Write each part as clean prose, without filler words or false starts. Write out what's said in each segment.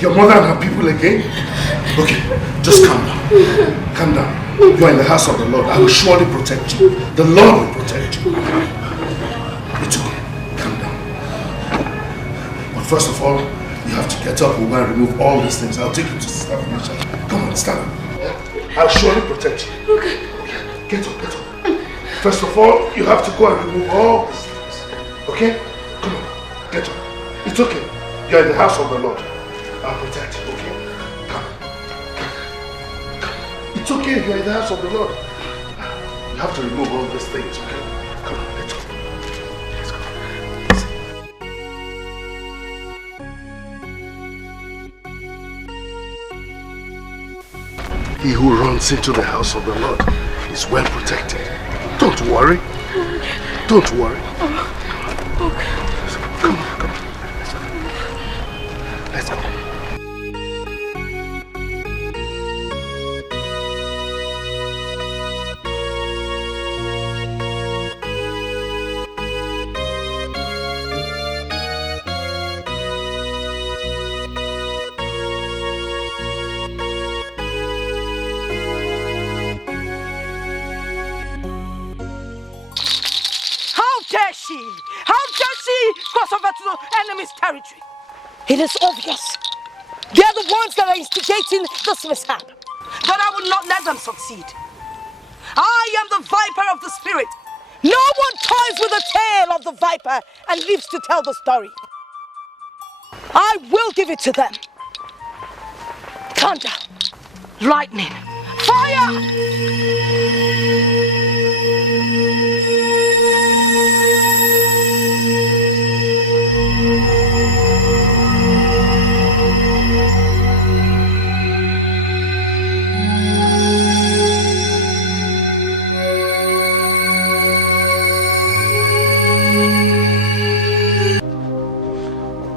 Your mother and her people again? Okay, just calm down. Calm down. You are in the house of the Lord. I will surely protect you. The Lord will protect you. It's okay. Calm down. But first of all, you have to get up. We're going to remove all these things. I'll take you to Sister Felicia. Come on, stand up. I'll surely protect you. Okay. Get up, get up. First of all, you have to go and remove all these things. Okay? Come on, get up. It's okay. You're in the house of the Lord. I'll protect you, okay? Come. It's okay, you're in the house of the Lord. You have to remove all these things, okay? Come on, let's go. Let's go. He who runs into the house of the Lord is well protected. Don't worry. Don't worry. Okay. Come on, come on. Let's go. Cross over to the enemy's territory. It is obvious. They are the ones that are instigating this mishap. But I will not let them succeed. I am the viper of the spirit. No one toys with the tail of the viper and lives to tell the story. I will give it to them. Thunder, lightning, fire!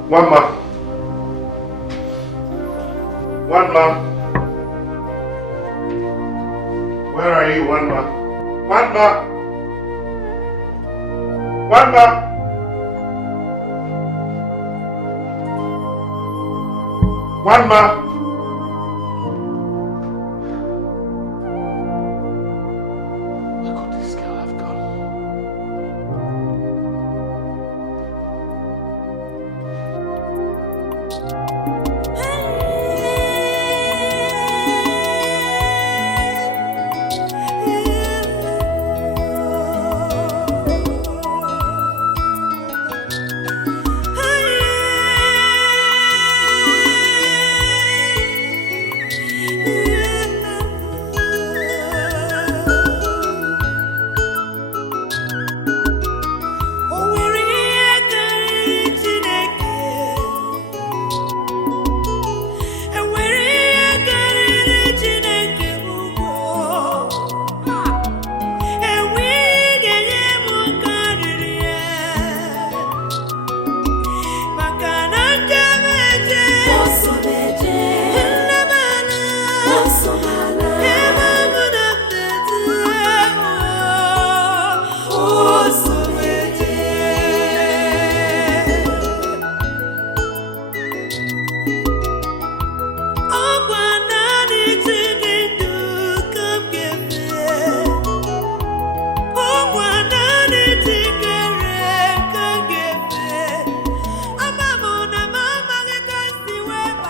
One man. One man. Where are you, one man? One man. One man. One man. Where could this girl have gone?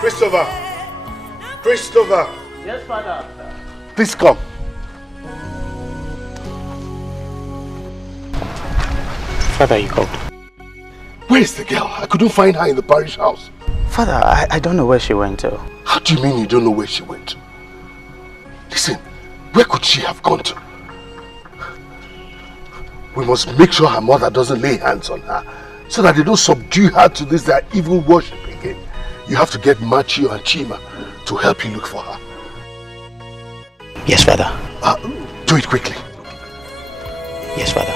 Christopher! Christopher! Yes, Father. Please come. Father, you called. Where is the girl? I couldn't find her in the parish house. Father, I don't know where she went to. How do you mean you don't know where she went? Listen, where could she have gone to? We must make sure her mother doesn't lay hands on her so that they don't subdue her to this their evil worship again. You have to get Machio and Chima to help you look for her. Yes, Father. Do it quickly. Yes, Father.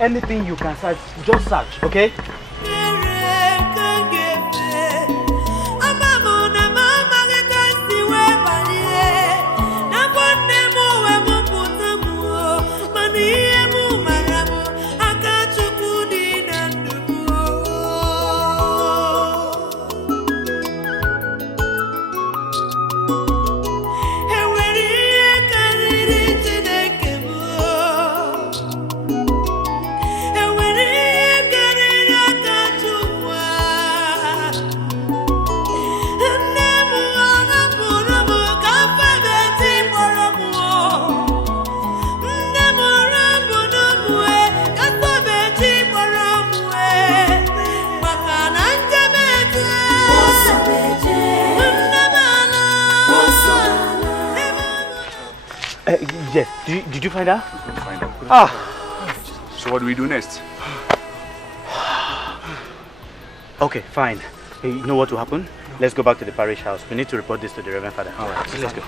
Anything you can search, just search, okay? Yes, did you find her? Find her. Ah. So what do we do next? Okay, fine. Hey, you know what will happen? Let's go back to the parish house. We need to report this to the Reverend Father. All right, so let's go.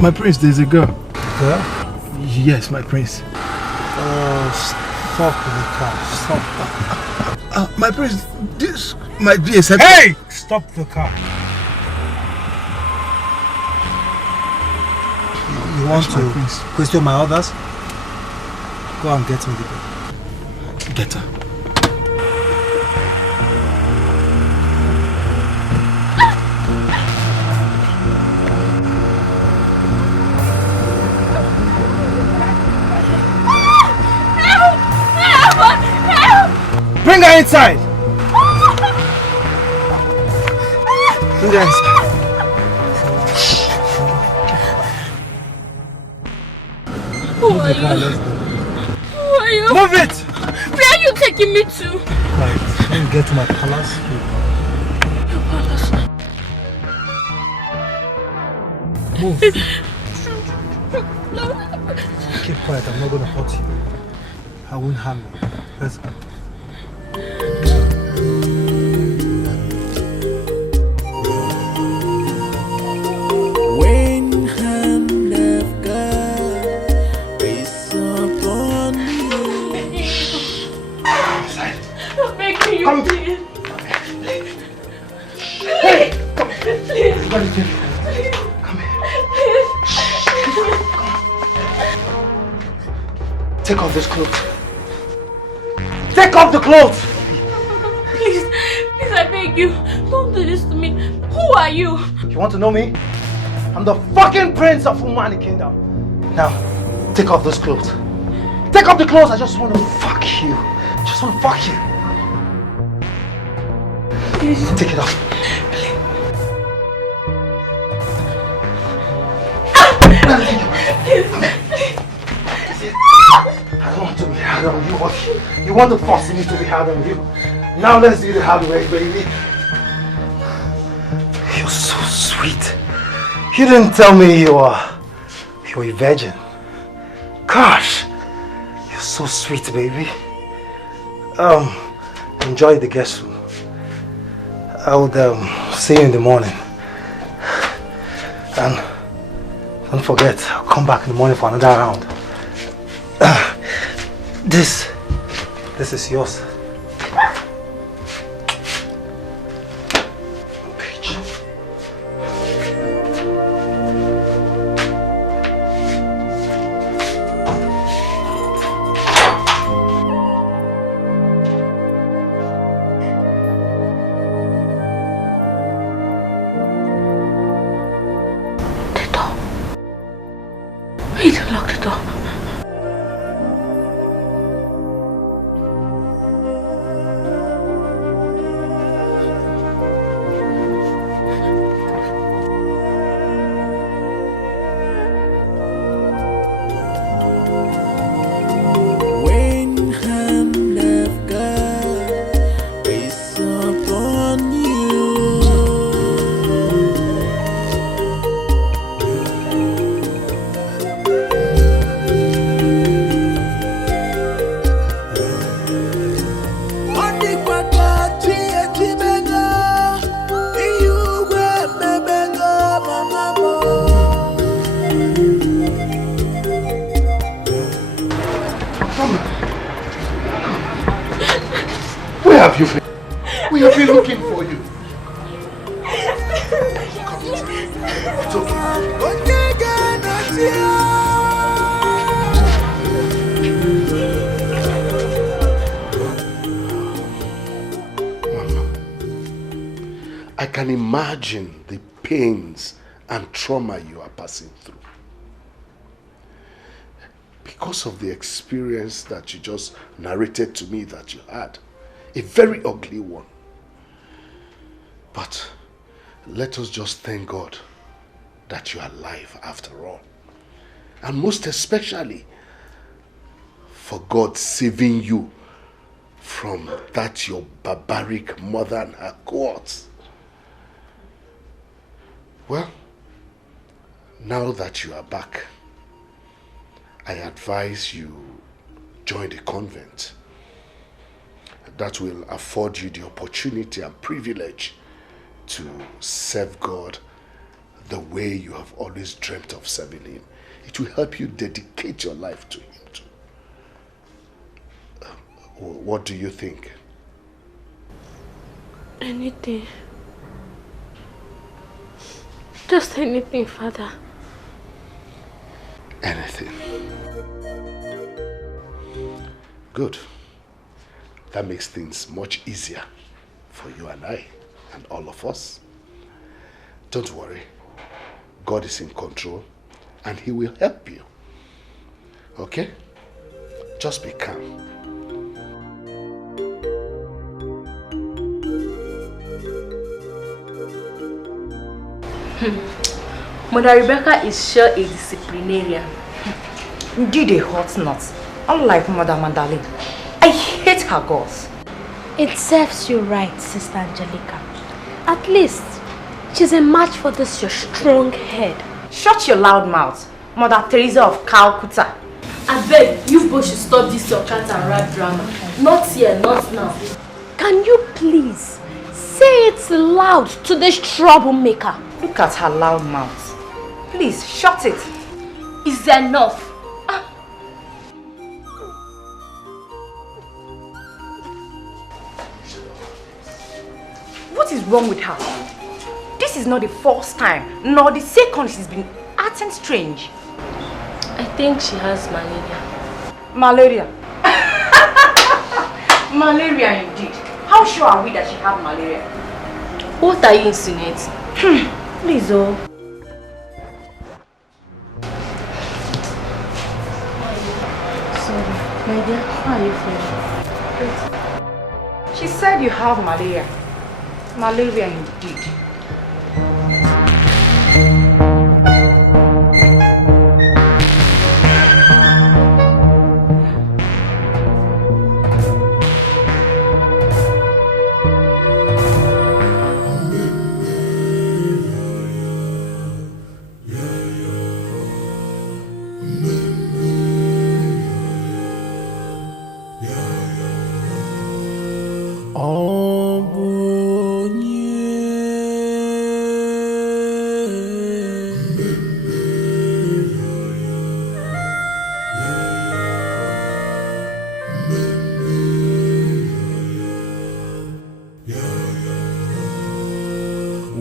My prince, there's a girl. Girl? Yes, my prince. Stop the car. Stop. My prince, this might be a second. Hey! Stop the car. You want to question my orders? Go and get me the girl. Get her. outside! Bring her inside. Who are you? Who are you? Move it! Where are you taking me to? Right, when you get to my palace, Your palace. move. Keep quiet, I'm not gonna hurt you. I won't harm you. Let's go. When hand of God is upon you. I'm begging you, please. Hey! Come here. Please. Come here. Take off this clothes. Take off the clothes! Please, please, I beg you. Don't do this to me. Who are you? You want to know me? I'm the fucking prince of Umani Kingdom. Now, take off those clothes. Take off the clothes, I just want to fuck you. Just want to fuck you. Please. Take it off. I don't want to be hard on you, but you want to force me to be hard on you. Now let's do the hard way, baby. You're so sweet. You didn't tell me you're a virgin. Gosh, you're so sweet, baby. Enjoy the guest room. I would see you in the morning. And don't forget, I'll come back in the morning for another round. This is yours. Bitch. The door. We need to lock the door. When hand of God is upon you. Where have you been? We have been looking for you. It's okay. Mama, I can imagine the pains and trauma you are passing through. Because of the experience that you just narrated to me that you had. A very ugly one. But let us just thank God that you are alive after all. And most especially for God saving you from that your barbaric mother and her cohorts. Well, now that you are back, I advise you join the convent. That will afford you the opportunity and privilege to serve God the way you have always dreamt of serving Him. It will help you dedicate your life to Him too. What do you think? Anything. Just anything, Father. Anything. Good. That makes things much easier for you and I and all of us. Don't worry. God is in control and He will help you. Okay? Just be calm. Mother Rebecca is sure a disciplinarian. Indeed a hot nut. Unlike Mother Mandalene. I hate her girls. It serves you right, Sister Angelica. At least, she's a match for this your strong head. Shut your loud mouth, Mother Teresa of Calcutta. I beg, you both should stop this your cat and rat drama. Not here, not now. Can you please say it loud to this troublemaker? Look at her loud mouth. Please, shut it. It's enough. What is wrong with her? This is not the first time, nor the second she's been acting strange. I think she has malaria. Malaria? Malaria indeed. How sure are we that she has malaria? What are you insinuating? Please, oh. Sorry, my dear, how are you feeling? She said you have malaria. Malaria indeed.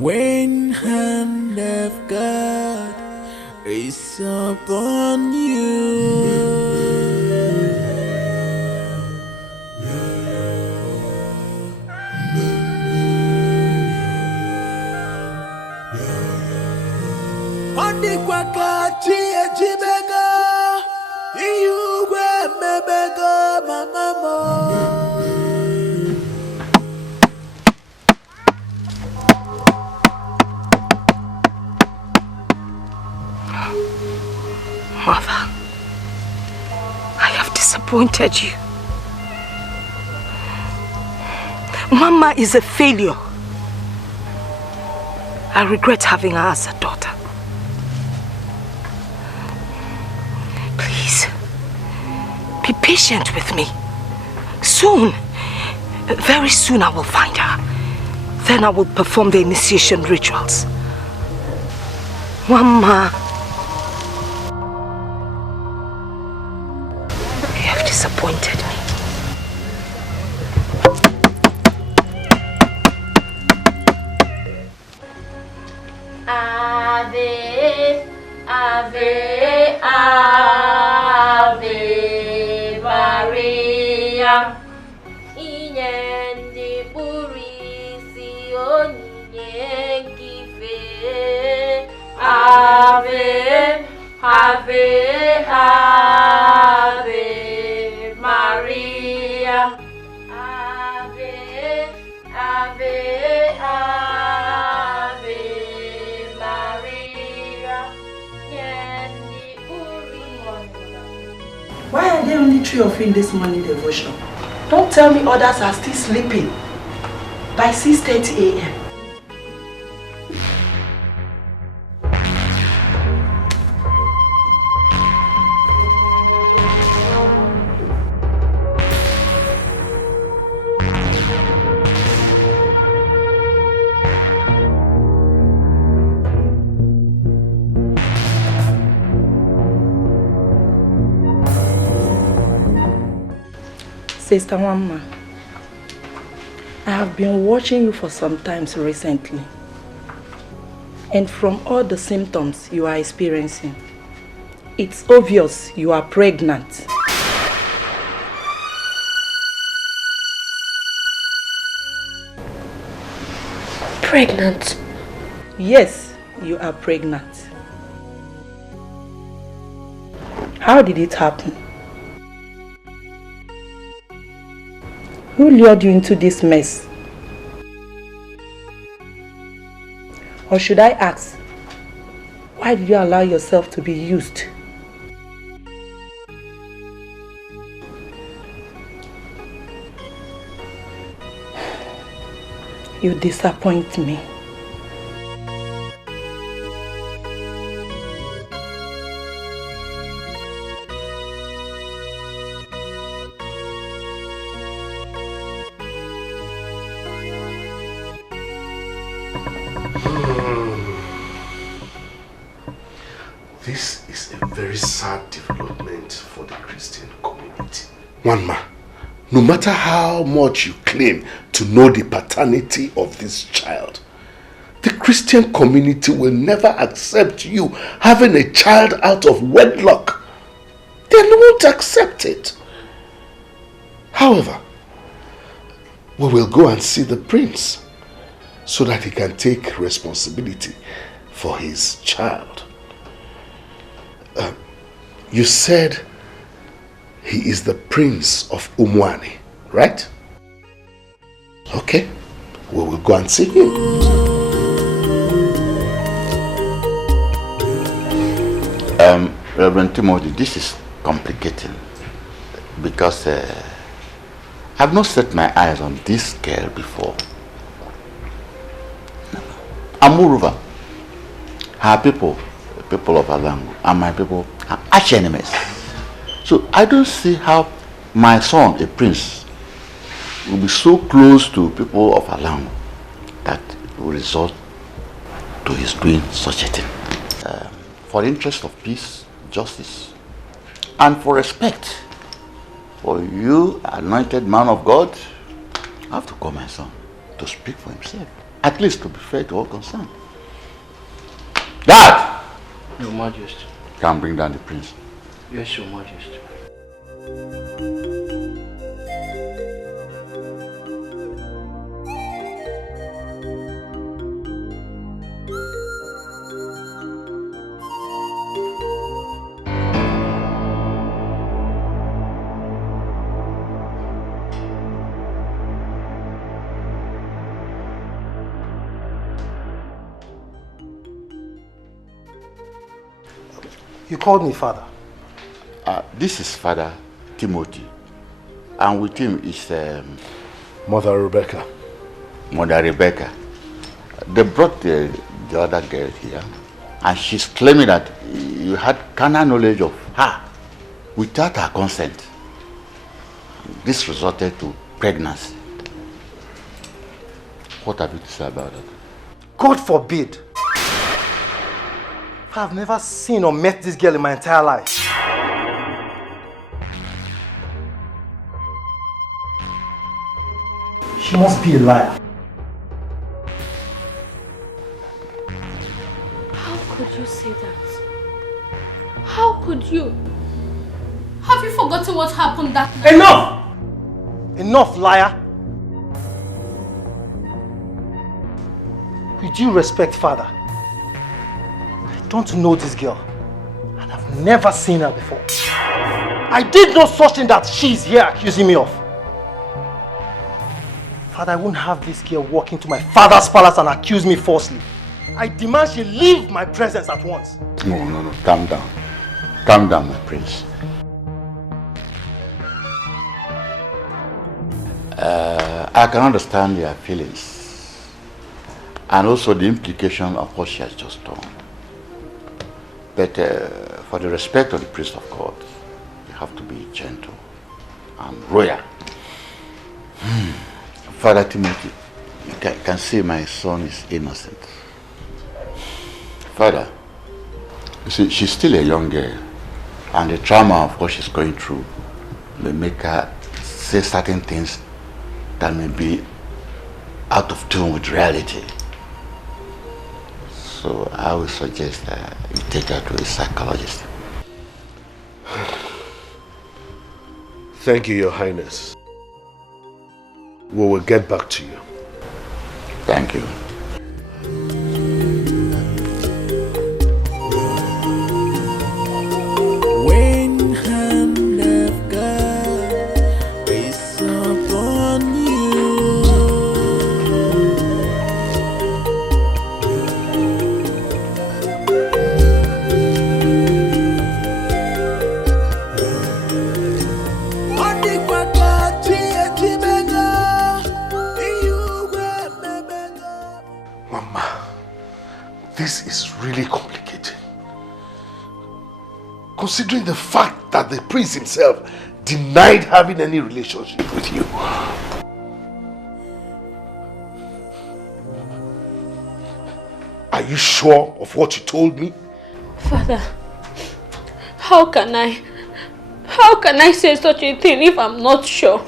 When hand of God is upon you, Ondikwakachi ejibego, iyugwe mebego mamamo. Mother, I have disappointed you. Mama is a failure. I regret having her as a daughter. Please, be patient with me. Soon, very soon I will find her. Then I will perform the initiation rituals. Mama, you have disappointed me. Ave, Ave, Ave Maria. Inyende purisi onye kife. Ave, Ave, Ave Maria. Ave, Ave, Ave Maria. Why are there only 3 of you in this morning devotion? Don't tell me others are still sleeping by 6:30 a.m. Sister Wamma, I have been watching you for some time recently, and from all the symptoms you are experiencing, it's obvious you are pregnant. Pregnant? Yes, you are pregnant. How did it happen? Who lured you into this mess? Or should I ask, Why did you allow yourself to be used? You disappoint me. This is a very sad development for the Christian community. One man, no matter how much you claim to know the paternity of this child, the Christian community will never accept you having a child out of wedlock. They won't accept it. However, we will go and see the prince so that he can take responsibility for his child. You said he is the prince of Umwani, right? Okay, we will go and see him. Reverend Timothy, this is complicating because I've not set my eyes on this girl before. And moreover, her people of Alangu, and my people are arch enemies. So I don't see how my son, a prince, will be so close to people of Alangu that it will result to his doing such a thing. For the interest of peace, justice, and for respect for you, anointed man of God, I have to call my son to speak for himself, at least to be fair to all concerned. Dad! Your Majesty. Can bring down the prince. Yes, Your Majesty. You called me father. This is Father Timothy, and with him is Mother Rebecca. Mother Rebecca. They brought the other girl here, and she's claiming that you had carnal knowledge of her without her consent. This resulted to pregnancy. What have you to say about that? God forbid. I've never seen or met this girl in my entire life. She must be a liar. How could you say that? How could you? Have you forgotten what happened that night? Enough! Enough, liar! With due respect, father, I don't know this girl, and I've never seen her before. I did no such thing that she's here accusing me of. Father, I won't have this girl walk into my father's palace and accuse me falsely. I demand she leave my presence at once. No, calm down. Calm down, my prince. I can understand your feelings and also the implication of what she has just done. But for the respect of the priest of God, you have to be gentle and royal. Father Timothy, you can see my son is innocent. Father, you see, she's still a young girl, and the trauma of what she's going through may make her say certain things that may be out of tune with reality. So I would suggest that you take her to a psychologist. Thank you, Your Highness. We will get back to you. Thank you. When hand of God is upon you, This is really complicated. Considering the fact that the prince himself denied having any relationship with you. Are you sure of what you told me? Father, how can I say such a thing if I'm not sure?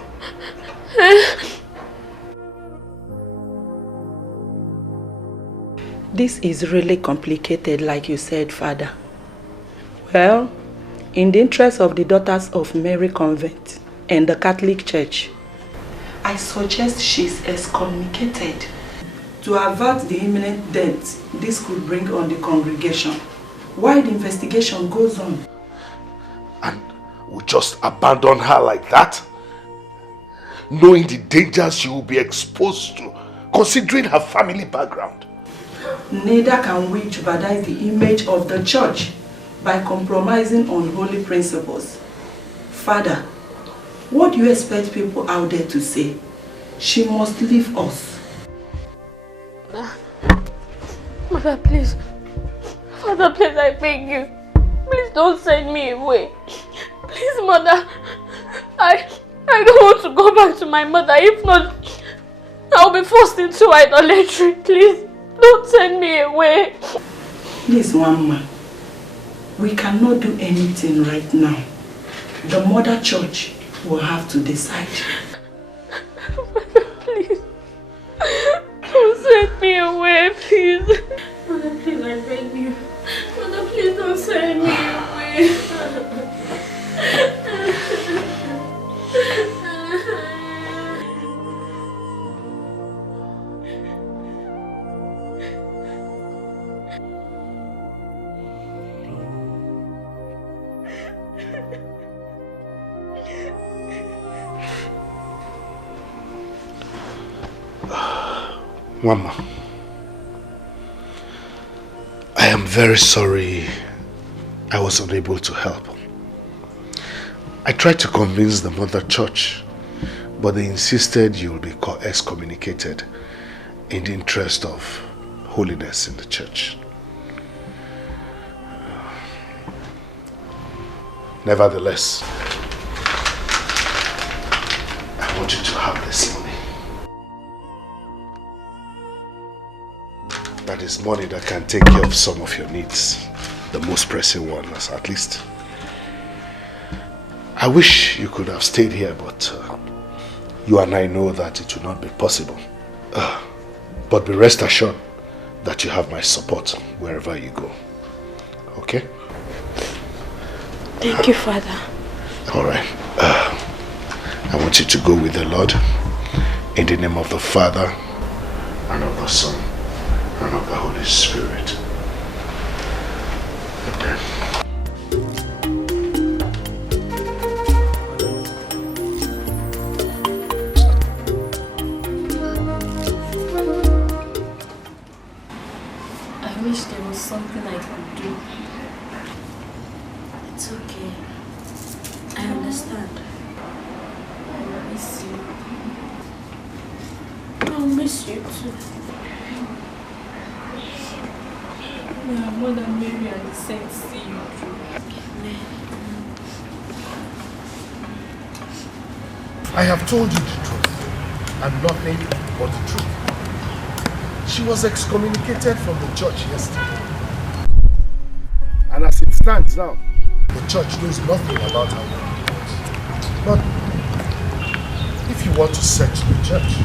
This is really complicated, like you said, Father. Well, in the interest of the Daughters of Mary Convent and the Catholic Church, I suggest she's excommunicated to avert the imminent death this could bring on the congregation while the investigation goes on. And we just abandon her like that? Knowing the dangers she will be exposed to, considering her family background. Neither can we jeopardize the image of the church by compromising on holy principles. Father, what do you expect people out there to say? She must leave us. Mother, please. Father, please, I beg you. Please don't send me away. Please, Mother. I don't want to go back to my mother. If not, I'll be forced into idolatry. Please, don't send me away. Please, Mama. We cannot do anything right now. The mother church will have to decide. Mother, please. Don't send me away, please. Mother, please, I beg you. Mother, please don't send me away. Mama, I am very sorry I was unable to help. I tried to convince the mother church, but they insisted you will be excommunicated in the interest of holiness in the church. Nevertheless, I want you to have this money. That is money that can take care of some of your needs. The most pressing ones, at least. I wish you could have stayed here, but you and I know that it will not be possible. But be rest assured that you have my support wherever you go. Okay? Thank you, Father. All right. I want you to go with the Lord in the name of the Father and of the Son and of the Holy Spirit. Amen. I wish there was something I could do. It's okay. I understand. I miss you. I'll miss you too. May our Mother Mary and the saints see you through. Amen. I have told you the truth and nothing but the truth. She was excommunicated from the church yesterday. And as it stands now, the church knows nothing about her. But if you want to search the church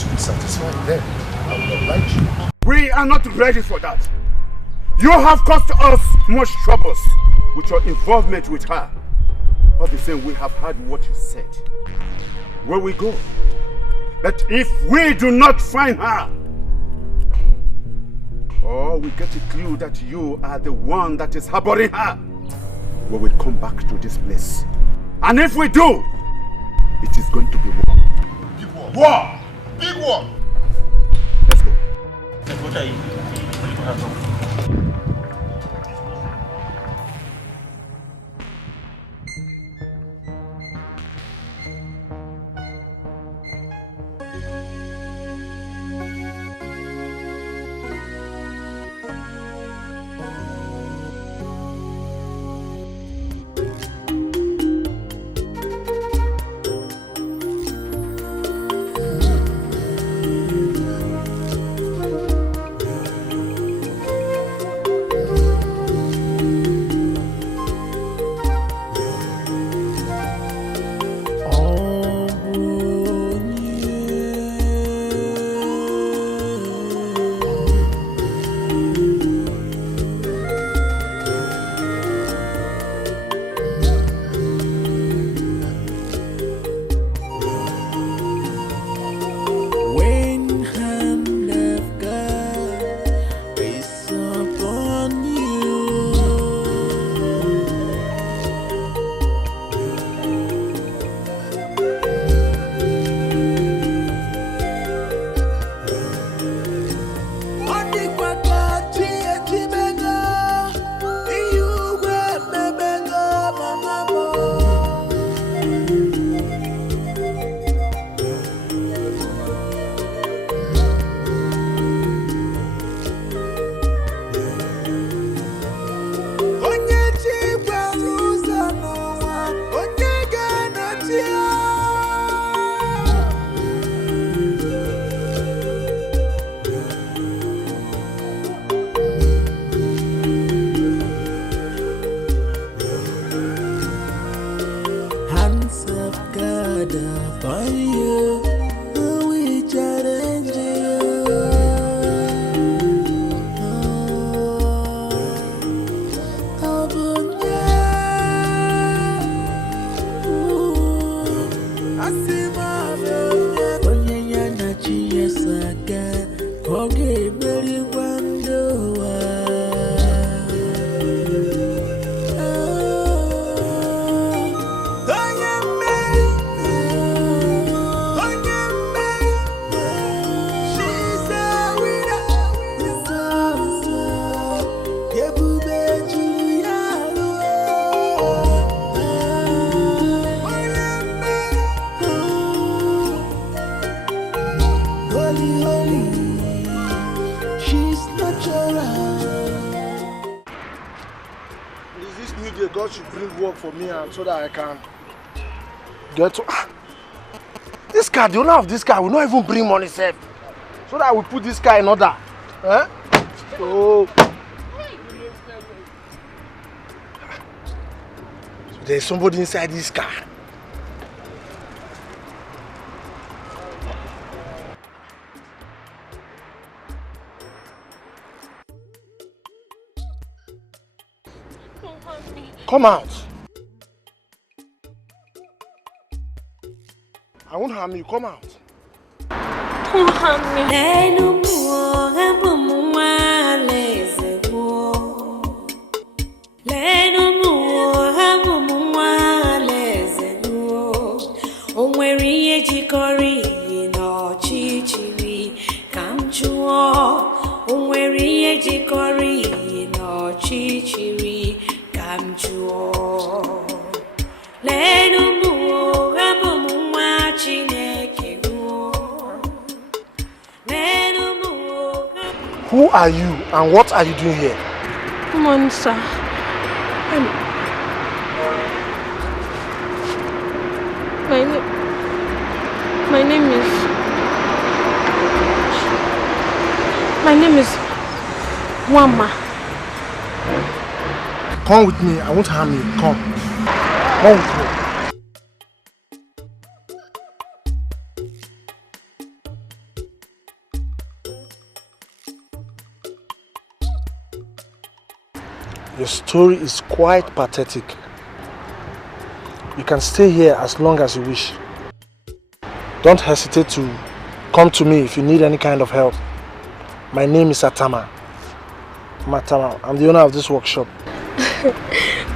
to be satisfied, then I will oblige you. We are not ready for that. You have caused us much troubles with your involvement with her. All the same, we have heard what you said. Where we go? That if we do not find her, or we get a clue that you are the one that is harboring her, we will come back to this place. And if we do, it is going to be war. Big war. War! Big war! Let's go. What are you? What do you have? Okay, very wonderful. God should bring work for me and so that I can get to... This car, the owner of this car will not even bring money safe. So that I will put this car in order. Eh? So there's somebody inside this car. Come out. I won't harm you. Come out. Don't harm me. Who are you and what are you doing here? Come on, sir. My name is Wama. Come with me. I won't harm you. Come with me. Your story is quite pathetic. You can stay here as long as you wish. Don't hesitate to come to me if you need any kind of help. My name is Atama. I'm the owner of this workshop.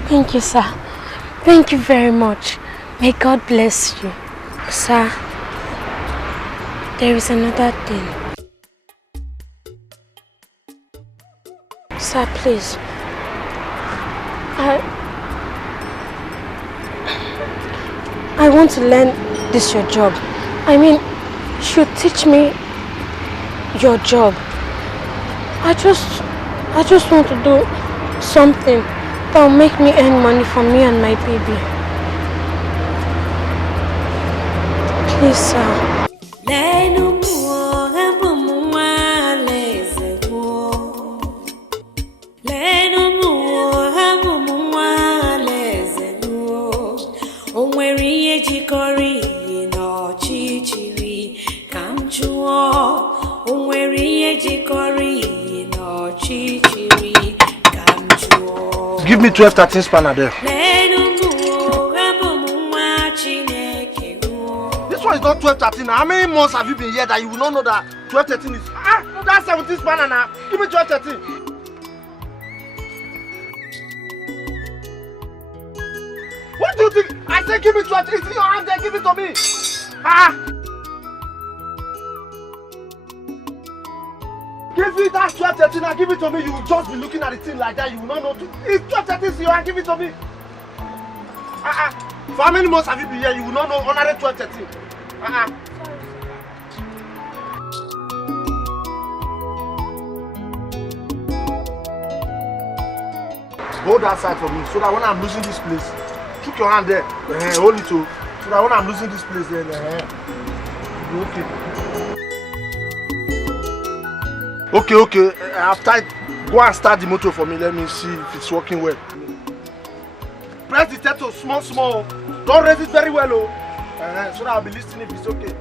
Thank you, sir. Thank you very much. May God bless you. Sir, there is another thing. Sir, please. I want to learn this your job. I mean, you should teach me your job. I just want to do something that will make me earn money for me and my baby. Please, sir. Give me 12-13 spanner there. This one is not 12-13. How many months have you been here that you will not know that 12-13 is... that's 17 spanner now. Give me 12-13. What do you think? I said give me 12. It's in your hand there. Give it to me. Give me that 12-13 and give it to me. You will just be looking at the thing like that. You will not know. It's 12-13 in your hand. Give it to me. For how many months have you been here? You will not know honorary 12-13. Hold that side for me so that when I'm losing this place, put your hand there. Hold it too. So that when I'm losing this place, then okay. Okay. I've tried. Go and start the motor for me. Let me see if it's working well. Press the turtle small. Don't raise it very well, so that I'll be listening if it's okay.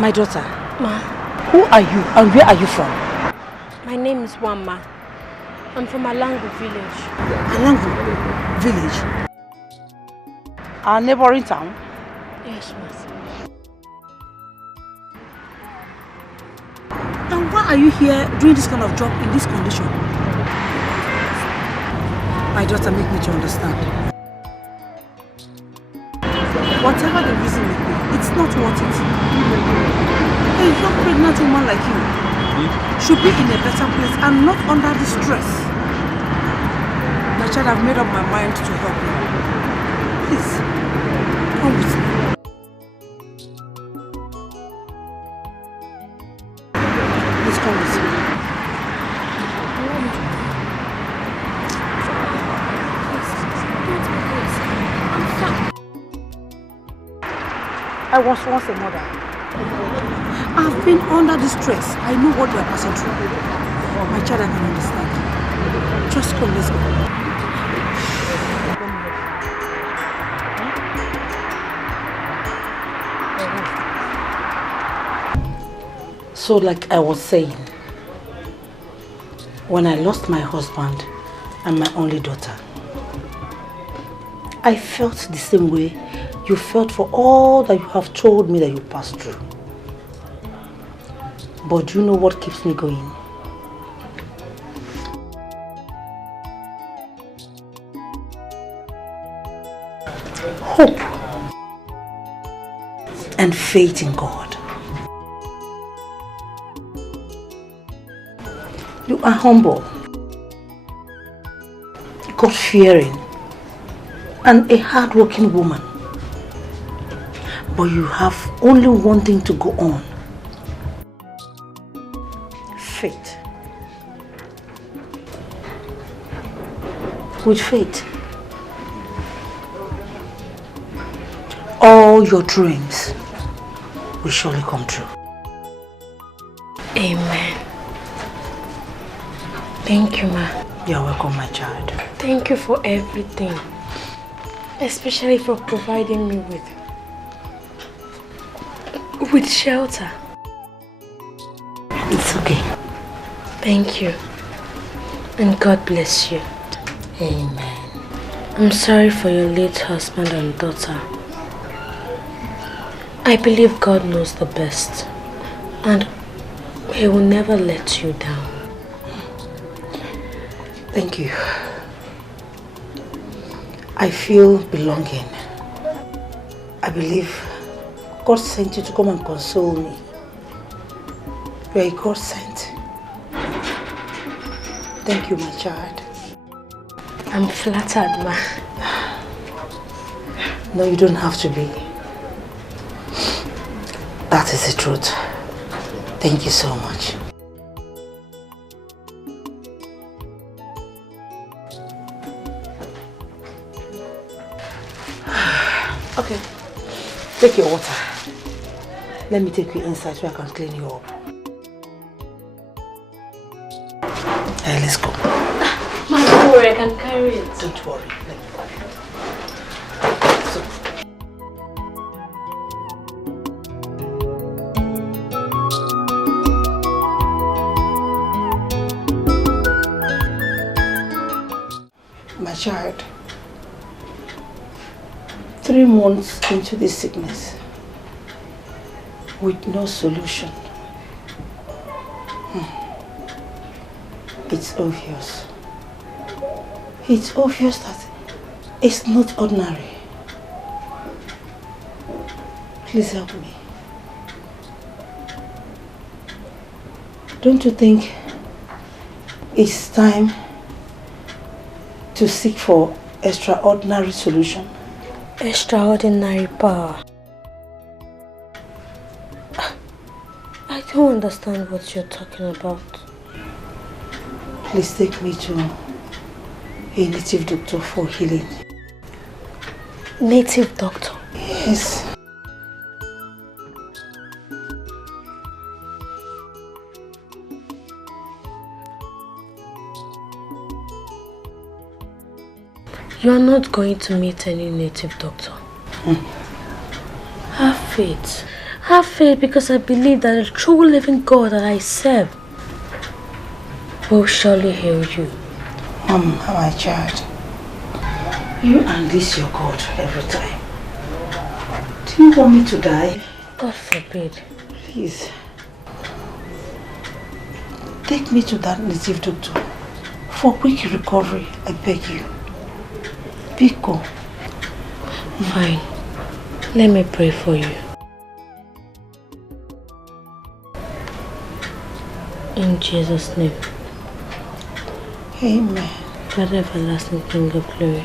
My daughter, Ma. who are you and where are you from? My name is Wamma. I'm from Alangu village. Alangu village? Our neighboring town? Yes, ma. And why are you here doing this kind of job in this condition? My daughter, make me to understand. Whatever the reason may be, it's not worth it. A young pregnant woman like you should be in a better place and not under the stress. My child, I've made up my mind to help you. Please, come with me. Please come with me. I was once a mother. I've been under the stress. I know what you are passing through. My child, I can understand. Just come, let's go. So, like I was saying, when I lost my husband and my only daughter, I felt the same way you felt for all that you have told me that you passed through. But do you know what keeps me going? Hope and faith in God. You are humble, God-fearing, and a hard-working woman. But you have only one thing to go on. Faith. With faith, all your dreams will surely come true. Amen. Thank you, ma. You're welcome, my child. Thank you for everything. Especially for providing me with shelter. It's okay. Thank you. And God bless you. Amen. I'm sorry for your late husband and daughter. I believe God knows the best. And He will never let you down. Thank you. I feel belonging. I believe God sent you to come and console me. You are a God sent. Thank you, my child. I'm flattered, ma. No, you don't have to be. That is the truth. Thank you so much. Okay, take your water. Let me take you inside so I can clean you up. Hey, let's go. Ma, don't worry, I can carry it. Don't worry. My child, 3 months into this sickness, with no solution. It's obvious. It's obvious that it's not ordinary. Please help me. Don't you think it's time to seek for extraordinary solution? Extraordinary power. I don't understand what you're talking about. Please take me to a native doctor for healing. Native doctor? Yes. You are not going to meet any native doctor. Have faith. Have faith, because I believe that the true living God that I serve will surely heal you. My child, you unleash your God every time. Do you want me to die? God forbid. Please. Take me to that native doctor for quick recovery, I beg you. Biko. Fine. Let me pray for you. In Jesus' name. Amen. God, everlasting King of glory,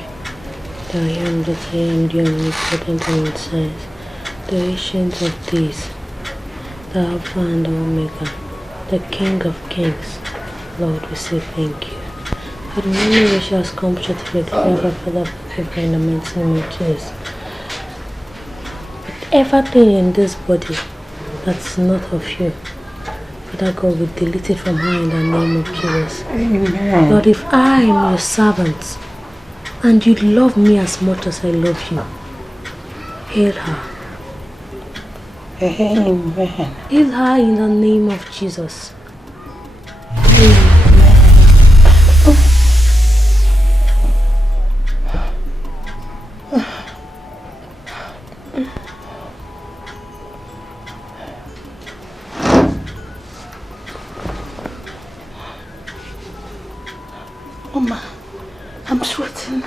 the I am that I am, the omnipotent and insight, the ancient of days, the Alpha and the Omega, the King of kings. Lord, we say thank you. For the many which has come to the Father, forgive in the mighty name of Jesus. But everything in this body that's not of you, Father God, we delete it from her in the name of Jesus. Amen. Lord, if I am your servant and you love me as much as I love you, heal her. Amen. Heal her in the name of Jesus. Mama, I'm sweating.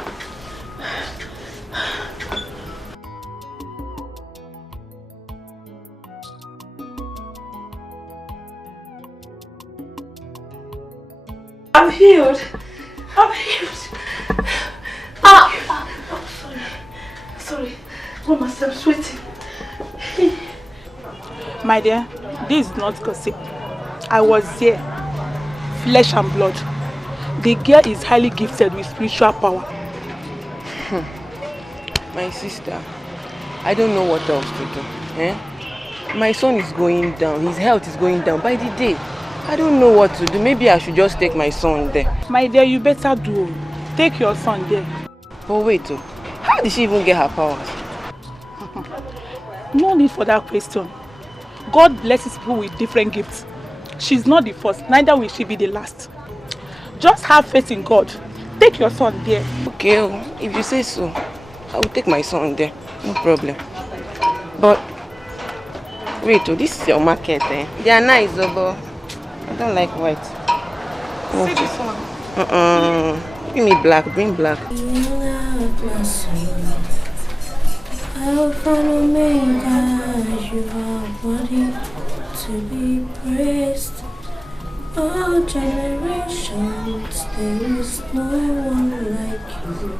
I'm healed. I'm healed. Oh, sorry. Sorry. Mama, I'm sweating. My dear, this is not gossip. I was there. Flesh and blood. The girl is highly gifted with spiritual power. My sister, I don't know what else to do. My son is going down. His health is going down by the day. I don't know what to do. Maybe I should just take my son there. My dear, you better do. Take your son there. But wait, how did she even get her powers? No need for that question. God blesses people with different gifts. She's not the first, neither will she be the last. Just have faith in God. Take your son there. Okay, if you say so, I will take my son there. No problem. But wait, this is your market, eh? They are nice, but I don't like white. See this one? Give me black. Bring black. Alpha and Omega, you are worthy to be praised. All generations, there is no one like you.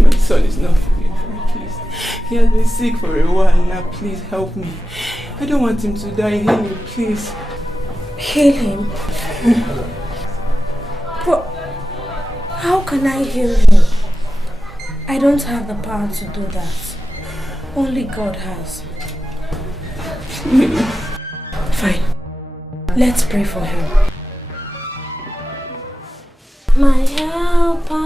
My son is not feeling well, please. He has been sick for a while now. Please help me. I don't want him to die. Heal him, please. Heal him? But how can I heal him? I don't have the power to do that. Only God has. Fine. Let's pray for him. My helper.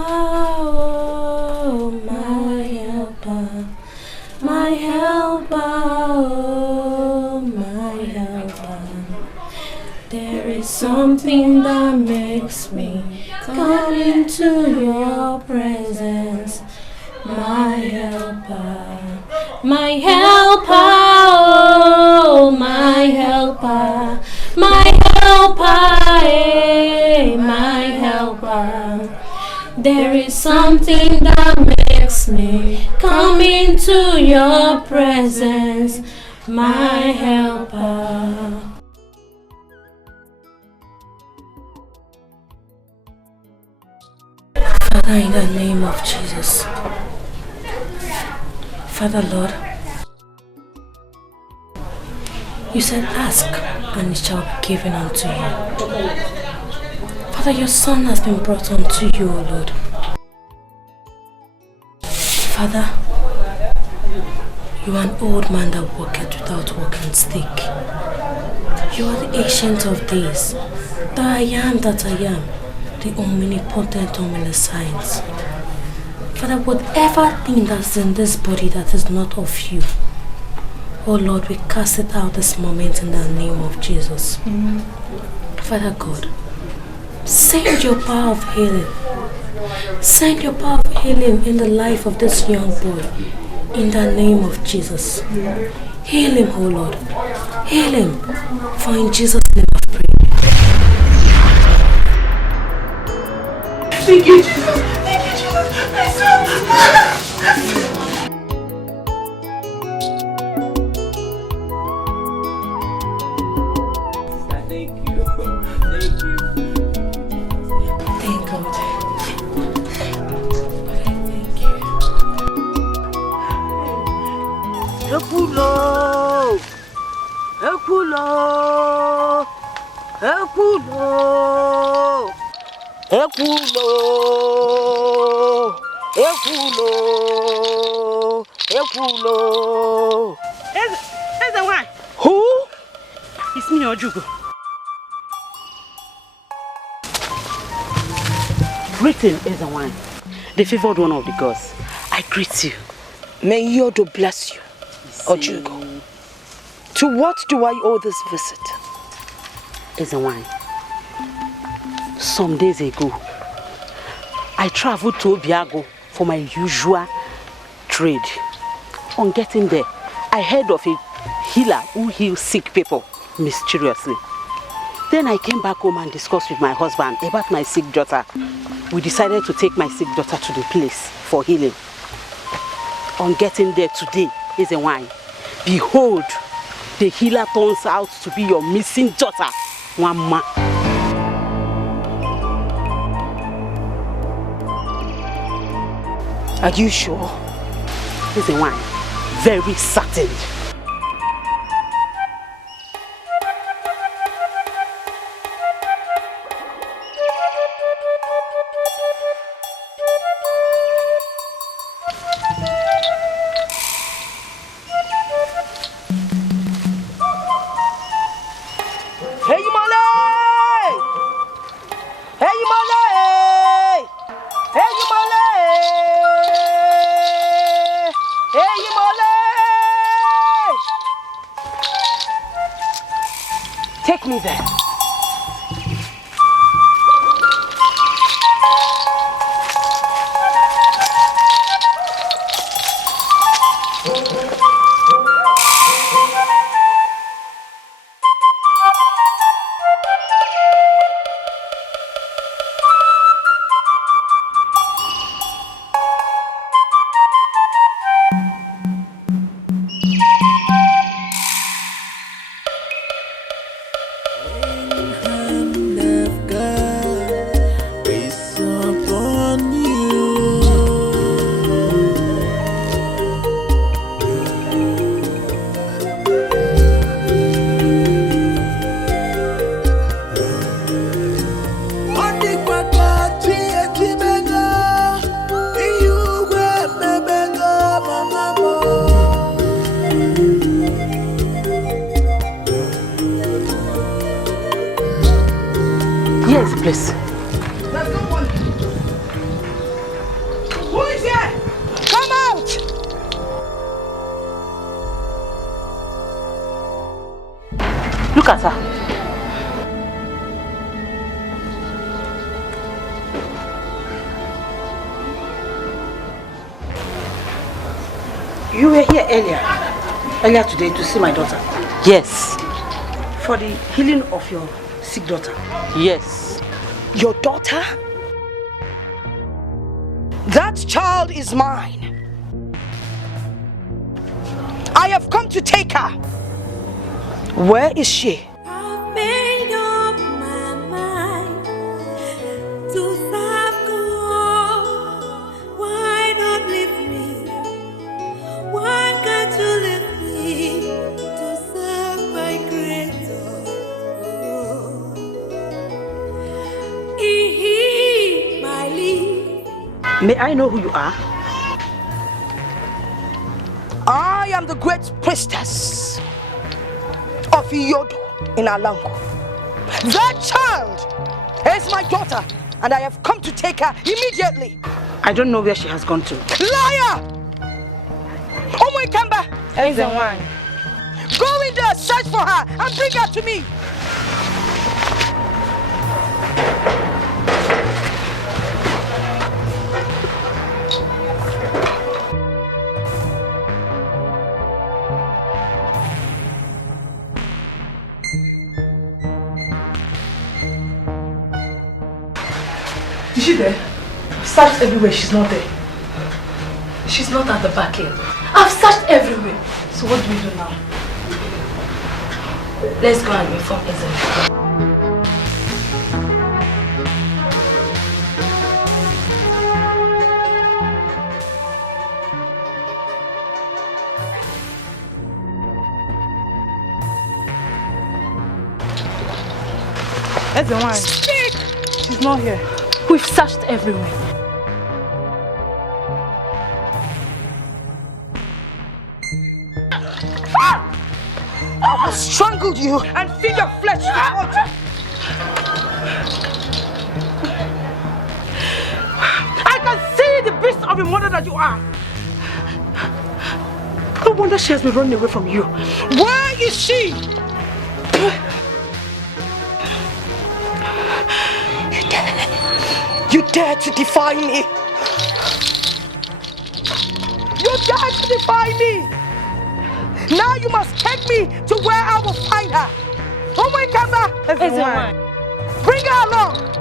something that makes me come into your presence. My helper, my helper, oh, my helper, my helper, eh, my helper. There is something that makes me come into your presence, my helper. Father, in the name of Jesus, Father Lord, you said ask and it shall be given unto you. Father, your son has been brought unto you, O Lord. Father, you are an old man that walketh without walking stick. You are the ancient of days, the I am that I am, the omnipotent, omniscience. Father, whatever thing that's in this body that is not of you, oh Lord, we cast it out this moment in the name of Jesus. Father God, send your power of healing. Send your power of healing in the life of this young boy in the name of Jesus. Heal him, oh Lord. Heal him. For in Jesus' name I pray. Thank you, Jesus. Thank you, Jesus. My son. Thank you. Thank you. Thank God. Ekulo, Ekulo, Ekulo, Ekulo, Ekulo, Ekulo. Is the one? Who? It's me, Ojugo. Greeting is the one, the favored one of the gods. I greet you. May Yodo bless you. Ojugo. To what do I owe this visit? Is a wine. Some days ago, I traveled to Obiago for my usual trade. On getting there, I heard of a healer who heals sick people mysteriously. Then I came back home and discussed with my husband about my sick daughter. We decided to take my sick daughter to the place for healing. On getting there today, is a wine. Behold, the healer turns out to be your missing daughter, Mama. Are you sure? Is a wine. Very certain. Take me there. Please. There's no one. Who is here? Come out! Look at her. You were here earlier today to see my daughter? Yes. For the healing of your sick daughter? Yes. Your daughter? That child is mine. I have come to take her. Where is she? I've made up my mind to serve God. Why not leave me? Why can't you leave me to serve my Creator? He my lead. May I know who you are? I am the great priestess of Yodo in Alango. That child is my daughter, and I have come to take her immediately. I don't know where she has gone to. Liar! Omo Ikemba! Everyone. Go in there, search for her, and bring her to me. Is she there? Searched everywhere, she's not there. She's not at the back end. I've searched everywhere. So what do we do now? Let's go and inform Exile. That's the one. Speak! She's not here. We've searched everywhere. I will strangle you and feed your flesh to water. I can see the beast of a mother that you are. No wonder she has been running away from you. Where is she? You dare to defy me? You dare to defy me? Now you must take me to where I will find her. Oh my God, That's the one. Bring her along.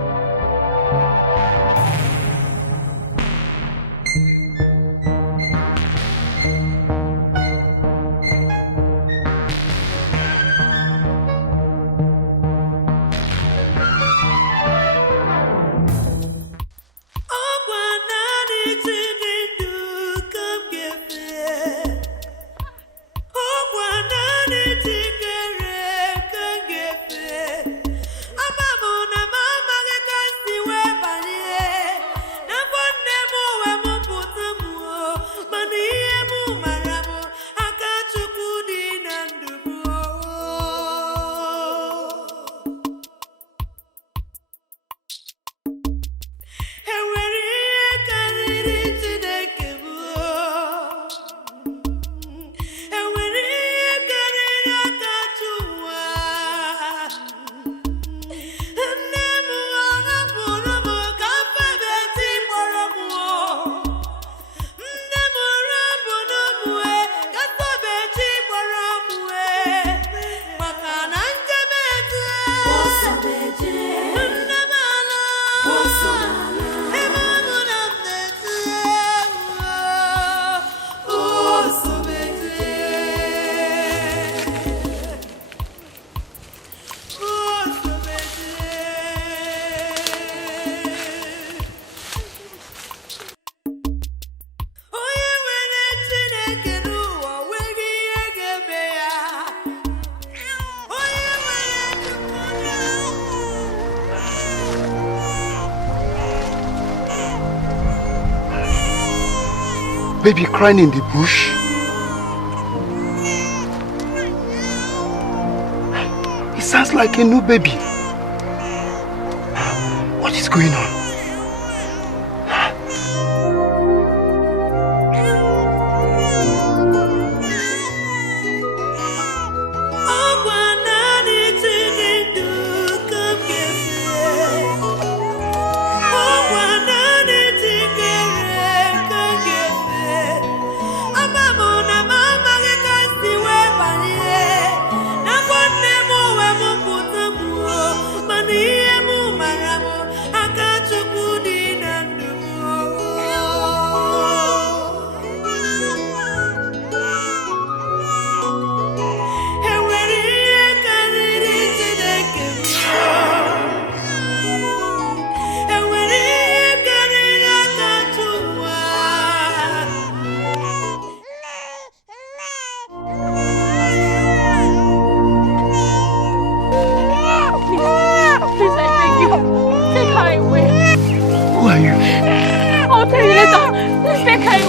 Baby crying in the bush. It sounds like a new baby. What is going on? I'm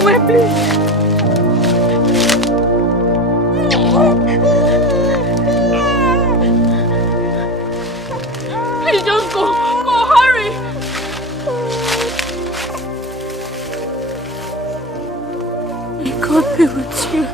away, please. Please just go. Go, hurry. May God be with you.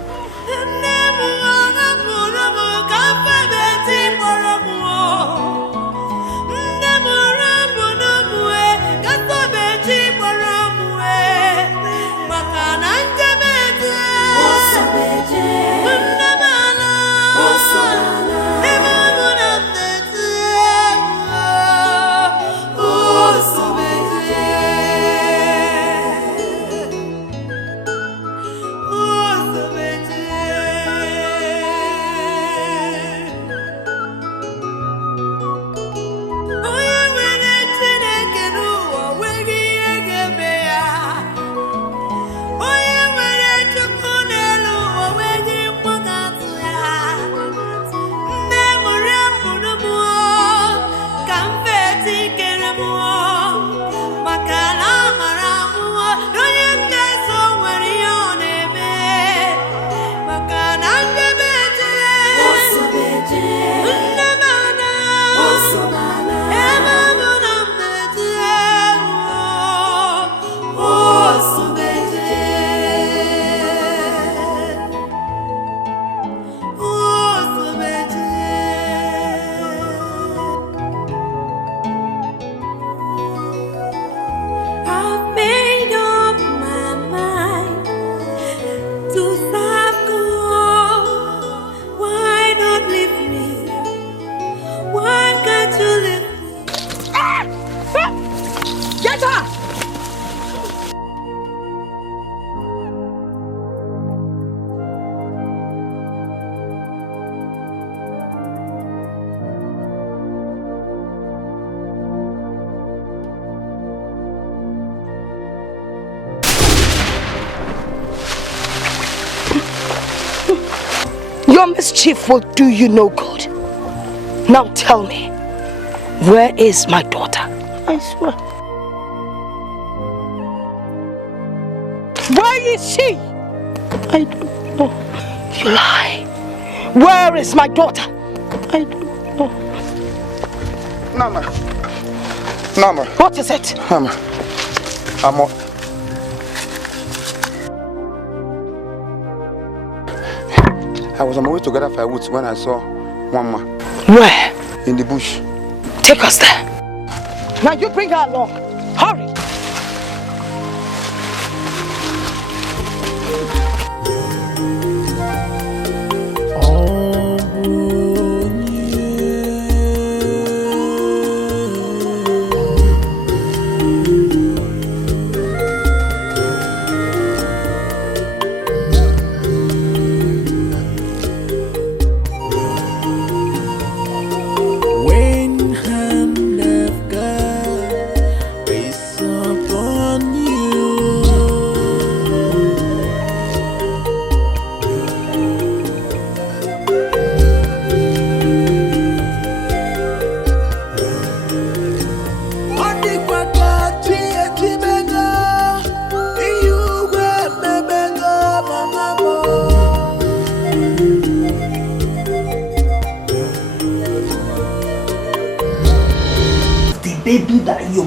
Your mischief will do you no good. Now tell me, where is my daughter? I swear. Where is she? I don't know. You lie. Where is my daughter? I don't know. Nama. Nama. What is it? Nama. I was on my way to gather firewood when I saw one man. Where? In the bush. Take us there. Now you bring her along. Hurry.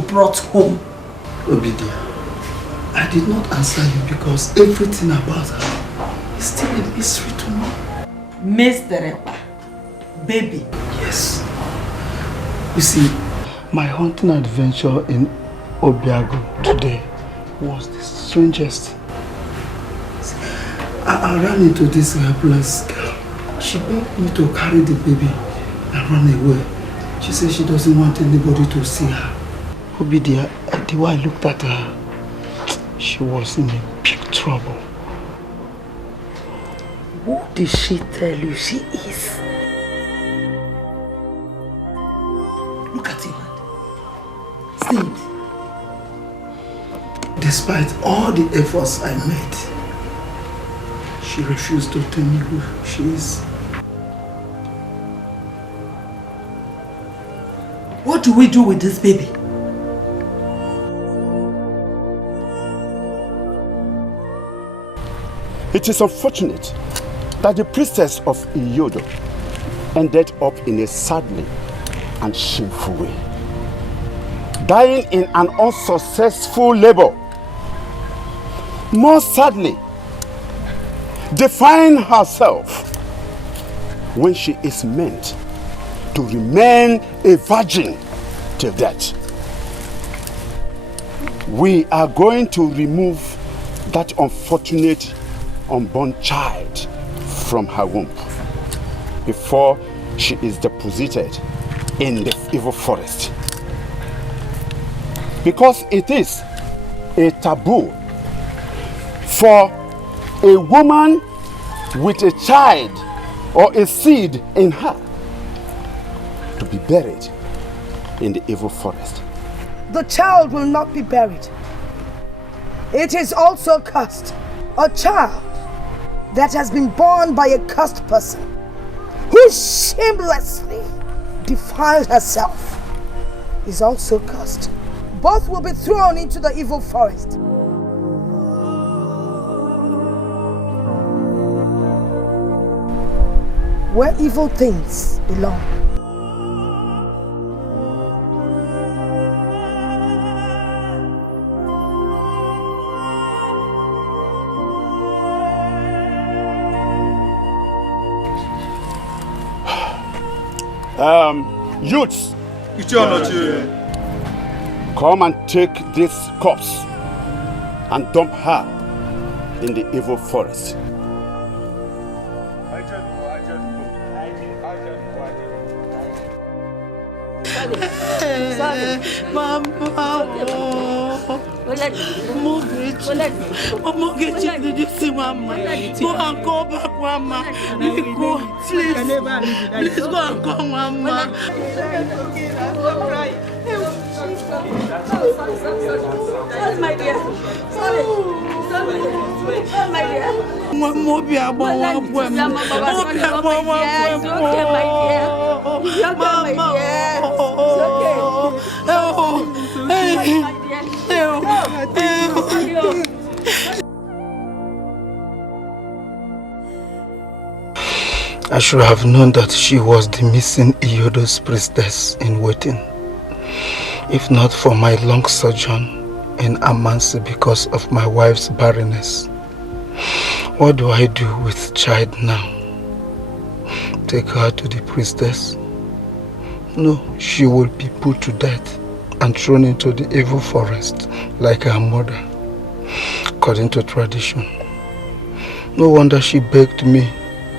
Brought home. Obidia, I did not answer you because everything about her is still a mystery to me. Mr. Baby. Yes. You see, my hunting adventure in Obiago today was the strangest. I ran into this helpless girl. She begged me to carry the baby and run away. She said she doesn't want anybody to see her. Obidia, the way I looked at her, she was in a big trouble. Who did she tell you she is? Look at your hand. See it. Despite all the efforts I made, she refused to tell me who she is. What do we do with this baby? It is unfortunate that the priestess of Ini Edo ended up in a sadly and shameful way, dying in an unsuccessful labor. More sadly, defying herself when she is meant to remain a virgin till death. We are going to remove that unfortunate unborn child from her womb before she is deposited in the evil forest. Because it is a taboo for a woman with a child or a seed in her to be buried in the evil forest. The child will not be buried. It is also cursed. A child that has been born by a cursed person who shamelessly defiled herself is also cursed. Both will be thrown into the evil forest. Where evil things belong. Youths, come and take this corpse and dump her in the evil forest. Mogechi, did you see Mama? Go and go back, Mama. Please go and go, Mama. Sorry, my dear. Sorry, my dear. One more be about one poem. It's okay, my dear. It's okay, my dear. I should have known that she was the missing Ini Edo's priestess in waiting. If not for my long sojourn in Amansi because of my wife's barrenness. What do I do with child now? Take her to the priestess? No, she will be put to death and thrown into the evil forest like her mother, according to tradition. No wonder she begged me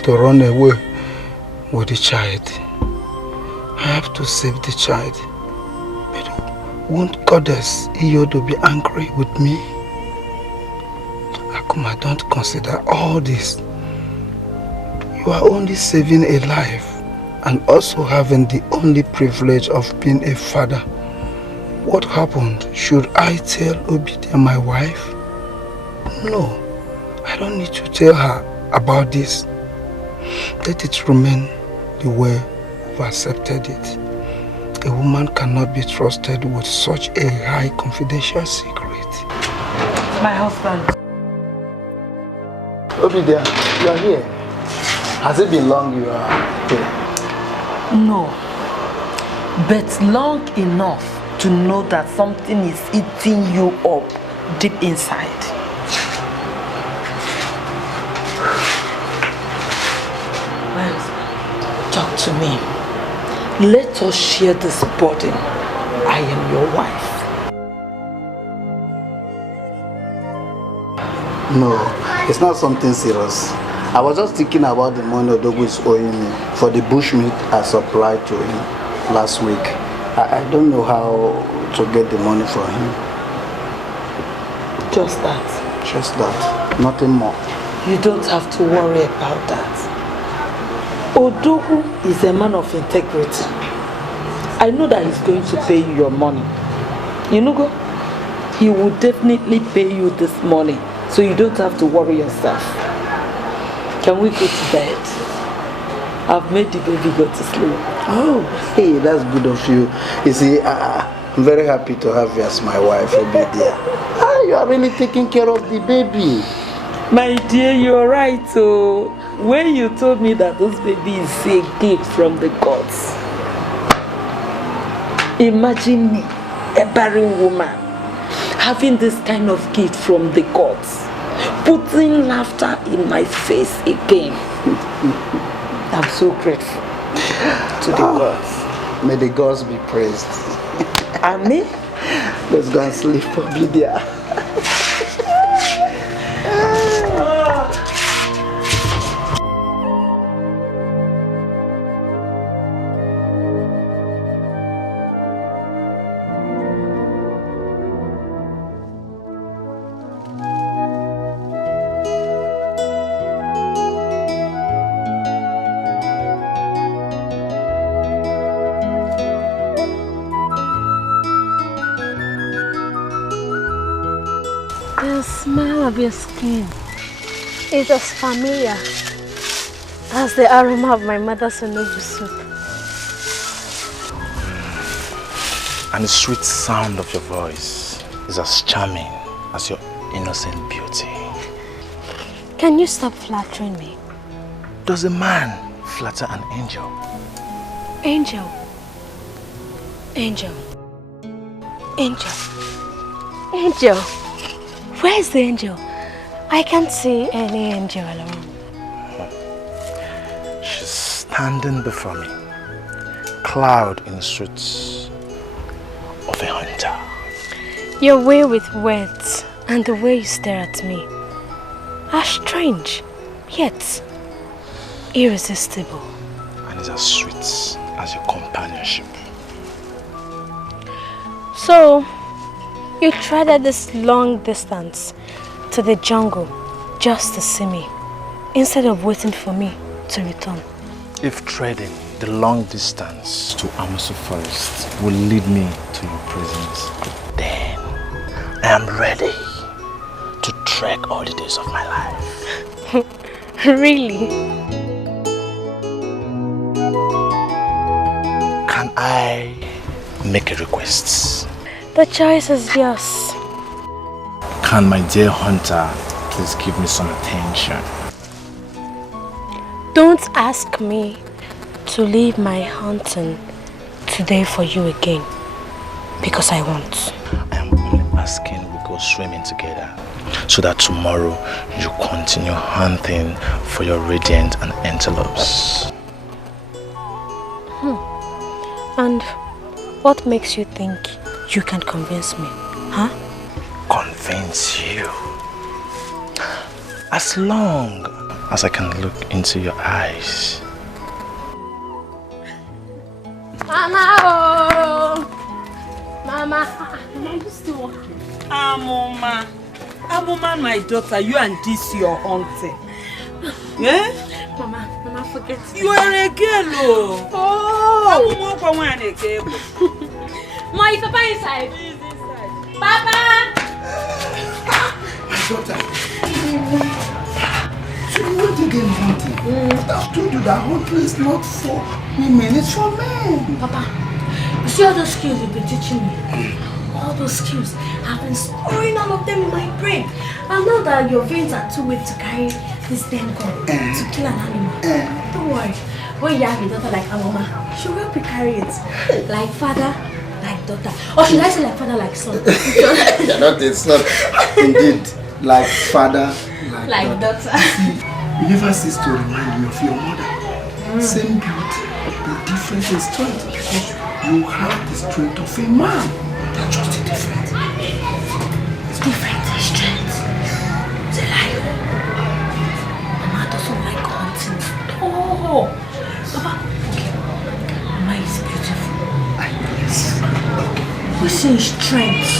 to run away with the child. I have to save the child. But won't Goddess Ini Edo be angry with me? Akuma, don't consider all this. You are only saving a life and also having the only privilege of being a father. What happened? Should I tell Obidia, my wife? No, I don't need to tell her about this. Let it remain the way we've accepted it. A woman cannot be trusted with such a high confidential secret. My husband. Obidia, you are here. Has it been long you are here? No, but long enough to know that something is eating you up deep inside. My husband, talk to me. Let us share this burden. I am your wife. No, it's not something serious. I was just thinking about the money Odogu is owing me for the bushmeat I supplied to him last week. I don't know how to get the money from him. Just that? Just that. Nothing more. You don't have to worry about that. Odogu is a man of integrity. I know that he's going to pay you your money. You know, go? He will definitely pay you this money, so you don't have to worry yourself. Can we go to bed? I've made the baby go to sleep. Oh, hey, that's good of you. You see, I'm very happy to have you as my wife, Obidia. You are really taking care of the baby. My dear, you're right. So when you told me that this baby is a gift from the gods, imagine me, a barren woman, having this kind of gift from the gods, putting laughter in my face again. I'm so grateful to the gods. May the gods be praised. Amen. Let's go and sleep for Lydia. The smell of your skin is as familiar as the aroma of my mother's onubu soup. And the sweet sound of your voice is as charming as your innocent beauty. Can you stop flattering me? Does a man flatter an angel? Angel. Angel. Angel. Angel. Where's the angel? I can't see any angel around. She's standing before me, clad in the suits of a hunter. Your way with words and the way you stare at me are strange, yet irresistible. And it's as sweet as your companionship. So, you treaded this long distance to the jungle just to see me, instead of waiting for me to return. If treading the long distance to Amaso Forest will lead me to your presence, then I am ready to trek all the days of my life. Really? Can I make a request? The choice is yours. Can my dear hunter please give me some attention? Don't ask me to leave my hunting today for you again, because I won't. I am only asking we go swimming together, so that tomorrow you continue hunting for your radiant and antelopes. And what makes you think you can convince me, huh? Convince you? As long as I can look into your eyes. Mama, oh! Mama, Mama, you still walking? Amoma, my daughter, you and this your hunting. Yeah? Mama, forget me. You are a girl, oh! Amoma, Ma, is Papa inside? He is inside. Papa! My daughter. So you want to get hunting? I've told you that hunting is not for women, it's for men. Papa, you see all those skills you've been teaching me? All those skills, I've been storing all of them in my brain. And now that your veins are too weak to carry this damn gun to kill an animal, don't worry. When you have a daughter like Amoma, she'll help you carry it. Like father, like daughter. Or should I say like father, like son? Yeah, not it's not. Indeed, like father, like daughter. You never cease to remind me of your mother. Same beauty, the difference in strength, because you have the strength of a man. That's just the difference. It's different in strength. It's a lie. Mama doesn't like hunting. Oh, Papa, okay. Mama is beautiful. Yes. We see strength.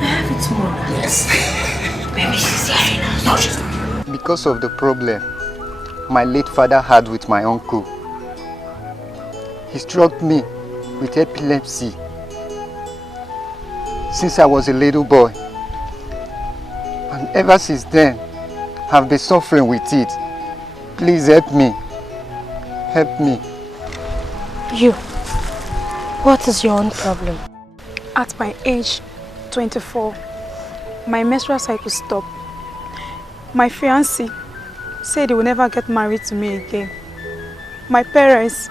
I have it more. Yes. Maybe she's hearing us. No, she's not. Because of the problem my late father had with my uncle. He struck me with epilepsy since I was a little boy. And ever since then, I've been suffering with it. Please help me. Help me. You, what is your own problem? At my age 24, my menstrual cycle stopped. My fiancé said he will never get married to me again. My parents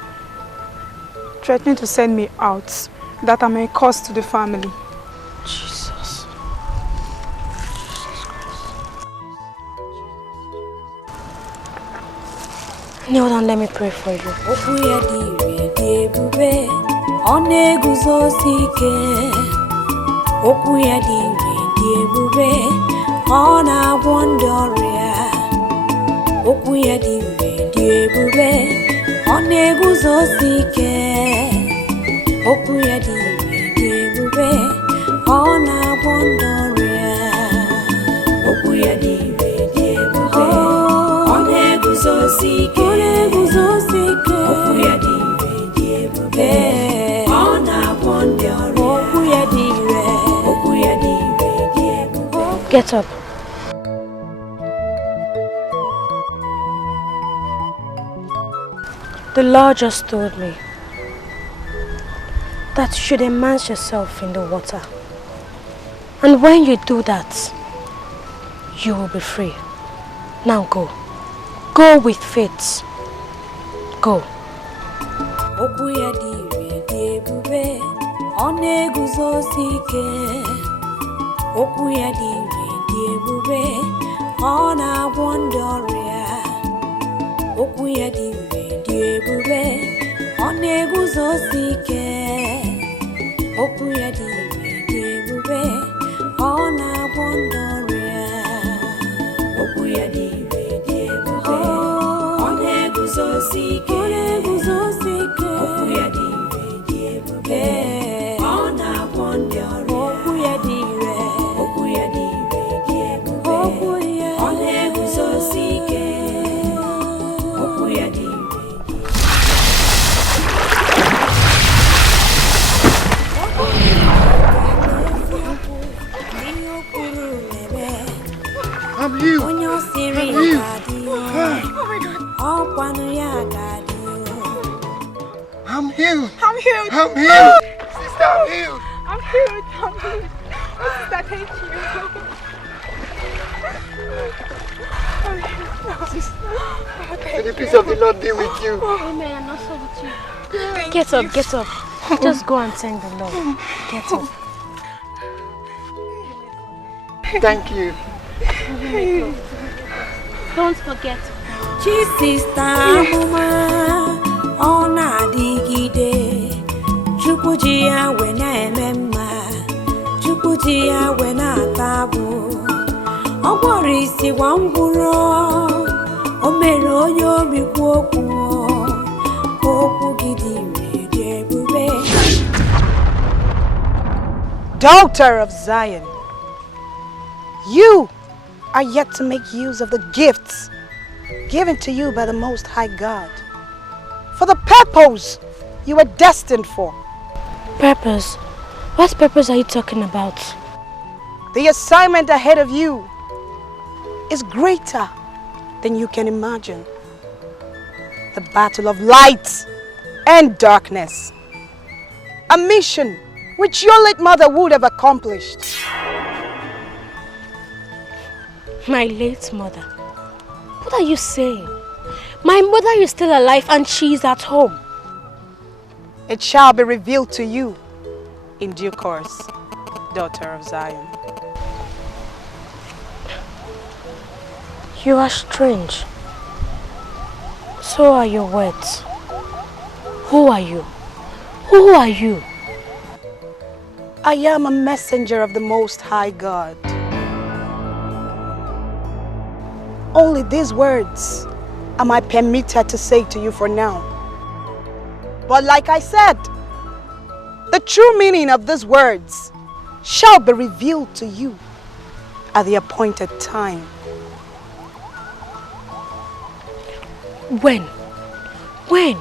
threatening to send me out, that I'm a curse to the family. Jesus. Kneel down, let me pray for you. Get up. The Lord just told me that you should immerse yourself in the water. And when you do that, you will be free. Now go. Go with faith. Go. I'm healed. I'm healed. I'm healed. I'm healed. I'm healed. Sister, I'm healed. I'm healed. I'm healed. Oh, sister, thank you. I'm healed. Sister. May the peace of the Lord be with you. Amen. And also with you. Get up. Get up. Just go and thank the Lord. Get up. Thank you. Don't forget. Sister mama ona digide chukujia wena emema chukujia wena tabu ogorisi wanguro omero yomi kwoku oku gidire debube. Daughter of Zion, you are yet to make use of the gifts given to you by the Most High God for the purpose you were destined for. Purpose? What purpose are you talking about? The assignment ahead of you is greater than you can imagine. The battle of light and darkness. A mission which your late mother would have accomplished. My late mother? What are you saying? My mother is still alive and she is at home. It shall be revealed to you in due course, daughter of Zion. You are strange. So are your words. Who are you? Who are you? I am a messenger of the Most High God. Only these words am I permitted to say to you for now. But like I said, the true meaning of these words shall be revealed to you at the appointed time. When? When?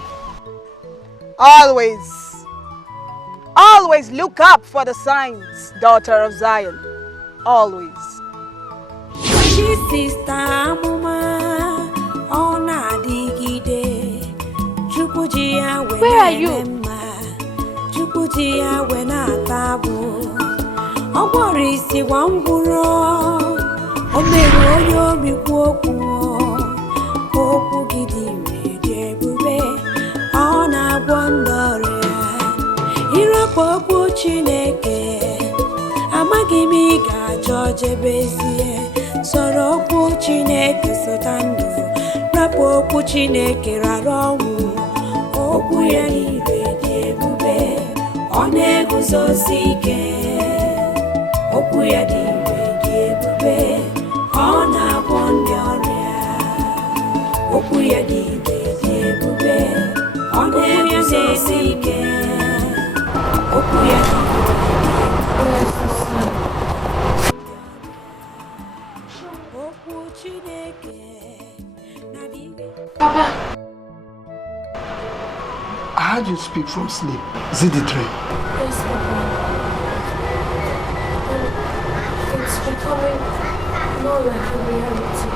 Always. Always look up for the signs, daughter of Zion. Always. Sister mama ona digide chukujia wena. Where are you? Chukujia wena tabu ogorisi wanguro omero yomi kwo Chineke amaghị m ị ga-ajọ jebezie soro okwu Chineke sota ndụ rapụ okwu Chineke rara ọnwụ okwu ya niile dị ebube ọ na-eguzosi ike okwu ya dị ire dị ebube ọ na-agwọ ndị ọrịa okwu ya dị ire dị ebube ọ na-eguzosi ike okwu ya dị ire okwu Chineke na dị Papa, I heard you speak from sleep. Is it the dream? Yes, Papa. It's becoming more like a reality.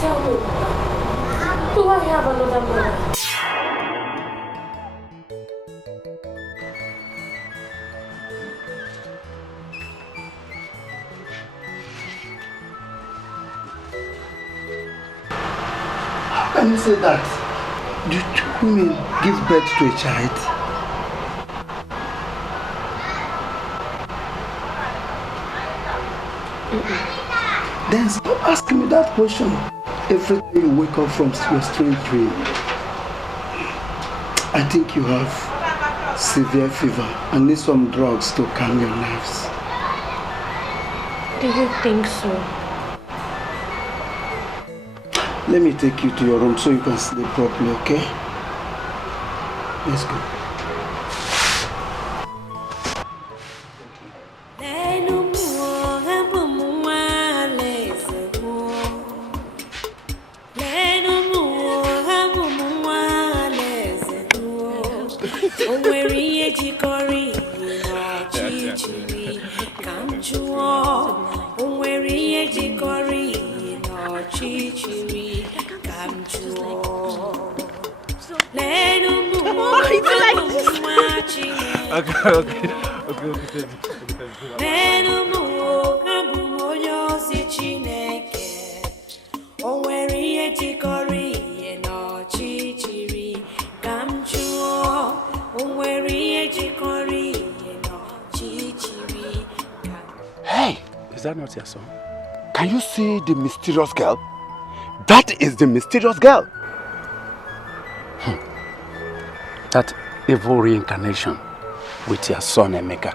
Tell me, do I have another mother? How can you say that? Do two women give birth to a child? Then stop asking me that question every time you wake up from your strange dream. I think you have severe fever and need some drugs to calm your nerves. Do you think so? Let me take you to your room so you can sleep properly, okay? Let's go. Hey, is that not your son? Can you see the mysterious girl? That is the mysterious girl. That evil reincarnation with your son Emeka.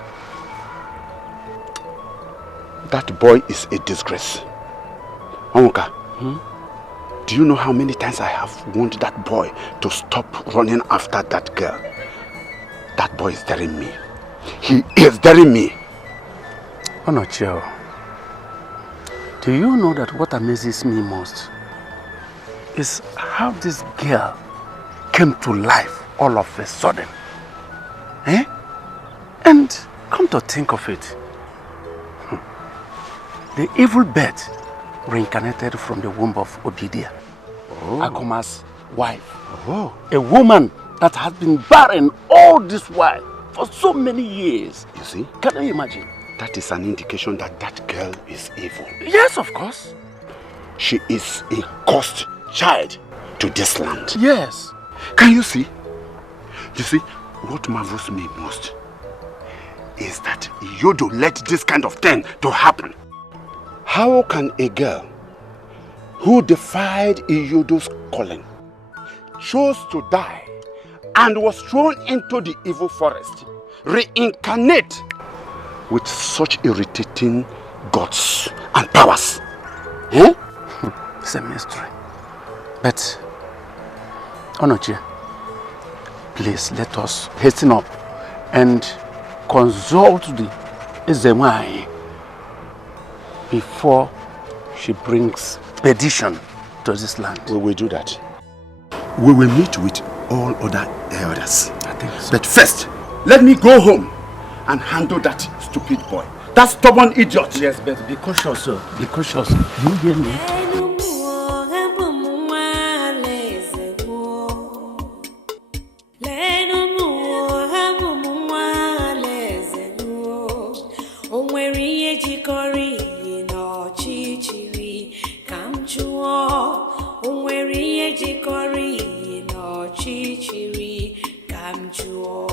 That boy is a disgrace. Onwuka, do you know how many times I have warned that boy to stop running after that girl? That boy is daring me. He is daring me. Onochio, do you know that what amazes me most is how this girl came to life all of a sudden? Eh? And come to think of it, the evil bird reincarnated from the womb of Obidia, Akuma's wife. A woman that has been barren all this while for so many years. You see? Can you imagine? That is an indication that that girl is evil. Yes, of course. She is a cursed child to this land. Yes. Can you see? You see, what marvels me most is that Yodo let this kind of thing to happen. How can a girl who defied Iyodo's calling, chose to die, and was thrown into the evil forest, reincarnate with such irritating gods and powers? Eh? It's a mystery. But, Onochie, please let us hasten up and consult the Ezemai before she brings perdition to this land. We will do that. We will meet with all other elders. I think so. But first, let me go home and handle that stupid boy. That stubborn idiot. Yes, but be cautious, sir. Be cautious. You hear me? n'ọchịchịrị ka m jụọ.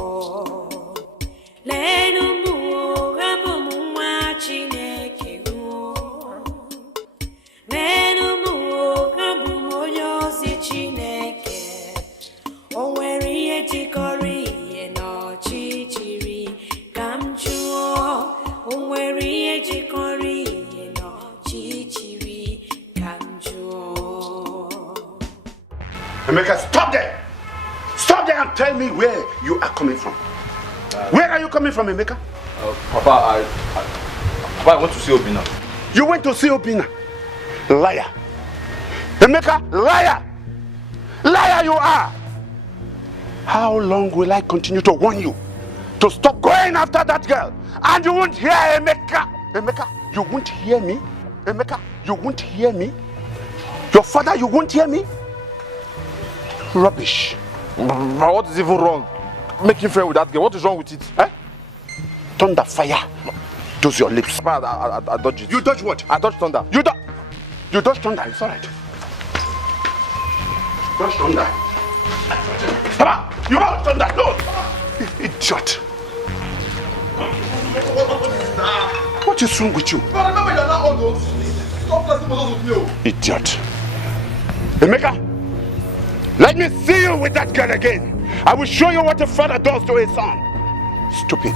Leenụ m abụ m nwa Chineke ruo. Leenụ m abụ m onye ozi Chineke. O nwere ihe jikọrọ ihe n'ọchịchịrị ka m jụọ. O nwere ihe jikọrọ ihe n'ọchịchịrị ka m jụọ. Emeka, stop there! Stop there and tell me where you are coming from. Where are you coming from, Emeka? Papa, I went to see Obina. You went to see Obina? Liar. Emeka, liar! Liar you are! How long will I continue to warn you to stop going after that girl? And you won't hear Emeka. Emeka, you won't hear me? Emeka, you won't hear me? Your father, you won't hear me? Rubbish. But what is even wrong? Making friends with that girl, what is wrong with it? Eh? Thunder fire. Those your lips. I dodged it. You dodge what? I dodged thunder. You dodge thunder, it's alright. Dodge thunder. Papa, you dodge thunder, no! Idiot. What is wrong with you? Remember, you're not all those. Stop playing with me. Idiot. Emeka, let me see you with that girl again. I will show you what a father does to his son. Stupid.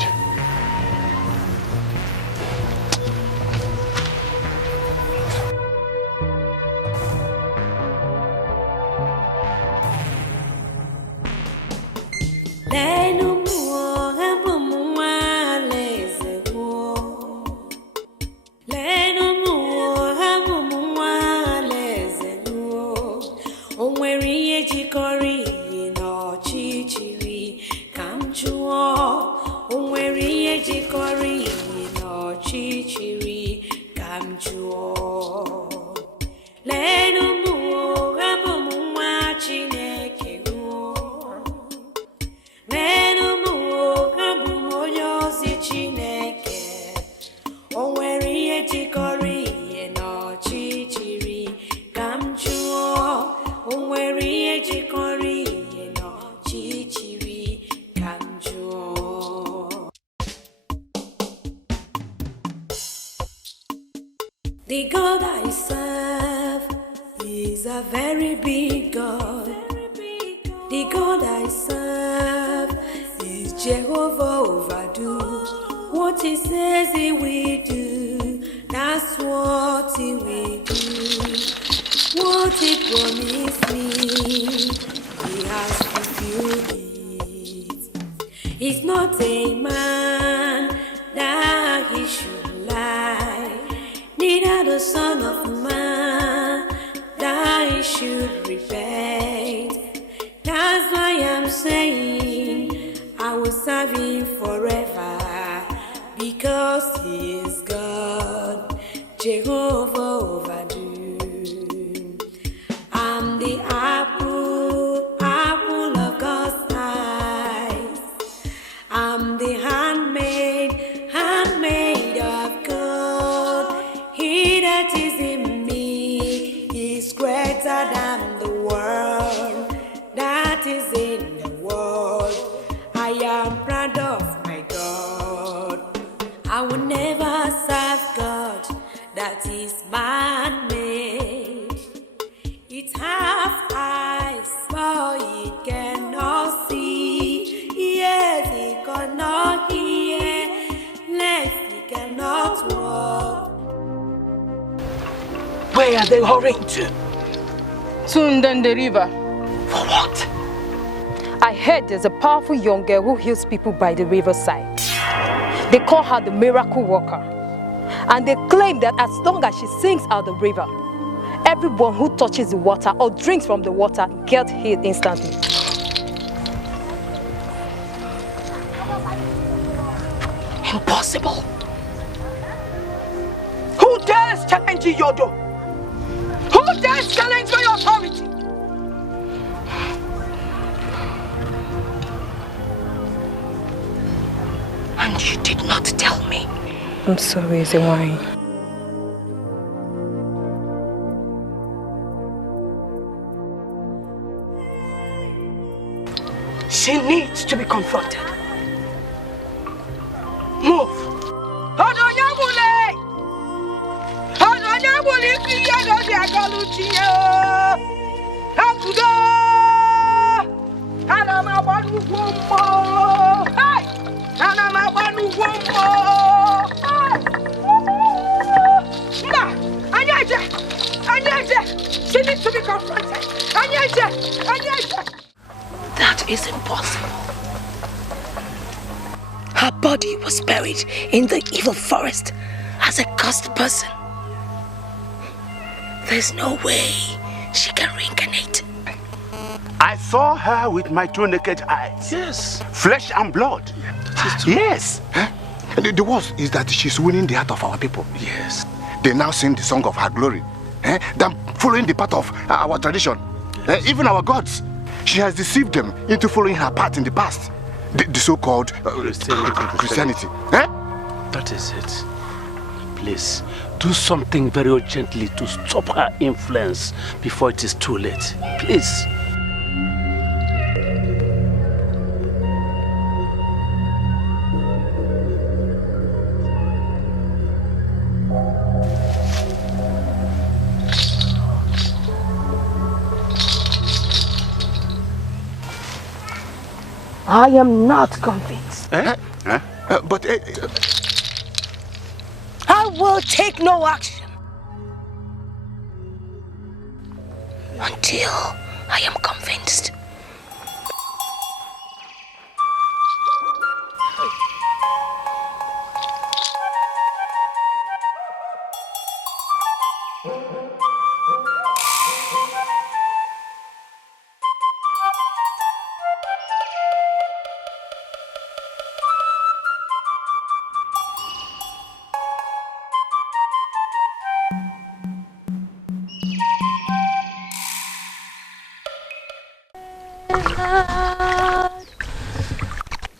The God I serve is a very big God. The God I serve is Jehovah overdo. What he says he will do, that's what he will do. What he promised me, he has fulfilled it. He's not a man that he should lie, neither the son of man that he should repent. That's why I'm saying I will serve him forever, because he is God, Jehovah overdo. I'm the apple of God's eyes. I'm the handmaid of God. He that is in me is greater than the world that is in the world. I am proud of my God. I will never serve God that is man-made. It have eyes, but it cannot see. Yes, it cannot hear. Legs, it cannot walk. Where are they hurrying to? Soon down the river. For what? I heard there's a powerful young girl who heals people by the riverside. They call her the miracle worker. And they claim that as long as she sings out the river, everyone who touches the water or drinks from the water gets healed instantly. Impossible. Who dares challenge Yodo? Who dares challenge my authority? And you did not tell me. I'm sorry, Zewai. She needs to be confronted. Move. She needs to be confronted. That is impossible. Her body was buried in the evil forest as a cursed person. There's no way she can reincarnate. I saw her with my 2 naked eyes. Yes. Flesh and blood. Yes. Huh? The worst is that she's winning the heart of our people. Yes. They now sing the song of her glory. Than following the path of our tradition. Even our gods. She has deceived them into following her path in the past. The so-called Christianity. That is it. Please, do something very urgently to stop her influence before it is too late. Please. I am not convinced. But I will take no action until I am convinced.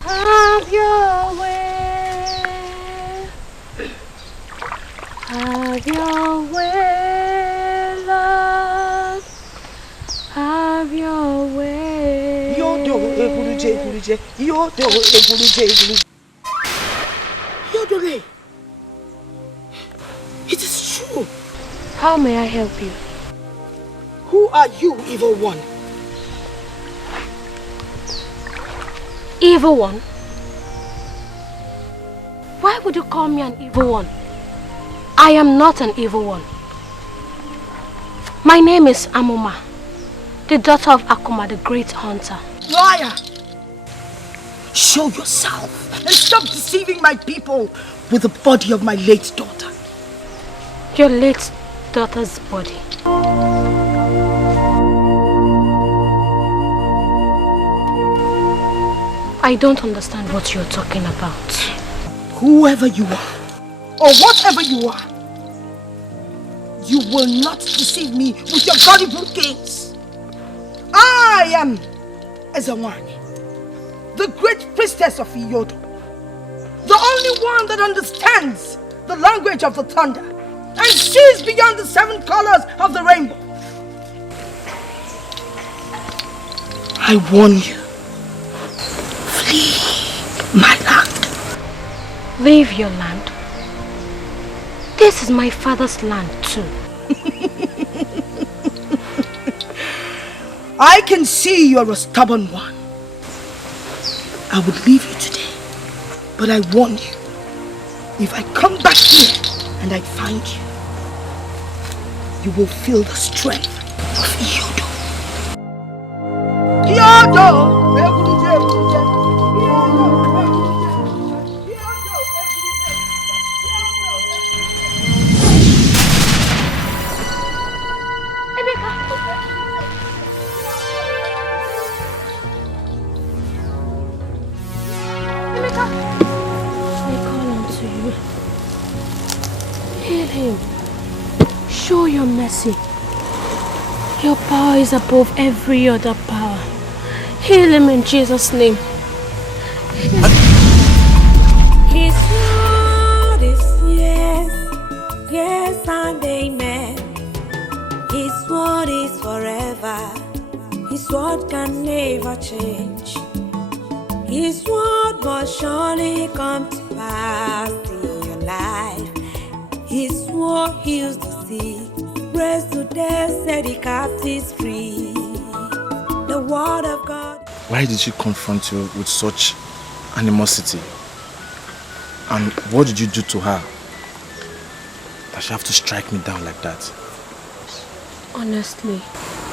Have your way. Have your way, Lord. Have your way. Yodole, it is true. How may I help you? Who are you, evil one? Evil one? Why would you call me an evil one? I am not an evil one. My name is Amuma, the daughter of Akuma, the great hunter. Liar! Show yourself and stop deceiving my people with the body of my late daughter. Your late daughter's body. I don't understand what you're talking about. Whoever you are, or whatever you are, you will not deceive me with your gullible games. I am Ezawani, the great priestess of Iyodo, the only one that understands the language of the thunder and sees beyond the 7 colors of the rainbow. I warn you. Flee my land. Leave your land? This is my father's land too. I can see you're a stubborn one. I would leave you today, but I warn you, if I come back here and I find you, you will feel the strength of Iyodo. Iyodo! Show your mercy. Your power is above every other power. Heal him in Jesus' name. His word is yes, yes and amen. His word is forever. His word can never change. His word must surely come to pass in your life. His word heals the sick, raised to death, set the captives free. The word of God. Why did she confront you with such animosity? And what did you do to her that she have to strike me down like that? Honestly,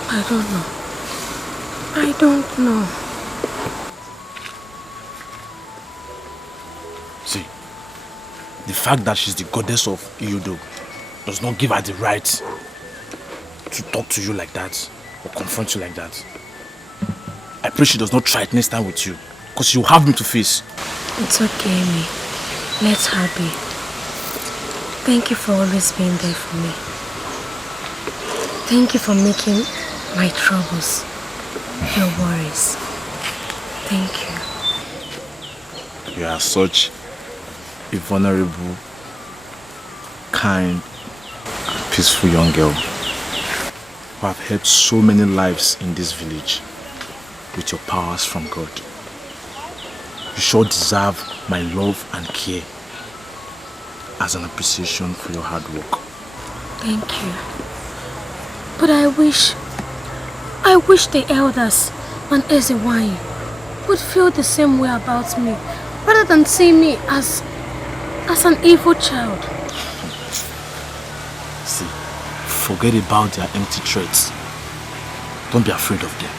I don't know. I don't know. See, the fact that she's the goddess of Edo does not give her the right to talk to you like that or confront you like that. I pray she does not try it next time with you, because you have me to face. It's okay, me. Let her be. Thank you for always being there for me. Thank you for making my troubles your worries. Thank you. You are such a vulnerable, kind, and peaceful young girl who have helped so many lives in this village with your powers from God. You sure deserve my love and care as an appreciation for your hard work. Thank you. But I wish the elders and Ezewine would feel the same way about me, rather than see me as an evil child. See, forget about their empty threats. Don't be afraid of them.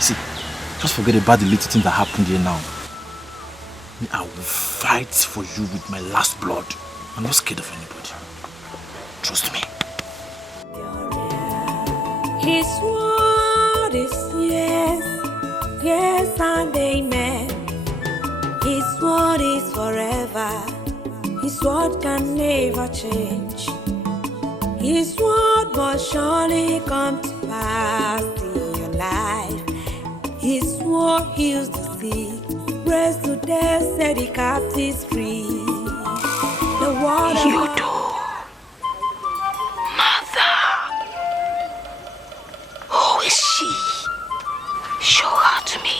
See, just forget about the little thing that happened here now. I will fight for you with my last blood. I'm not scared of anybody. Trust me. His word is yes, yes and amen. His word is forever. His word can never change. His word must surely come to pass in your life. His word heals the sick, raised to death, set the captives free. The word of Edo. Mother. Who is she? Show her to me.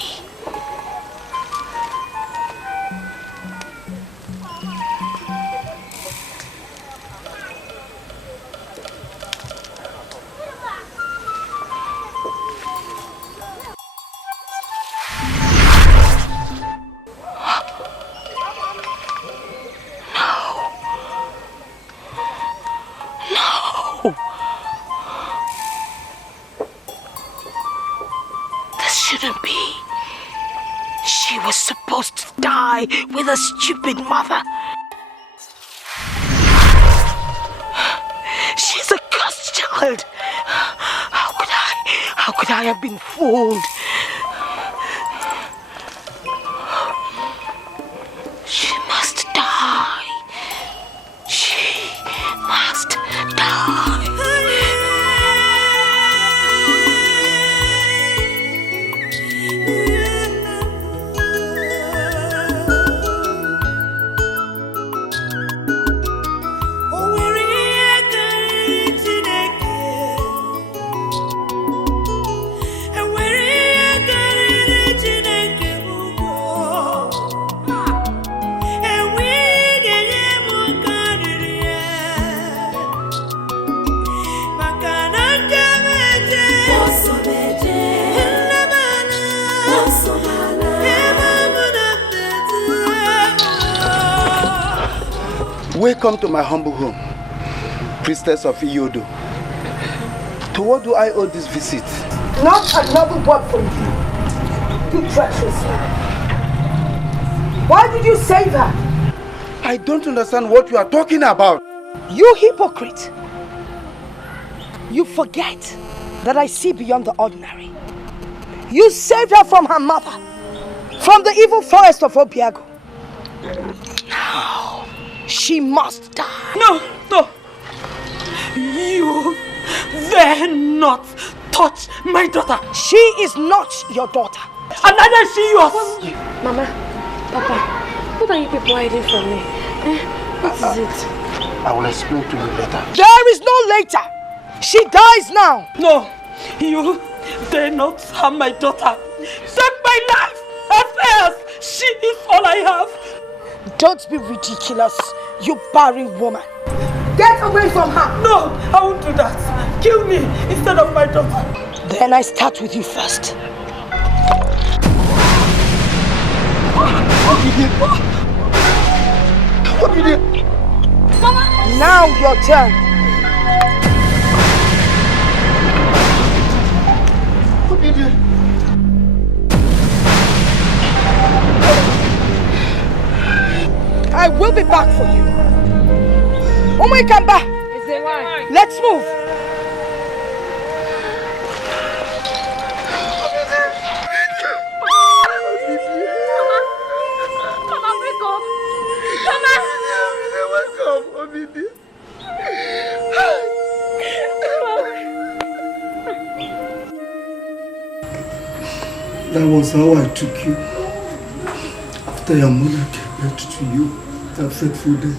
With a stupid mother. She's a cursed child. How could I have been fooled? She must die. She must die. Welcome to my humble home, priestess of Edo. To what do I owe this visit? Not another word from you, you treacherous man. Why did you save her? I don't understand what you are talking about. You hypocrite! You forget that I see beyond the ordinary. You saved her from her mother, from the evil forest of OBIO. Now, she must die. No. You dare not touch my daughter. She is not your daughter. And neither is she yours. Mama, Papa, what are you people hiding from me? What is it? I will explain to you later. There is no later. She dies now. No, you dare not harm my daughter. Take my life at first. She is all I have. Don't be ridiculous, you barren woman. Get away from her. No, I won't do that. Kill me instead of my daughter. Then I start with you first. Mama. Now your turn. I will be back for you. When we come back, let's move. Mama, wake up. Mama. That was how I took you. After your mother gave birth to you, that fateful day.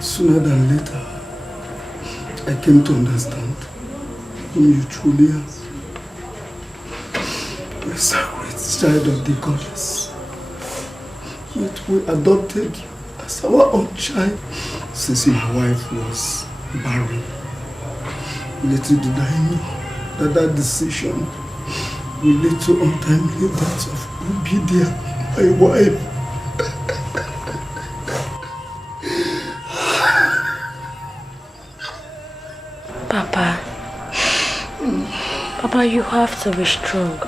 Sooner than later, I came to understand whom you truly are. You're a sacred child of the goddess. Yet we adopted you as our own child since my wife was barren. Little did I know that that decision will lead to untimely death of Obidia, my wife. Papa, you have to be strong.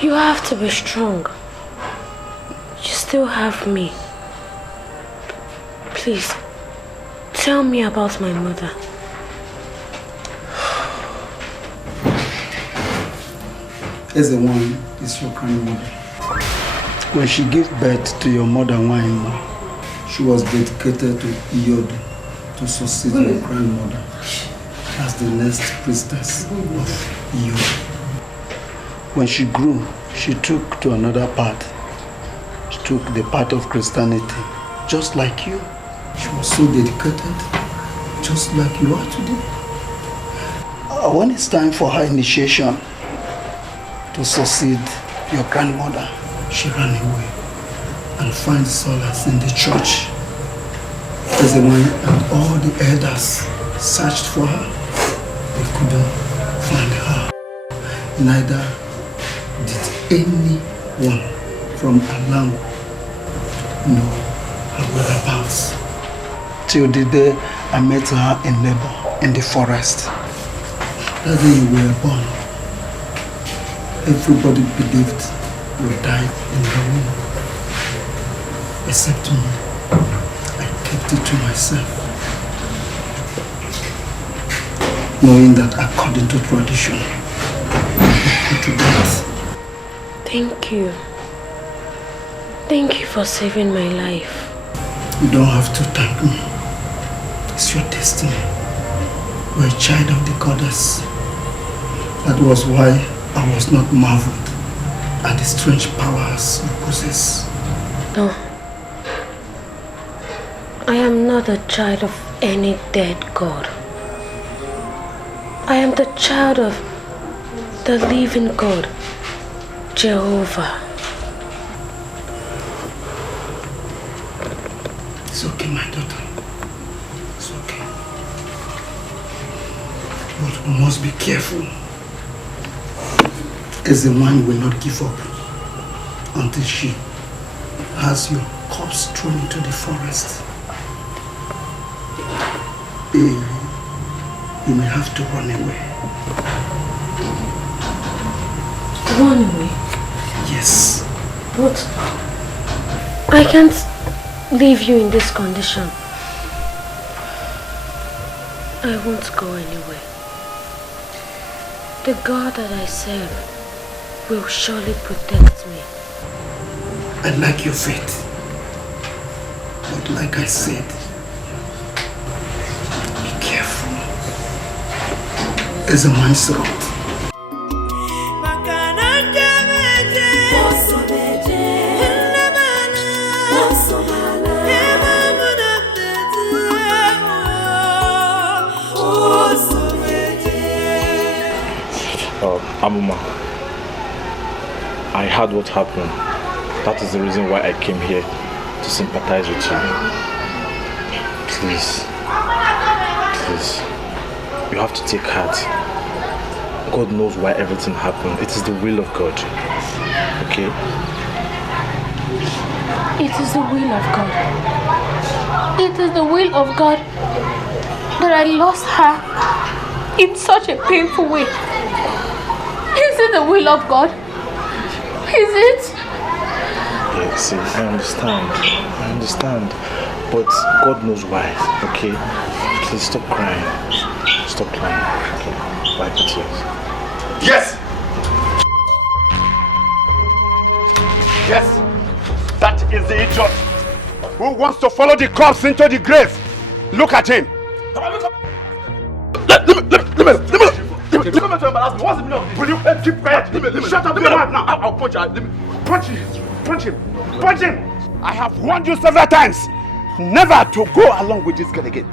You have to be strong. You still have me. Please, tell me about my mother. Ezewine is your grandmother. When she gave birth to your mother, Waima, she was dedicated to Edo to succeed your grandmother as the next priestess of Edo. When she grew, she took to another path. She took the path of Christianity, just like you. She was so dedicated, just like you are today. When it's time for her initiation to succeed your grandmother, she ran away and found solace in the church. Ezewine and all the elders searched for her. They couldn't find her. Neither did anyone from Alango know her whereabouts. Till the day I met her in labor in the forest. That day you were born, everybody believed you died in the womb. Except me. I kept it to myself. Knowing that according to tradition, you put to death. Thank you. Thank you for saving my life. You don't have to thank me. It's your destiny. You're a child of the goddess. That was why I was not marveled at the strange powers you possess. No. I am not a child of any dead god. I am the child of the living God, Jehovah. It's okay, my daughter. It's okay. But we must be careful. Ezewine will not give up until she has your corpse thrown into the forest. You may have to run away. Run away? Yes. But I can't leave you in this condition. I won't go anywhere. The God that I serve will surely protect me. I like your faith. But like I said, be careful. Ezewine's throat. Amuma, I heard what happened. That is the reason why I came here to sympathize with you. Please, please, you have to take heart. God knows why everything happened. It is the will of God. Okay? It is the will of God. It is the will of God that I lost her in such a painful way. Is it the will of God? Is it? Yeah, see, I understand. But God knows why, okay? Please stop crying. Stop crying, okay? Wipe the tears. Yes! Yes! That is the idiot who wants to follow the corpse into the grave. Look at him. Let me embarrass me. What's the meaning of this? Will you keep quiet? Shut up your mouth now. I'll punch you. Punch him. I have warned you several times never to go along with this girl again.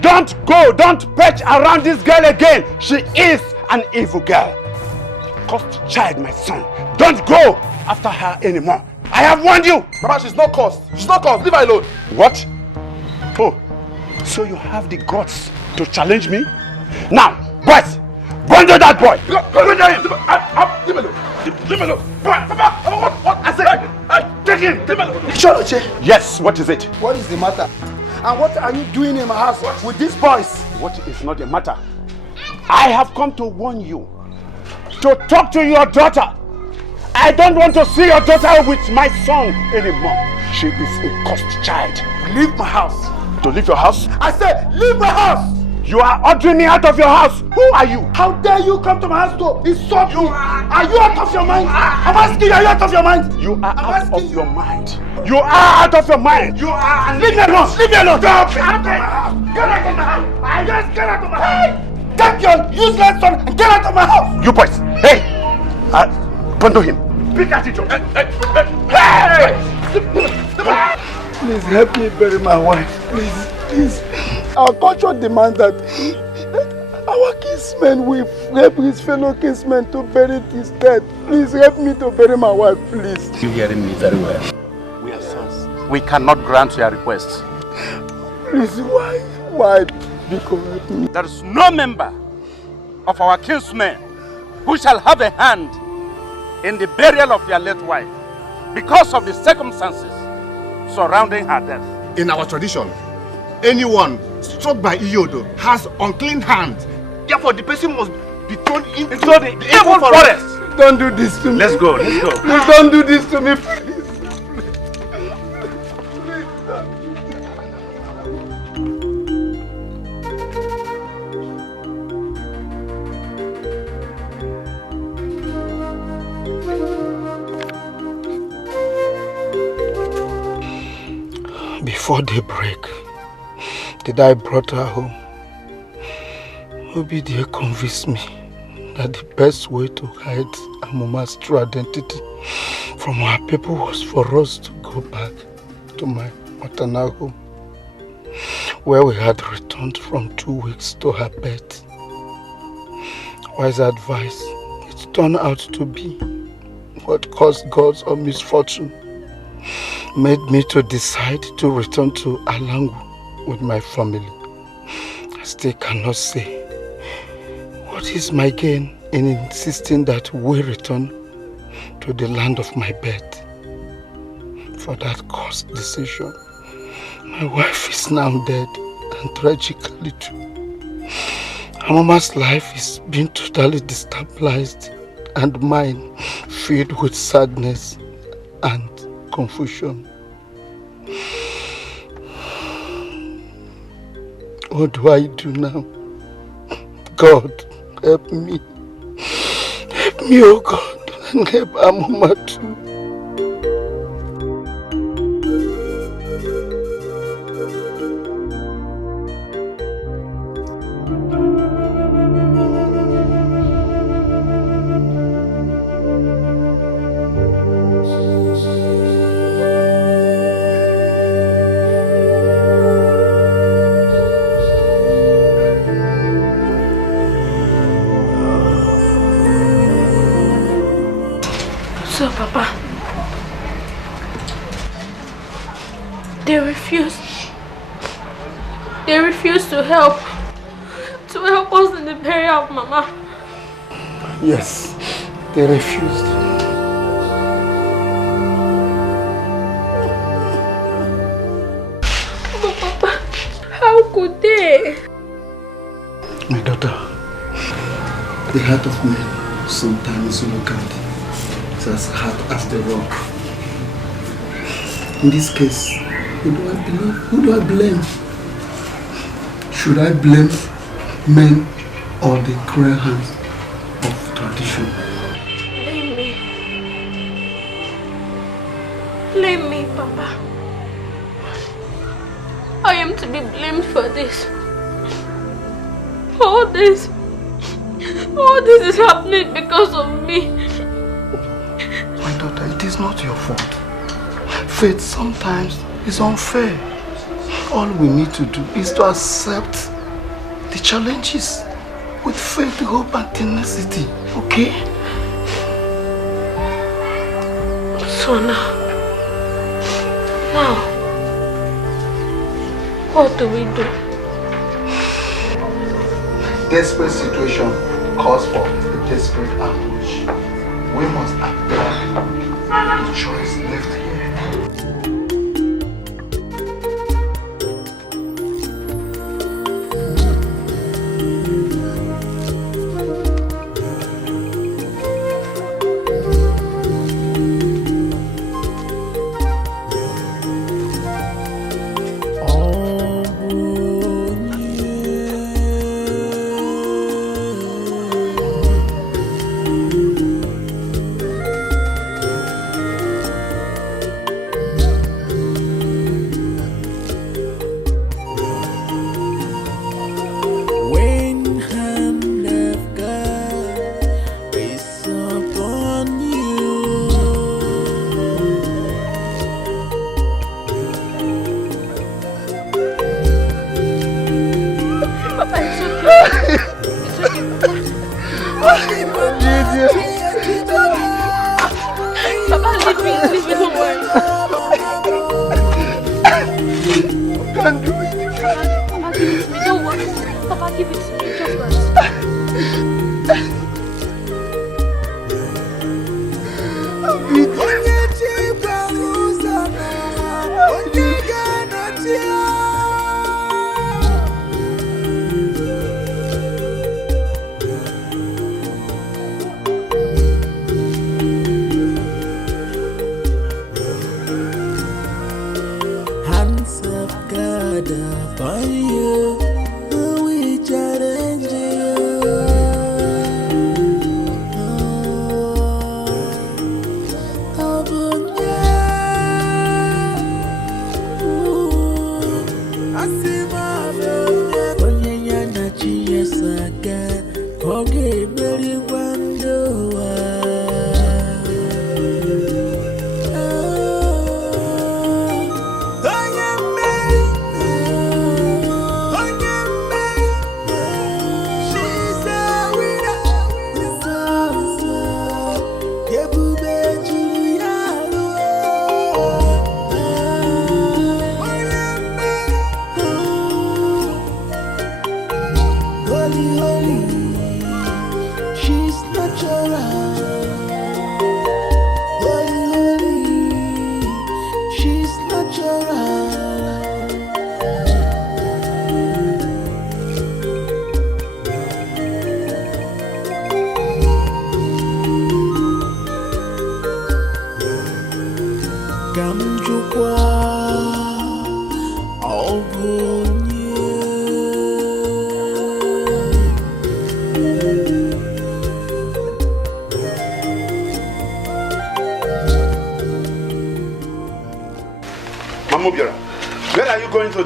Don't perch around this girl again. She is an evil girl. Cursed child, my son. Don't go after her anymore. I have warned you. Mama, she's not cursed. Leave her alone. What? Oh, so you have the guts to challenge me? Now, boys, bundle that boy. Bundle him. Leave me alone. What? I said, take him. Choloche. Yes, what is it? What is the matter? And what are you doing in my house with these boys? What is not the matter? I have come to warn you to talk to your daughter. I don't want to see your daughter with my son anymore. She is a cursed child. Leave my house. To leave your house? I said, leave my house! You are ordering me out of your house. Who are you? How dare you come to my house to insult me? Are you out of your mind? I'm asking you, are you out of your mind? You are out of your mind. You are out of your mind. You are. Leave me alone. Leave me alone. Stop. Get out of my house. Get out of my house. I just get out of my house. Take your useless son and get out of my house. You boys. Hey. Bundle him. Pick at it. Hey. Please help me bury my wife. Please. Our culture demands that our kinsmen will help his fellow kinsmen to bury his dead. Please help me to bury my wife, please. You hearing me very well? We are sons. We cannot grant your request. Please, why? Because help me. There is no member of our kinsmen who shall have a hand in the burial of your late wife because of the circumstances surrounding her death. In our tradition, anyone struck by Ini Edo has unclean hands. Therefore, the person must be thrown into the evil forest. Don't do this to me. Let's go. Please don't do this to me. Before daybreak, the day I brought her home, OBIO convinced me that the best way to hide Amuma's true identity from our people was for us to go back to my maternal home, where we had returned from 2 weeks to her birth. Wise advice, it turned out to be what caused God's own misfortune, made me to decide to return to Alangu with my family. I still cannot say what is my gain in insisting that we return to the land of my birth. For that caused decision, my wife is now dead, and tragically too. Amama's life is being totally destabilized, and mine filled with sadness and confusion. What do I do now? God, help me. Help me, oh God, and help Amama too. So, Papa, They refused to help us in the burial of Mama. Yes, they refused. But Papa, how could they? My daughter, the heart of man sometimes look at it's as hard as the rock. In this case, who do I believe? Who do I blame? Should I blame men or the cruel hands of tradition? Blame me. Blame me, Papa. I am to be blamed for this. All this is happening because of me. My daughter, it is not your fault. Fate sometimes is unfair. All we need to do is to accept the challenges with faith, hope and tenacity, okay? So now, what do we do? Desperate situation calls for a desperate approach. We must apply the choice left here.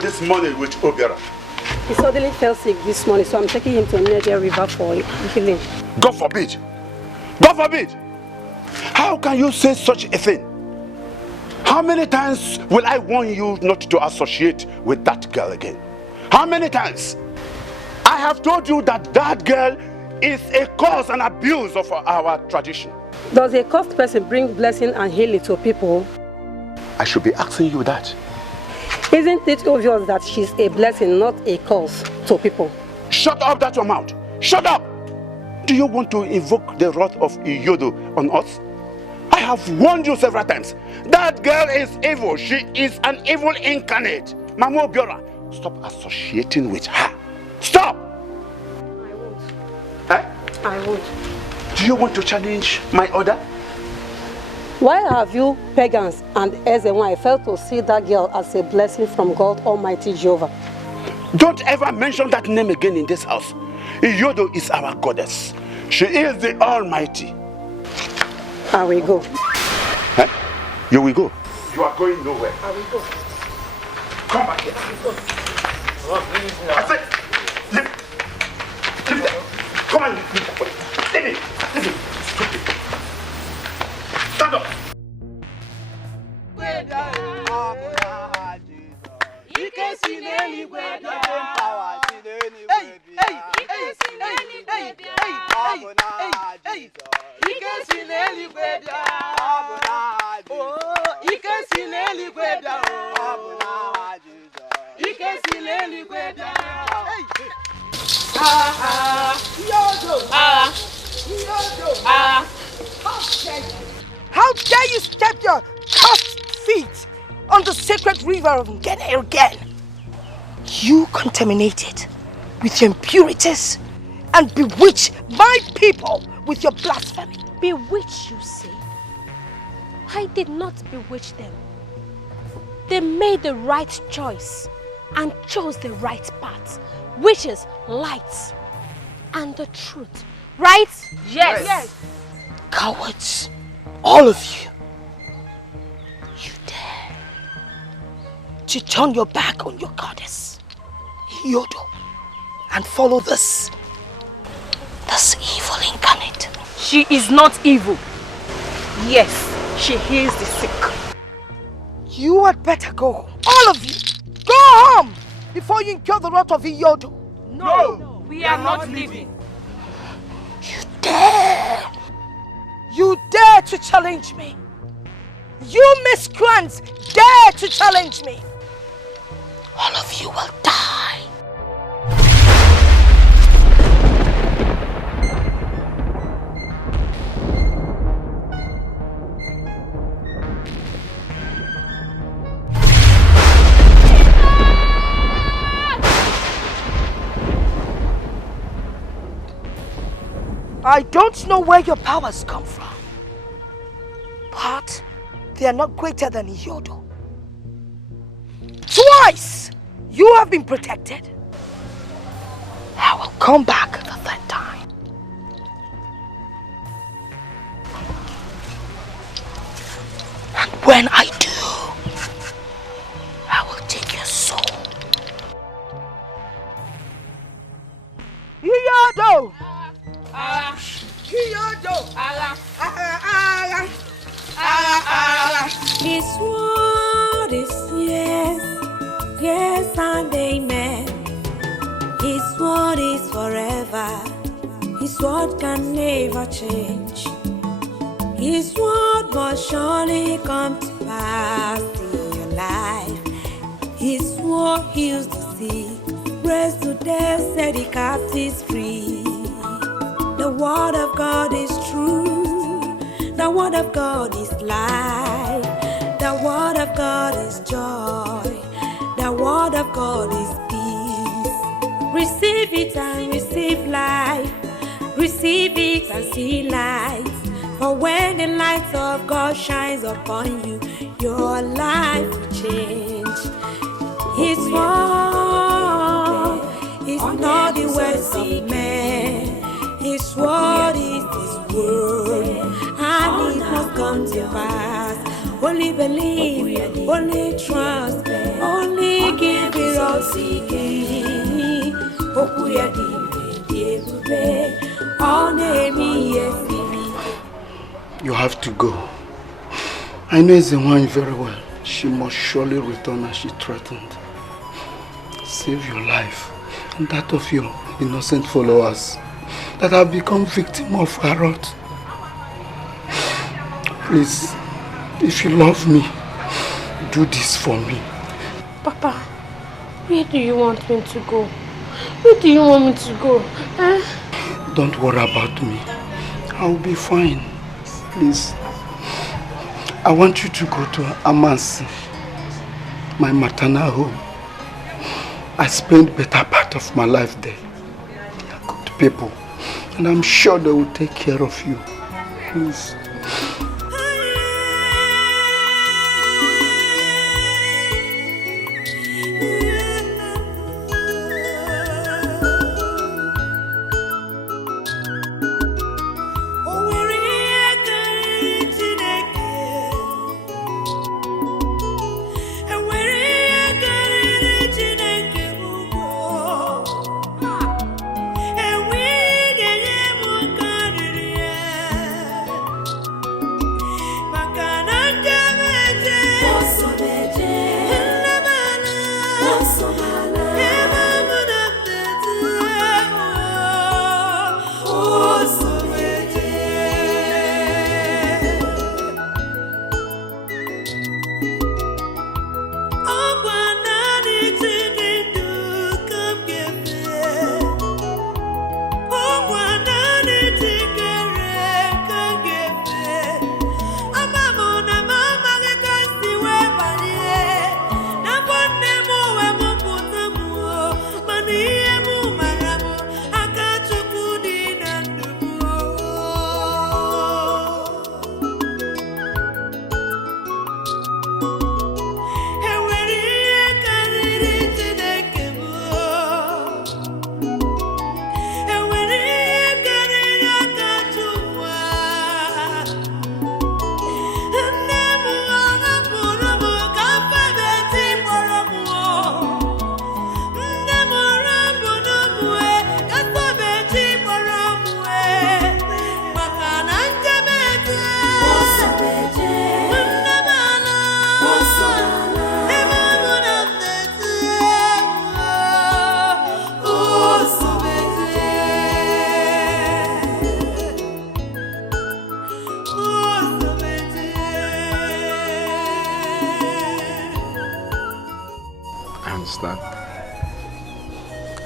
This morning with Obiora. He suddenly fell sick this morning, so I'm taking him to Niger River for healing. God forbid! God forbid! How can you say such a thing? How many times will I warn you not to associate with that girl again? How many times? I have told you that that girl is a cause and abuse of our tradition. Does a cursed person bring blessing and healing to people? I should be asking you that. Isn't it obvious that she's a blessing, not a curse to people? Shut up, that's your mouth. Shut up! Do you want to invoke the wrath of Iyodo on us? I have warned you several times. That girl is evil. She is an evil incarnate. Mama Obiora, stop associating with her. Stop! I won't. Eh? I won't. Do you want to challenge my order? Why have you pagans and Ezenwa failed to see that girl as a blessing from God Almighty Jehovah? Don't ever mention that name again in this house. Iyodo is our goddess. She is the Almighty. I will go. Eh? You will go? You are going nowhere. I will go. Come back here. I said, leave that. Come on, leave that body. Leave it. Leave it. Stupid. Stand up. How dare you step your cursed feet on the sacred river of Dikeh again? You contaminated with your impurities and bewitch my people with your blasphemy. Bewitch, you say? I did not bewitch them. They made the right choice and chose the right path, which is light and the truth. Right? Yes. Cowards, all of you. You dare to turn your back on your goddess, Iyodo, and follow this evil incarnate. She is not evil. Yes, she heals the sick. You had better go home. All of you, go home before you incur the wrath of Iyodo. No, we are not leaving. You dare to challenge me. You miscreants dare to challenge me. All of you will die. I don't know where your powers come from, but they are not greater than Iyodo. Twice you have been protected. I will come back the third time. And when I do, I will take your soul. Iyodo! His word is yes, yes and amen. His word is forever. His word can never change. His word must surely come to pass in your life. His word heals the sick, raised to death, set the captives free. The word of God is true. The word of God is life. The word of God is joy. The word of God is peace. Receive it and receive life. Receive it and see light. For when the light of God shines upon you, your life will change. His word is not the words of man. His word is His word, and it must come to pass. Only believe, only trust, only give it all seeking. You have to go. I know Ezenwa very well. She must surely return as she threatened. Save your life and that of your innocent followers that have become victims of her wrath. Please, if you love me, do this for me. Papa, where do you want me to go? Where do you want me to go? Don't worry about me. I'll be fine. Please. I want you to go to Amansi, my maternal home. I spent better part of my life there. They are good people. And I'm sure they will take care of you. Please.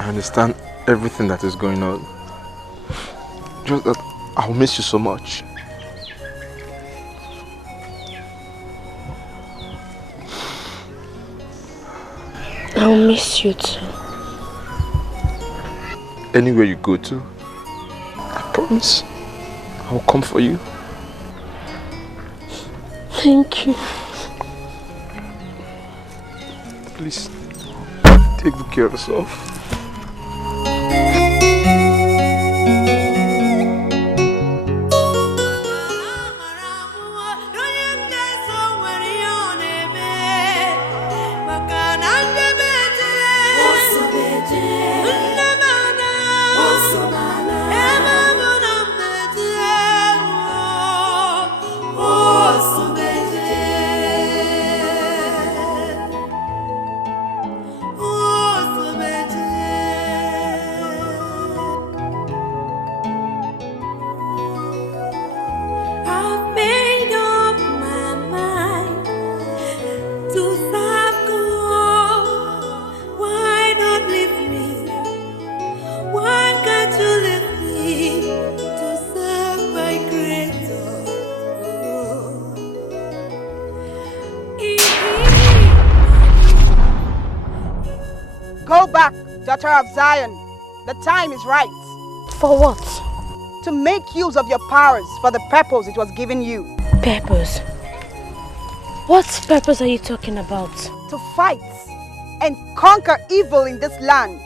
I understand everything that is going on. Just that I'll miss you so much. I'll miss you too. Anywhere you go to, I promise I'll come for you. Thank you. Please, take good care of yourself. Daughter of Zion, the time is right. For what? To make use of your powers for the purpose it was given you. Purpose? What purpose are you talking about? To fight and conquer evil in this land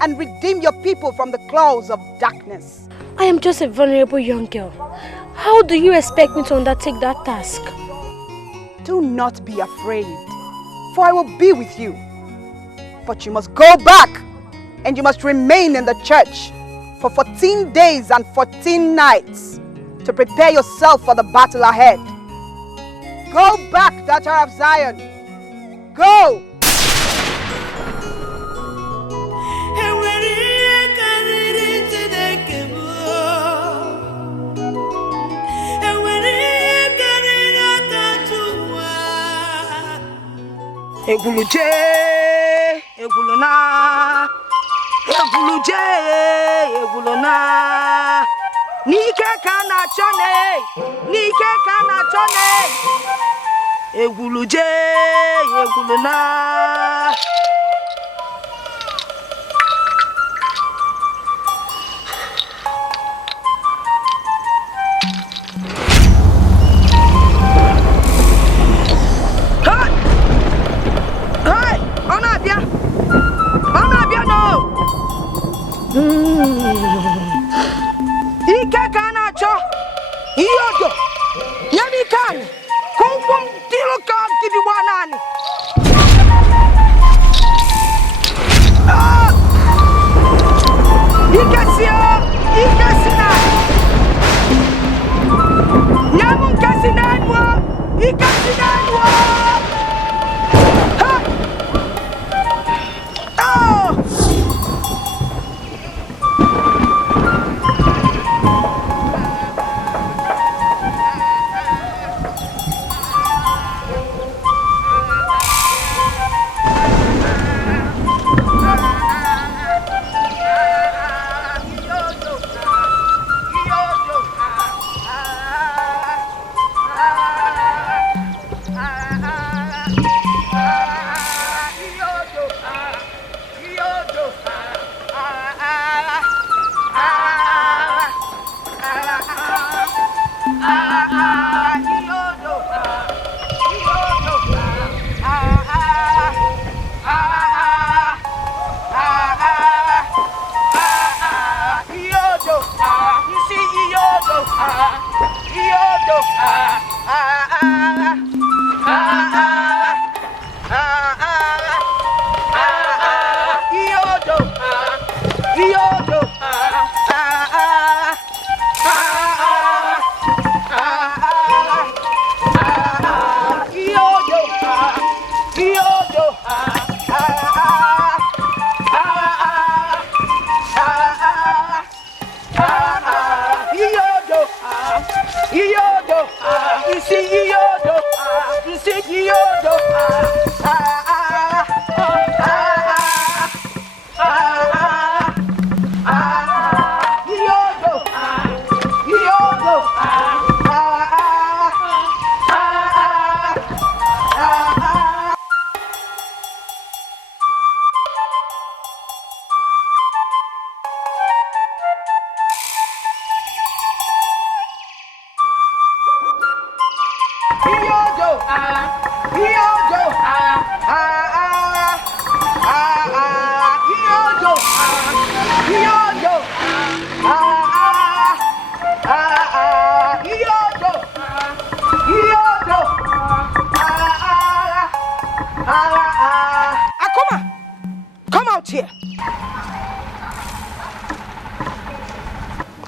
and redeem your people from the claws of darkness. I am just a vulnerable young girl. How do you expect me to undertake that task? Do not be afraid, for I will be with you. But you must go back and you must remain in the church for 14 days and 14 nights to prepare yourself for the battle ahead. Go back, daughter of Zion. Go! Eguluche Eguluje, egulona. Nike kana chone, Nike kana chone. Eguluje, egulona. Ike kana cho iyodo yami kan kumkum tilo kan tibi wanani Ike sina nyamun kasinanwa Ike sinanwa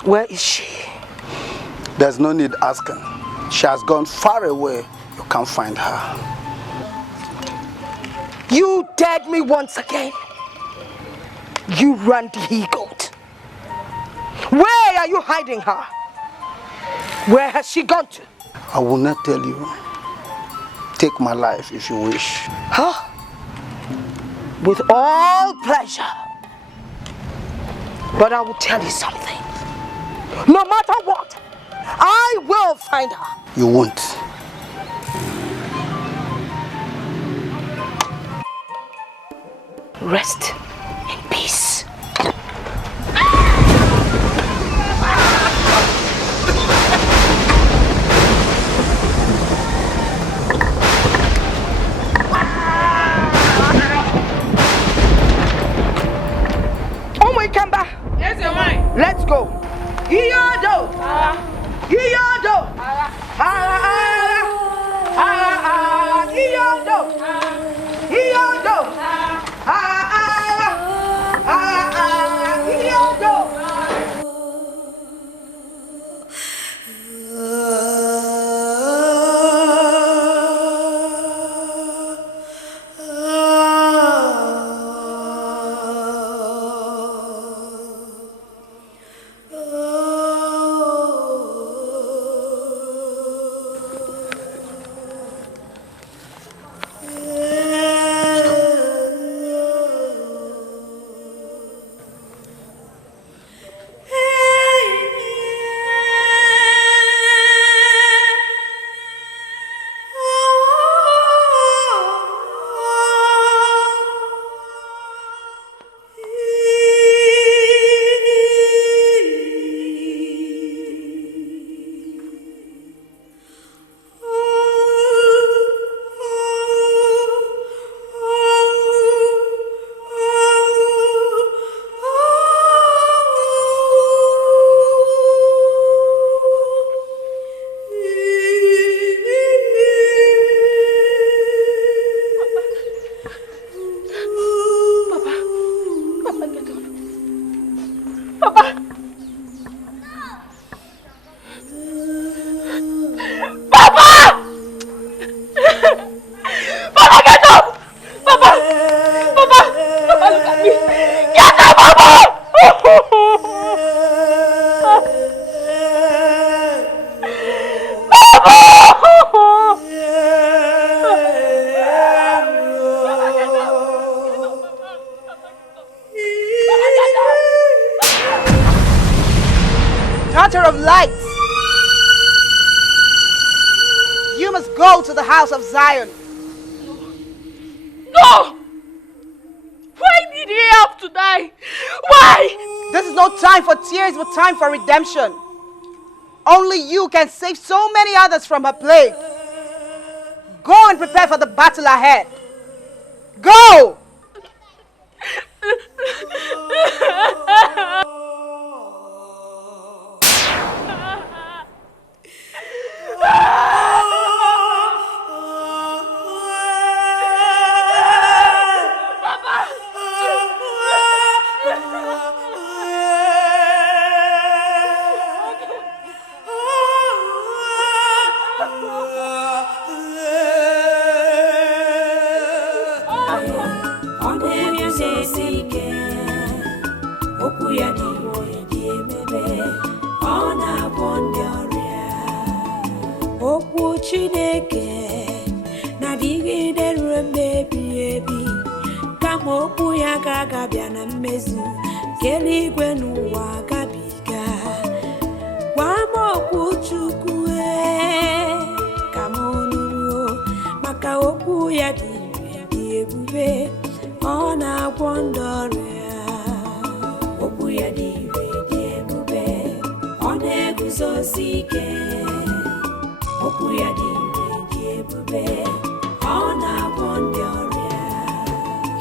Where is she? There's no need asking. She has gone far away. You can't find her. You dared me once again. You randy he-goat. Where are you hiding her? Where has she gone to? I will not tell you. Take my life if you wish. Huh? With all pleasure. But I will tell you something. No matter what, I will find her. You won't. Rest in peace. Oh my Kamba. Yes, your mind. Let's go. Iyodo. Iyodo. Iyodo. Iyodo. daughter of light. You must go to the house of Zion. No! Why did he have to die? Why? This is no time for tears, but time for redemption. Only you can save so many others from her plague. Go and prepare for the battle ahead. Go!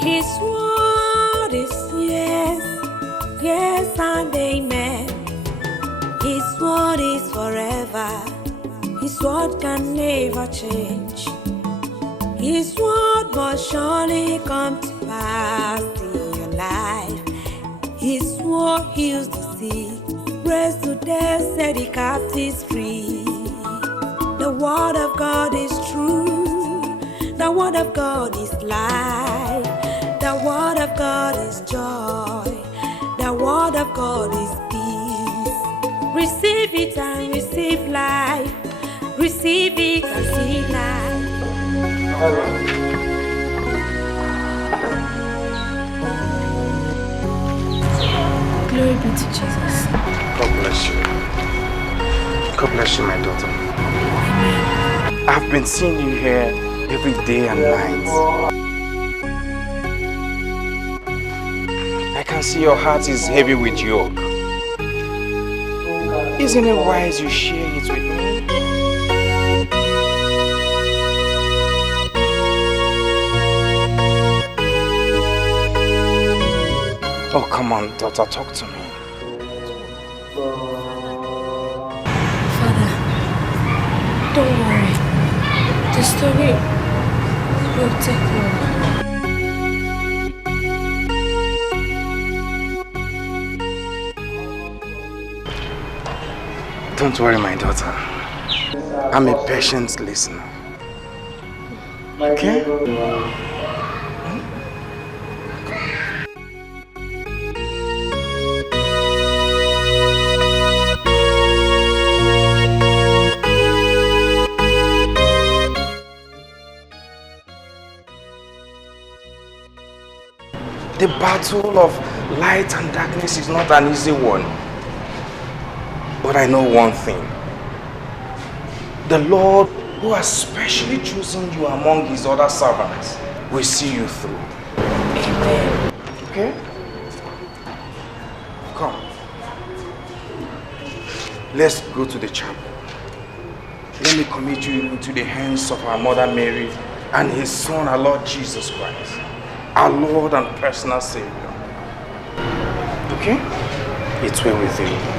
His word is yes, yes and amen. His word is forever. His word can never change. His word must surely come to pass in your life. His word heals the sick, raised to death, set the captives free. The word of God is true. The word of God is life. The word of God is joy. The word of God is peace. Receive it and receive life. Receive it and see life. Glory be to Jesus. God bless you. God bless you, my daughter. I've been seeing you here every day and night. I can see your heart is heavy with yoke. Isn't it wise you share it with me? Oh, come on, daughter, talk to me. Father, don't worry. The story will take long. Don't worry, my daughter. I'm a patient listener. Okay? The battle of light and darkness is not an easy one. But I know one thing. The Lord, who has specially chosen you among his other servants, will see you through. Amen. Okay? Come. Let's go to the chapel. Let me commit you into the hands of our Mother Mary and his Son, our Lord Jesus Christ, our Lord and personal Savior. Okay? It's well with you.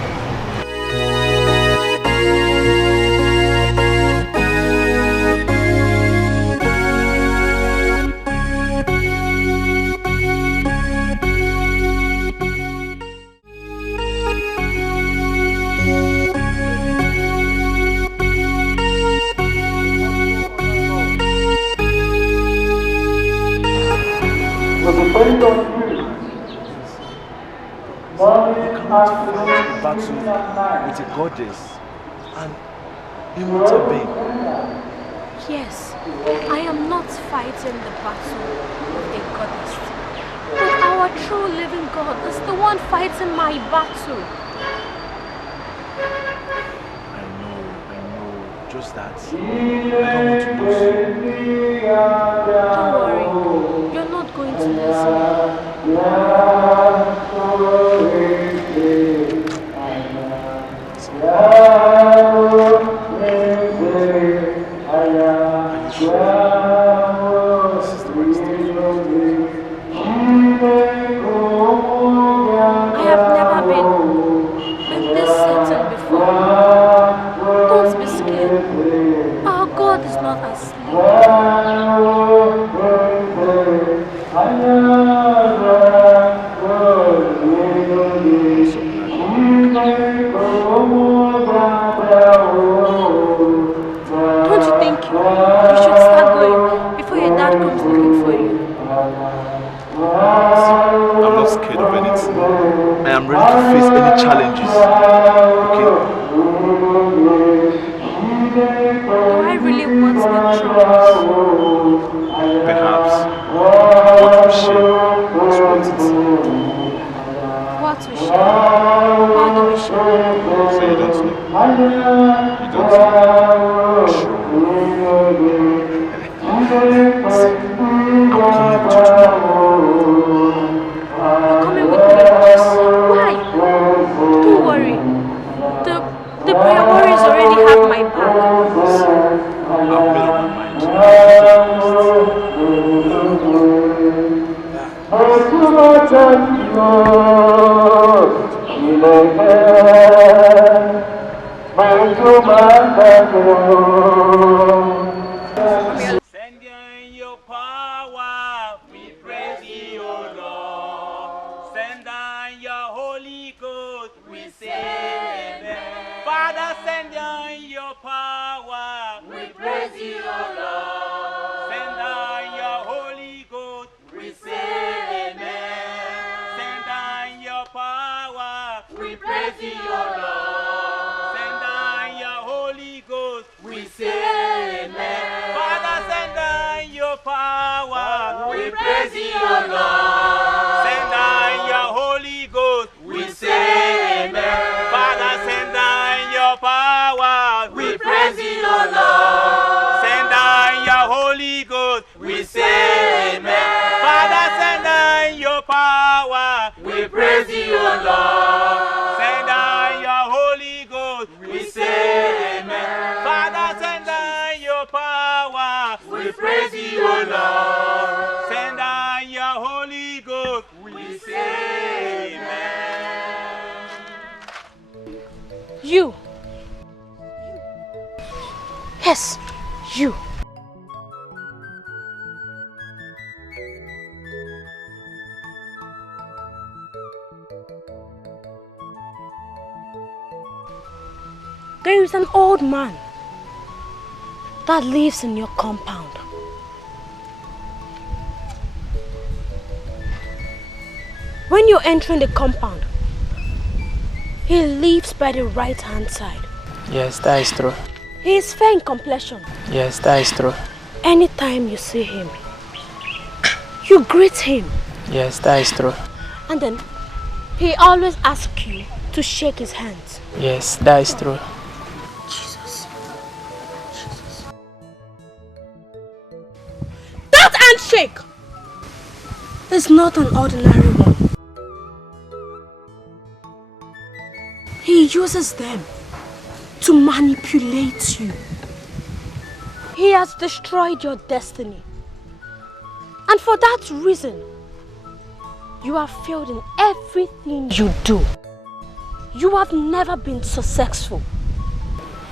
Battle with a goddess and immortal being. Yes, I am not fighting the battle with a goddess. But our true living God is the one fighting my battle. Just that I don't want to lose you. Don't worry, you're not going to lose me. I have never been this certain before. Don't be scared. Our God is not asleep. Don't you think you should start going before your dad comes looking for you? I'm not scared of anything. I am ready to face any challenges. Okay? Do I really want the troubles? Perhaps what we share is worth it. What we share? How do we share? So you don't know? You don't know? Sure. I'm coming with you tomorrow. You're coming with me? Why? Don't worry. The prayer warriors already have my back. I've made up my mind. Send in your power, we praise you, O Lord. Send down your Holy Ghost, we say amen. Father, send in your power, we praise you, O Lord. Send down your Holy Ghost, we say amen. Send down your power, we praise you, O Lord. Send down your Holy Ghost, we say amen. Father, send down your power, we praise you, O Lord. Send down your Holy Ghost, we say amen. Father, send down your power, we praise you, O Lord. Send down your Holy Ghost, we say amen. Father, send down your power, we praise you, O Lord. Send down your Holy Ghost, we say amen. Father, send down your power, we praise you, O Lord. Send down your Holy Ghost, we say amen. You. Yes, you. There is an old man that lives in your compound. When you're entering the compound, he lives by the right-hand side. Yes, that is true. He is fair in complexion. Yes, that is true. Anytime you see him, you greet him. Yes, that is true. And then he always asks you to shake his hands. Yes, that is true. Jesus. That handshake is not an ordinary one. He uses them to manipulate you. He has destroyed your destiny. And for that reason, you have failed in everything you do. You have never been successful.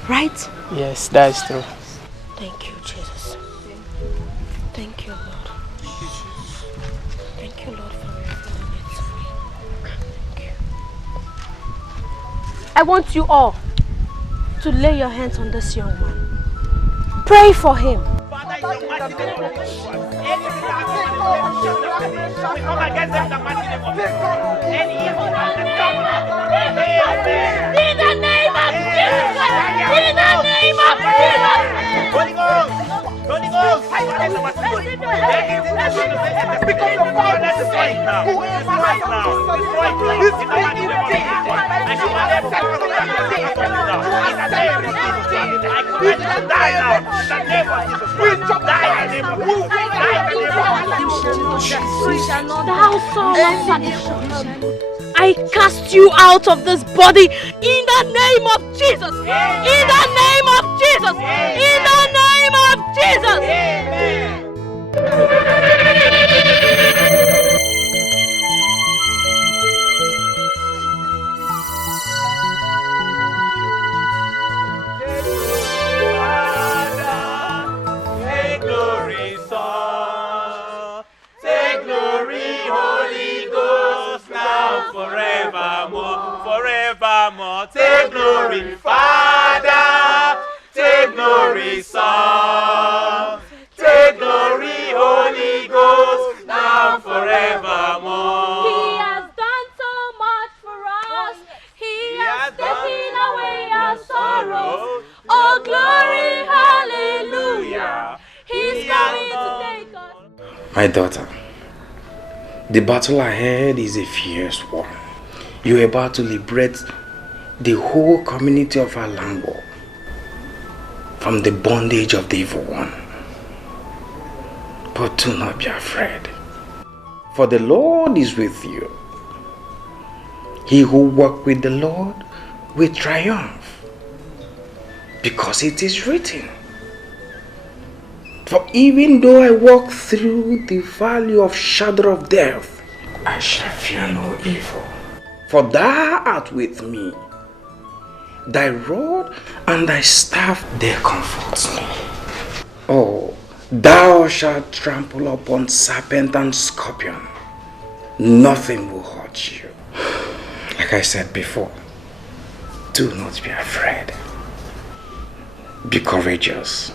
Right? Yes, that is true. Thank you, Jesus. Thank you, Lord. Thank you, Lord, for revealing it to me. Thank you. I want you all to lay your hands on this young man. Pray for him. Father, in the mighty name of Jesus, anything that has been we come against them in the mighty name of Jesus. Any evil that has come, in the name of Jesus, in the name of Jesus. Holy Ghost, Holy Ghost, anything that's going to say anything, let's destroy it now. Destroy it now. Destroy it now. In the mighty name of Jesus. I command every I cast you out of this body in the name of Jesus. In the name of Jesus. In the name of Jesus. Take glory, Son. Take glory, Holy Ghost, now forevermore, forevermore. Take glory, Father. Take glory, Son. Take glory, Holy Ghost, now forevermore. He has done so much for us. He has taken away our sorrows. Oh, glory, hallelujah. He's coming to take us. My daughter, the battle ahead is a fierce one. You're about to liberate the whole community of our land from the bondage of the evil one. But do not be afraid, for the Lord is with you. He who walks with the Lord will triumph, because it is written, for even though I walk through the valley of shadow of death, I shall fear no evil. For thou art with me. Thy rod and thy staff, they comfort me. Oh, thou shalt trample upon serpent and scorpion. Nothing will hurt you. Like I said before, do not be afraid. Be courageous.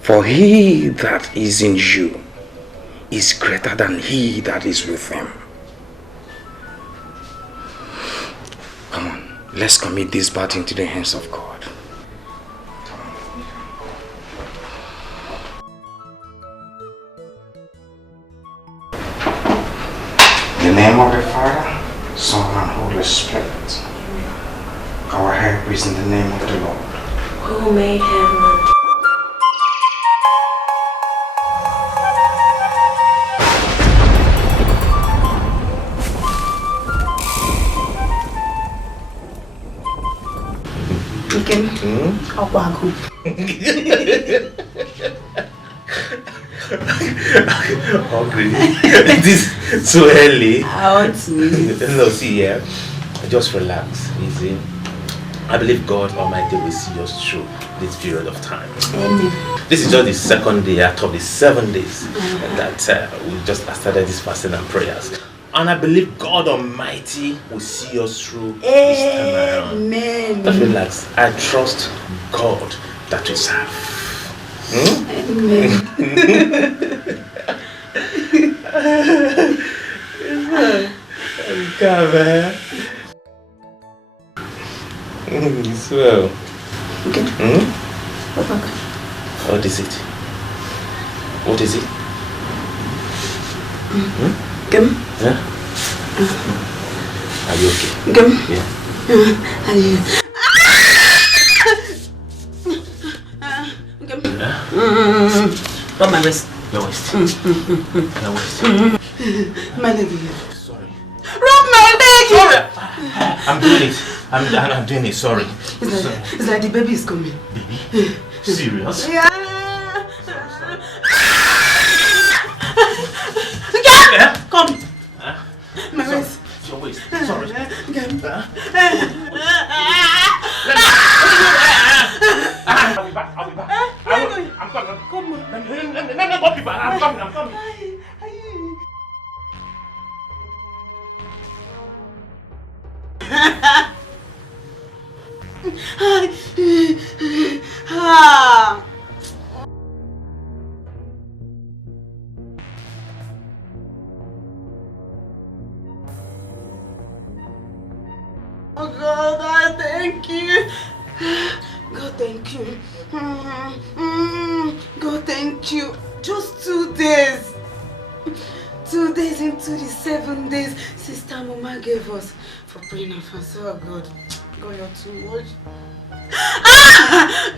For he that is in you is greater than he that is with him. Come on, let's commit this battle into the hands of God. In the name of the Father, Son, and Holy Spirit. Our help is in the name of the Lord, who made heaven and Hungry. This so early. I want to eat. No, see here. Just relax, easy. I believe God Almighty will see us through this period of time. Amen. This is just the second day out of the 7 days that we just started this fasting and prayers. And I believe God Almighty will see us through this time around. Amen. Just relax. I trust God that we serve. Amen. Come on. Swell. Okay. What is it? What is it? Come. Yeah? Are you okay? Come. Yeah. Are you? Rub my waist. Your waist. Your waist. My leg. Sorry. Rub my leg. Sorry. I'm doing it. I'm doing it. Sorry. It's like the baby is coming. Baby? Serious? Yeah. Yeah? Come. My waist. It's your waist. Sorry. I'll be back. I'm coming. Come on. Let me go be back. I'm coming. Oh God, I thank you. God, thank you. God, thank you. Just 2 days. 2 days into the 7 days Sister Mama gave us for praying and fasting. Oh God, God, you're too much.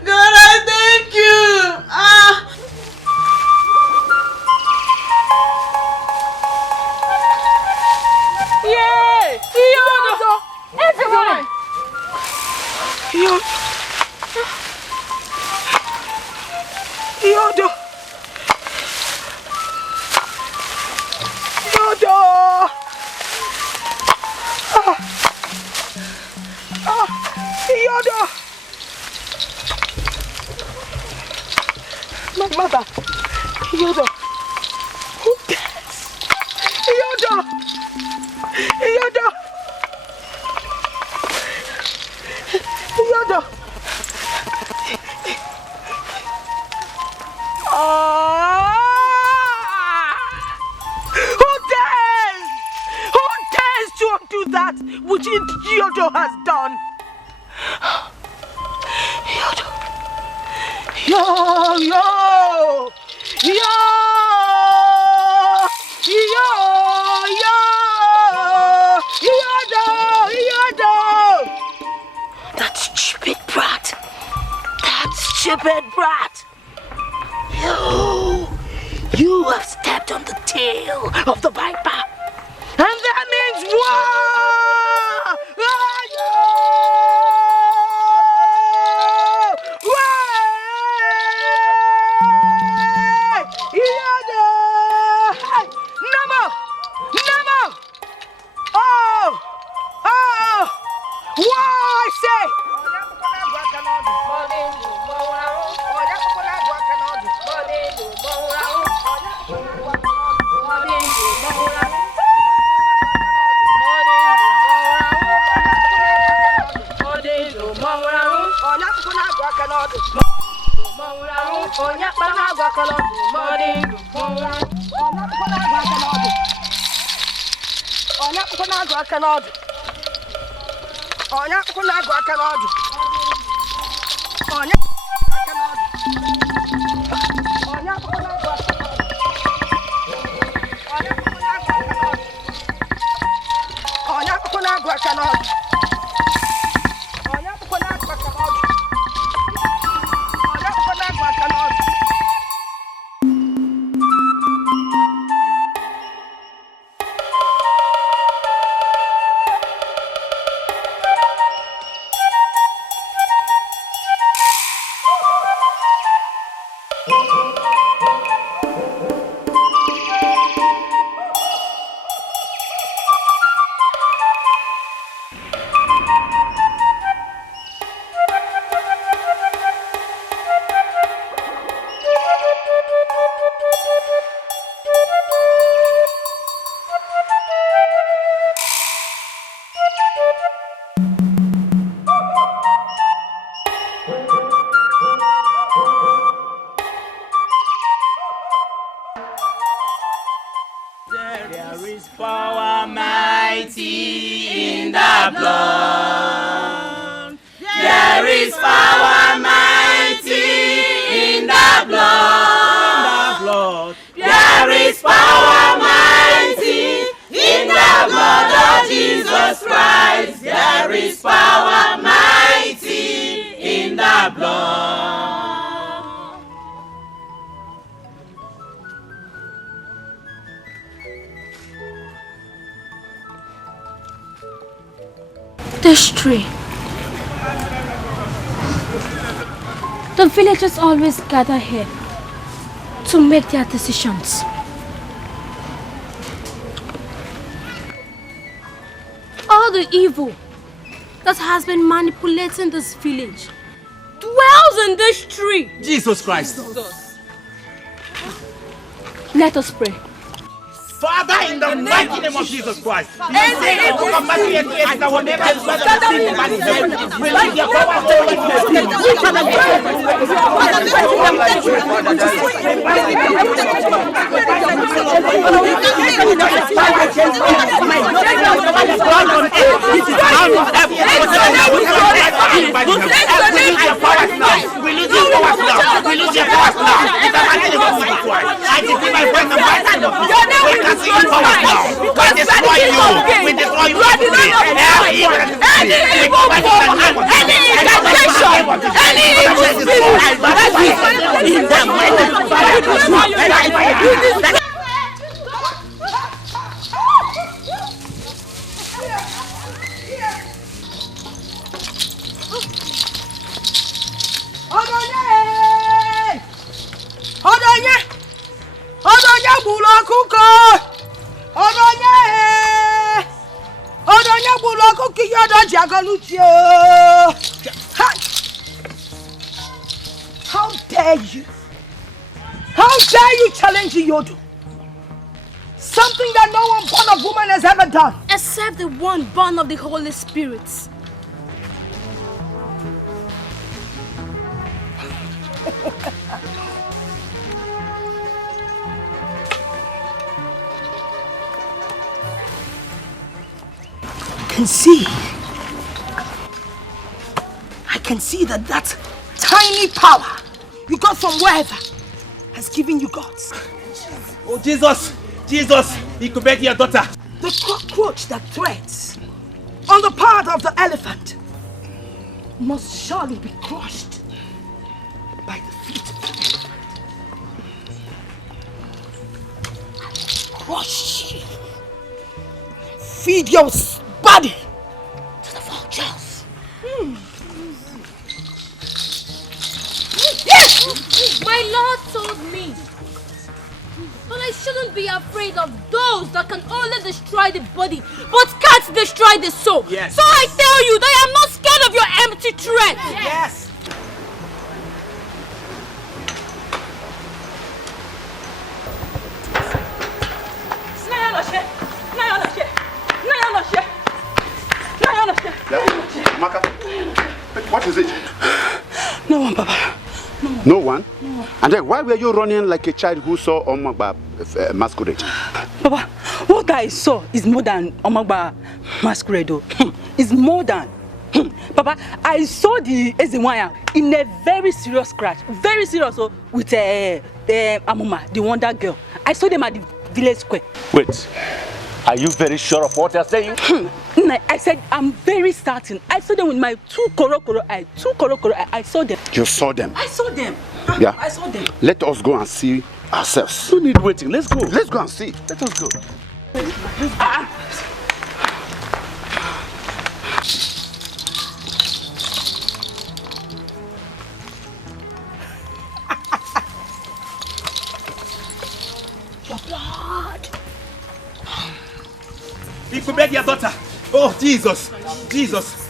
God, I thank you. Yodo! Yodo! Yodo! My mother! Yodo! Who cares? Yodo! Yodo! Yodo! Who dares? Who dares to undo that which Yodo has done? Yodo! Yo! Yodo! That stupid brat! That stupid brat! You have stepped on the tail of the viper, and that means war! This tree. The villagers always gather here to make their decisions. All the evil that has been manipulating this village dwells in this tree. Jesus Christ. Let us pray. Father, in the mighty name of Jesus Christ, you say that whatever is release your power we destroy you. We destroy you. How dare you? How dare you challenge Yodo? Something that no one born of woman has ever done. Except the one born of the Holy Spirit. I can see that tiny power you got from wherever has given you gods. Oh, Jesus! Jesus! He could beg your daughter. The cockroach that treads on the part of the elephant must surely be crushed by the feet of the elephant. Crush you. Feed your body to the vultures. Yes! My Lord told me but I shouldn't be afraid of those that can only destroy the body but can't destroy the soul. Yes. So I tell you that I am not scared of your empty threat. Yes. Maka, what is it? No one, Papa. No one? And then why were you running like a child who saw Omagba masquerade? Papa, what I saw is more than Omagba masquerade. It's more than. Papa, I saw the Ezewanya in a very serious scratch. Very serious with Amuma, the Wonder Girl. I saw them at the village square. Wait, are you very sure of what you're saying? I said I'm very certain. I saw them with my two koro eye. I saw them. You saw them? I saw them. Yeah. I saw them. Let us go and see ourselves. No need waiting. Let's go. Let's go and see. Let us go. Your blood. He could beg your daughter. Oh, Jesus. Jesus.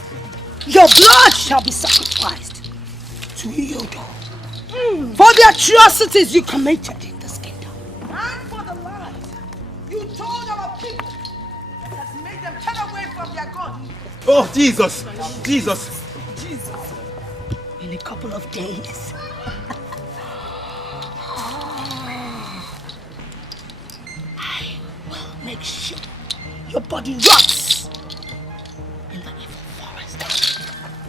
Your blood shall be sacrificed to Yodo for the atrocities you committed in this kingdom. And for the lies you told our people that has made them turn away from their God. Oh, Jesus. Jesus. Jesus. In a couple of days. I will make sure your body rots in the evil forest.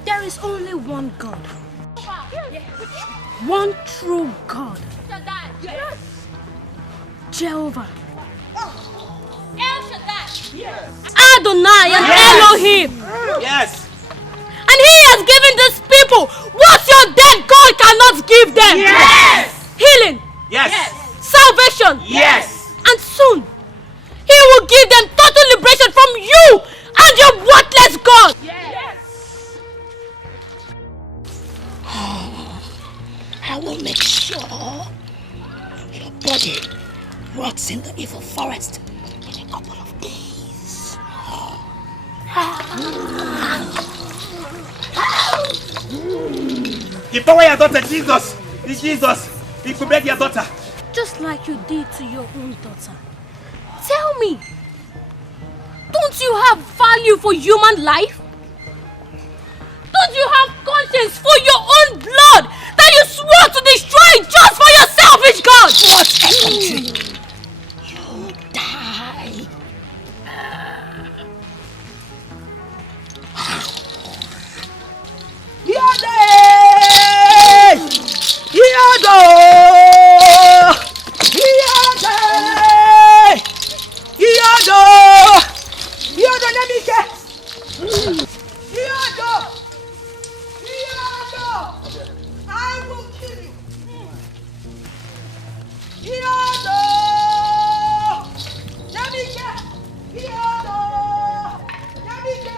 There is only one God. One true God. Yes. Jehovah. El Shaddai. Yes. Adonai and Elohim. Yes. And he has given these people what your dead God cannot give them. Yes. Healing. Yes. Salvation. Yes. And soon, he will give them total liberation from you and your worthless God. Yes. I will make sure your body rots in the evil forest in a couple of days. Empower your daughter, Jesus. It's Jesus. He could beg your daughter. Just like you did to your own daughter. Tell me, don't you have value for human life? Don't you have conscience for your own blood that you swore to destroy just for your selfish God? What effrontery! You die. Yodo! Namike! Yodo! I will kill you! Yodo! Namike! Yodo! Namike!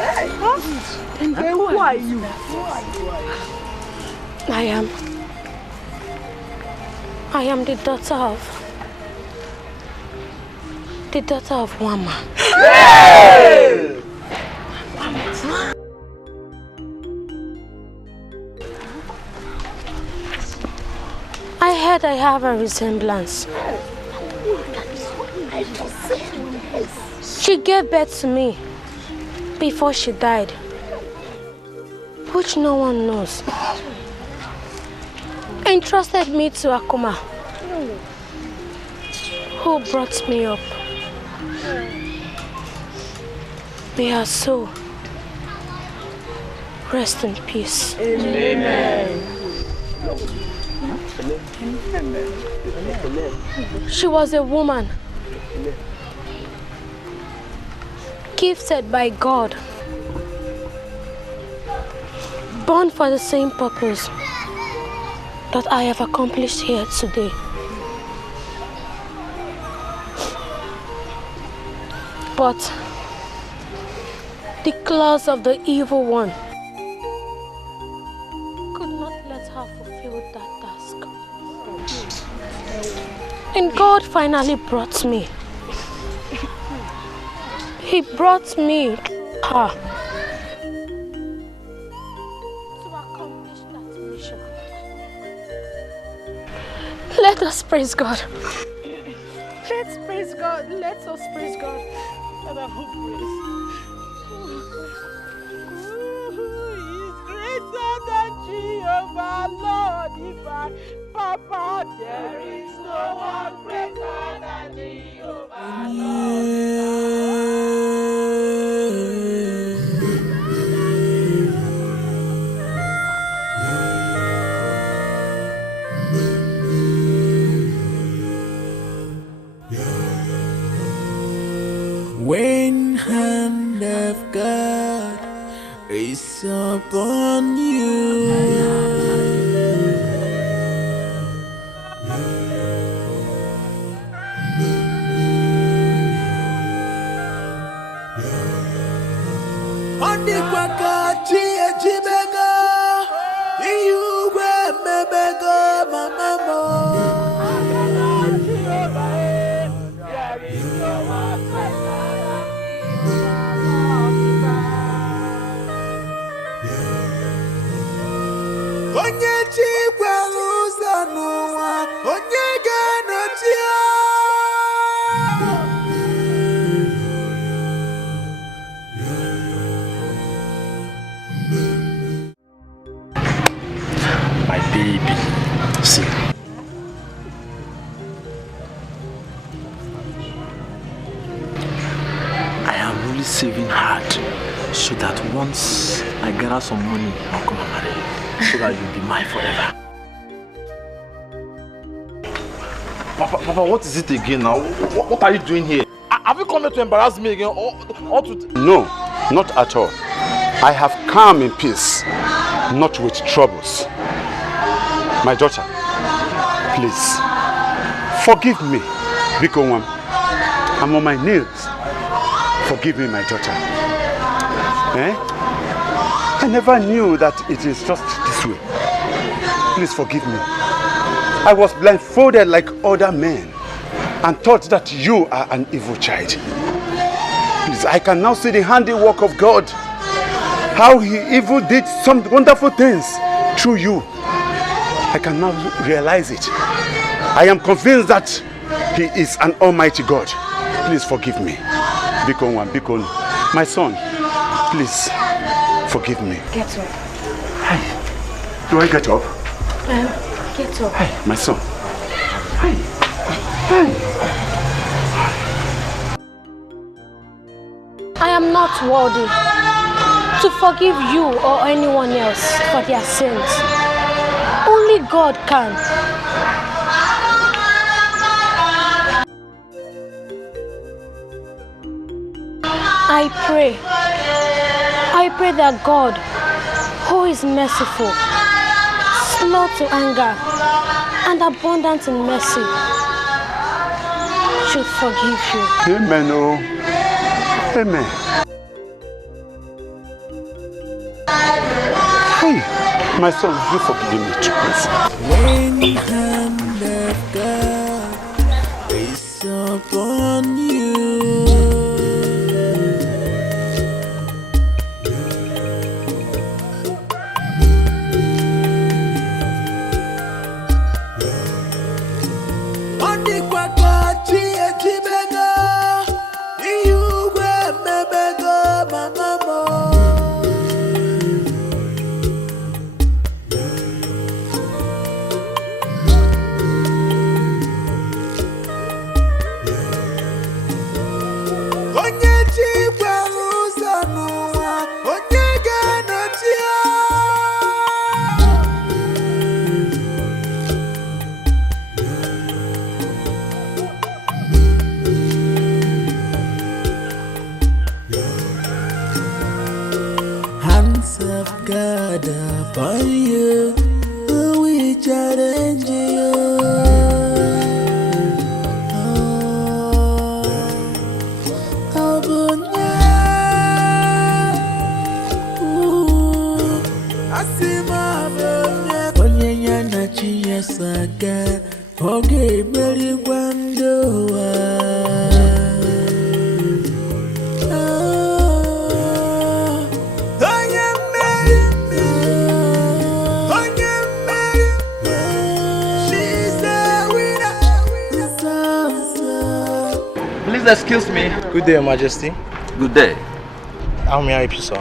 And then who are you? I am the daughter of Wama. Hey! I heard I have a resemblance. She gave birth to me before she died, which no one knows. Entrusted me to Akuma, who brought me up. May her soul rest in peace. Amen. She was a woman gifted by God, born for the same purpose that I have accomplished here today. But the claws of the evil one could not let her fulfill that task. And God finally brought me. He brought me her to accomplish that mission. Let us praise God. Let's praise God. Let us praise God. Father, who praise? He's greater than Jehovah, Lord divine. Papa, there is no one greater than Jehovah, When hand of God is upon you, My baby, see. I am really saving hard so that once I gather some money, I'll come and marry you, so that you'll be mine forever. Papa, what is it again now? What are you doing here? Have you come here to embarrass me again? Or to... No, not at all. I have come in peace, not with troubles. My daughter, please, forgive me, Biko. I'm on my knees. Forgive me, my daughter. I never knew that it is just this way. Please forgive me. I was blindfolded like other men and thought that you are an evil child. Please, I can now see the handiwork of God. How He even did some wonderful things through you. I can now realize it. I am convinced that He is an almighty God. Please forgive me. Biko, my son, please forgive me. Get up. Hi. Do I get up? Get up. Hi, my son. Hi. I am not worthy to forgive you or anyone else for their sins. Only God can. I pray that God, who is merciful, slow to anger, and abundant in mercy, should forgive you. Amen. Oh. Amen. My son, have you forgiven me too, please? When the hand of God is upon you, on the quacky Timega, you grab me bego, Mama. God upon you, we challenge you. Saga, okay, very Please excuse me. Good day, Your Majesty. Good day. How may I help you, sir?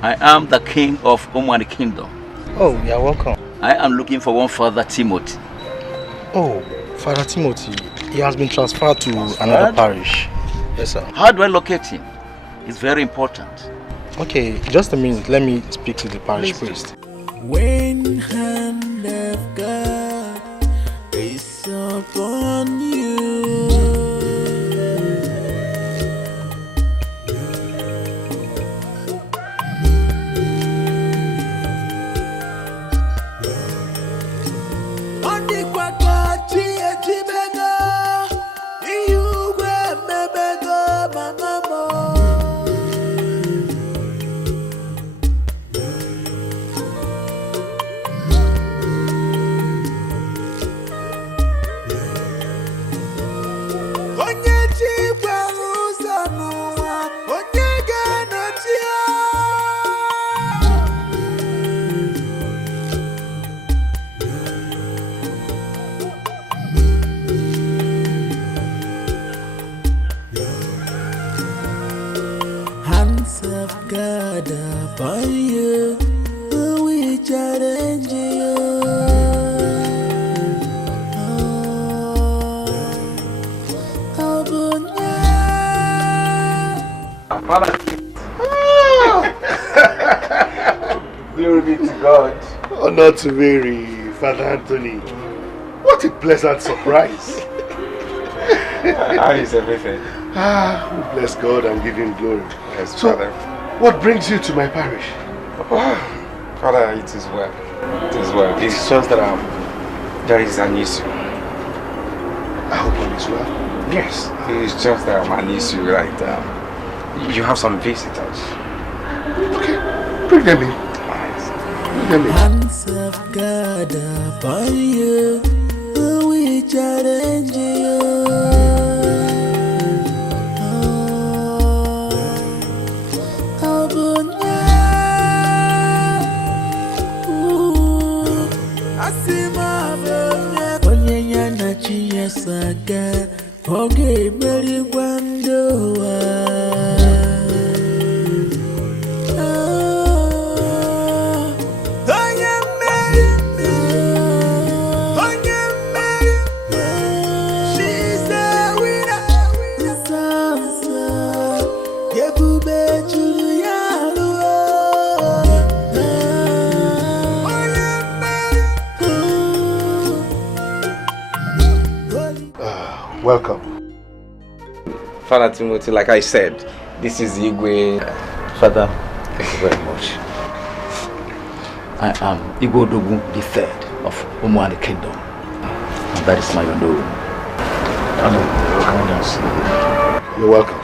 I am the king of Omani Kingdom. Oh, you're welcome. I am looking for one Father Timothy. Oh, Father Timothy. He has been transferred to another parish. Yes, sir. How do I locate him? It's very important. Okay, just a minute. Let me speak to the parish priest. When hand of God is upon you, God upon you, we challenge you. Father. Glory be to God. Honor to Mary, Father Anthony. What a pleasant surprise. How is everything? We bless God and give him glory. Yes, so, Father. What brings you to my parish? Father, it is well. It is well. It's just that there is an issue. I hope all is well. Yes, it's just that an issue, right? You have some visitors. Okay, bring them in. Hands of God upon you, we challenge you. Saga, okay, very Welcome. Father Timothy, like I said, this is Igwe. Father, thank you very much. I am Igwe Odogun III of Omani Kingdom. And that is my Odo. You're welcome.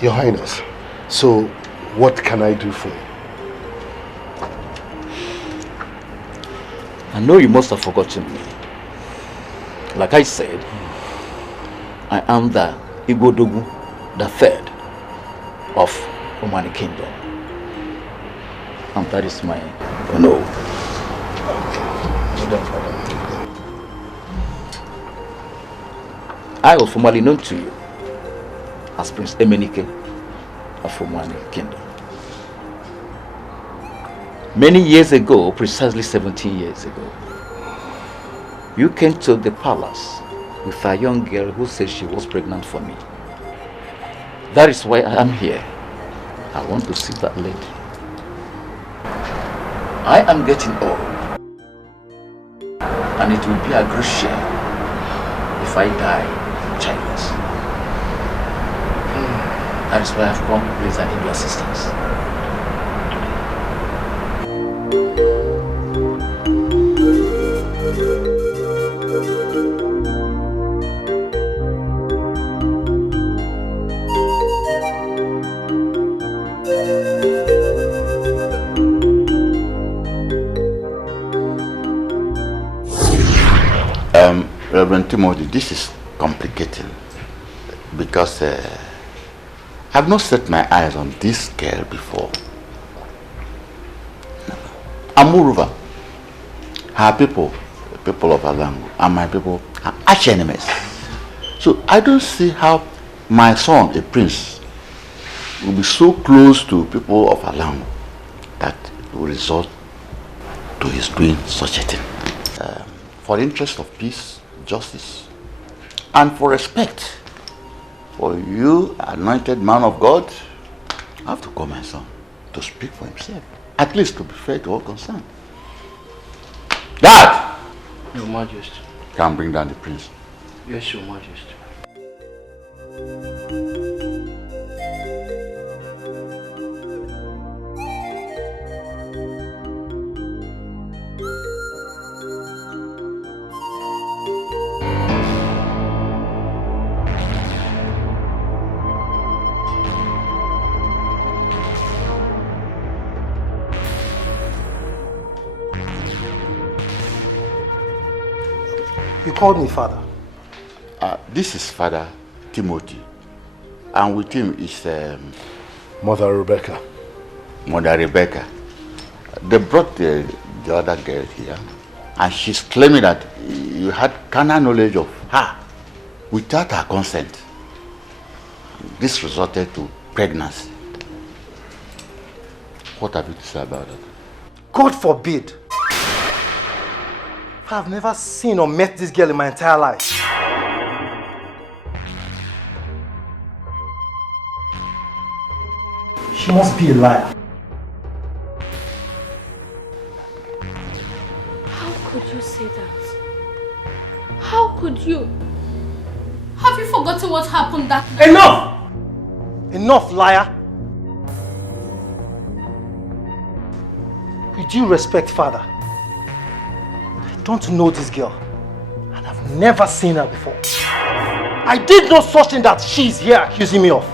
Your Highness, so what can I do for you? I know you must have forgotten me. Like I said, I am the Igodogu, the third of Omani Kingdom. And that is my no. I was formerly known to you as Prince Emenike of Omani Kingdom. Many years ago, precisely 17 years ago, you came to the palace with a young girl who said she was pregnant for me. That is why I am here. I want to see that lady. I am getting old, and it will be a great shame if I die childless. That is why I have come, please, I need your assistance. Reverend Timothy, this is complicated because I've not set my eyes on this girl before. And moreover, her people, the people of Alango, and my people are arch enemies. So I don't see how my son, a prince, will be so close to people of Alango that it will result to his doing such a thing. For the interest of peace, justice, and for respect for you, anointed man of God, I have to call my son to speak for himself, at least to be fair to all concerned. Dad! Your Majesty. Can bring down the prince. Yes, Your Majesty. You called me father. This is Father Timothy, and with him is Mother Rebecca. Mother Rebecca. They brought the other girl here, and she's claiming that you had carnal knowledge of her without her consent. This resulted to pregnancy. What have you to say about that? God forbid. I've never seen or met this girl in my entire life. She must be a liar. How could you say that? How could you? Have you forgotten what happened that night? Enough! Enough, liar! With due respect, father, I don't know this girl, and I've never seen her before. I did no such thing that she's here accusing me of.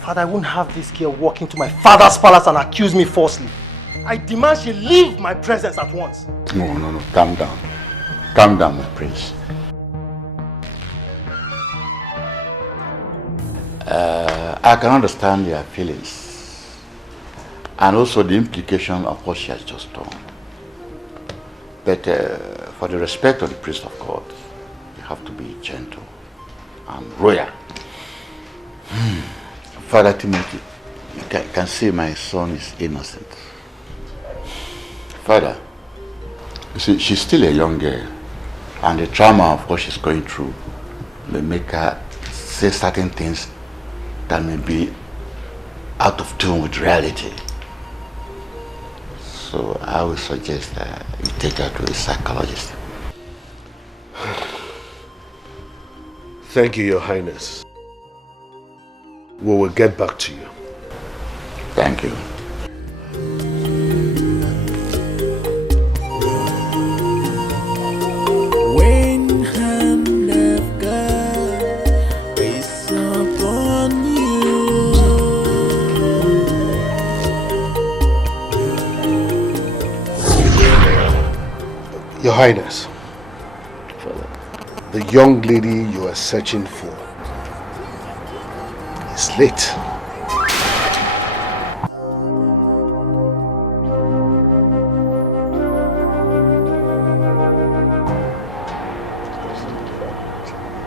Father, I won't have this girl walk into my father's palace and accuse me falsely. I demand she leave my presence at once. No, calm down. Calm down, my prince. I can understand your feelings and also the implication of what she has just done. But for the respect of the priest of God, you have to be gentle and royal. Father Timothy, you can see my son is innocent. Father, you see, she's still a young girl, and the trauma of what she's going through may make her say certain things that may be out of tune with reality. So I would suggest that you take her to a psychologist. Thank you, Your Highness. We will get back to you. Thank you. When hand of God is upon you, Your Highness, the young lady you are searching for is late.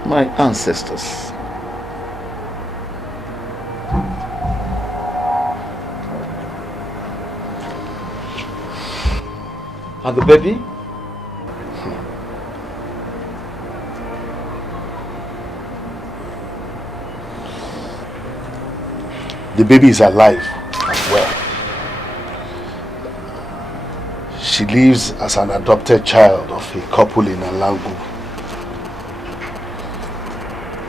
My ancestors. And the baby? The baby is alive and well. She lives as an adopted child of a couple in Alangu.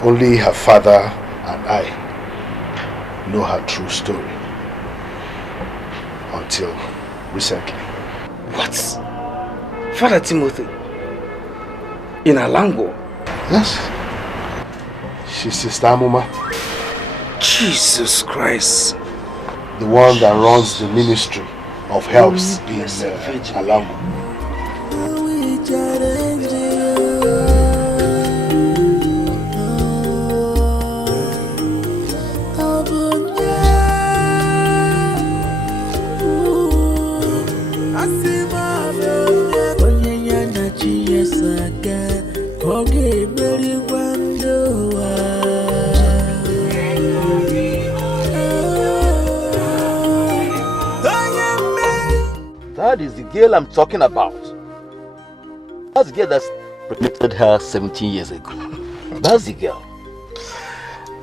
Only her father and I know her true story. Until recently. What? Father Timothy? In Alango? Yes. She's Sister Amuma. Jesus Christ. The one that runs the ministry of helps in Alango. That is the girl I'm talking about. That's the girl that's protected her 17 years ago. That's the girl.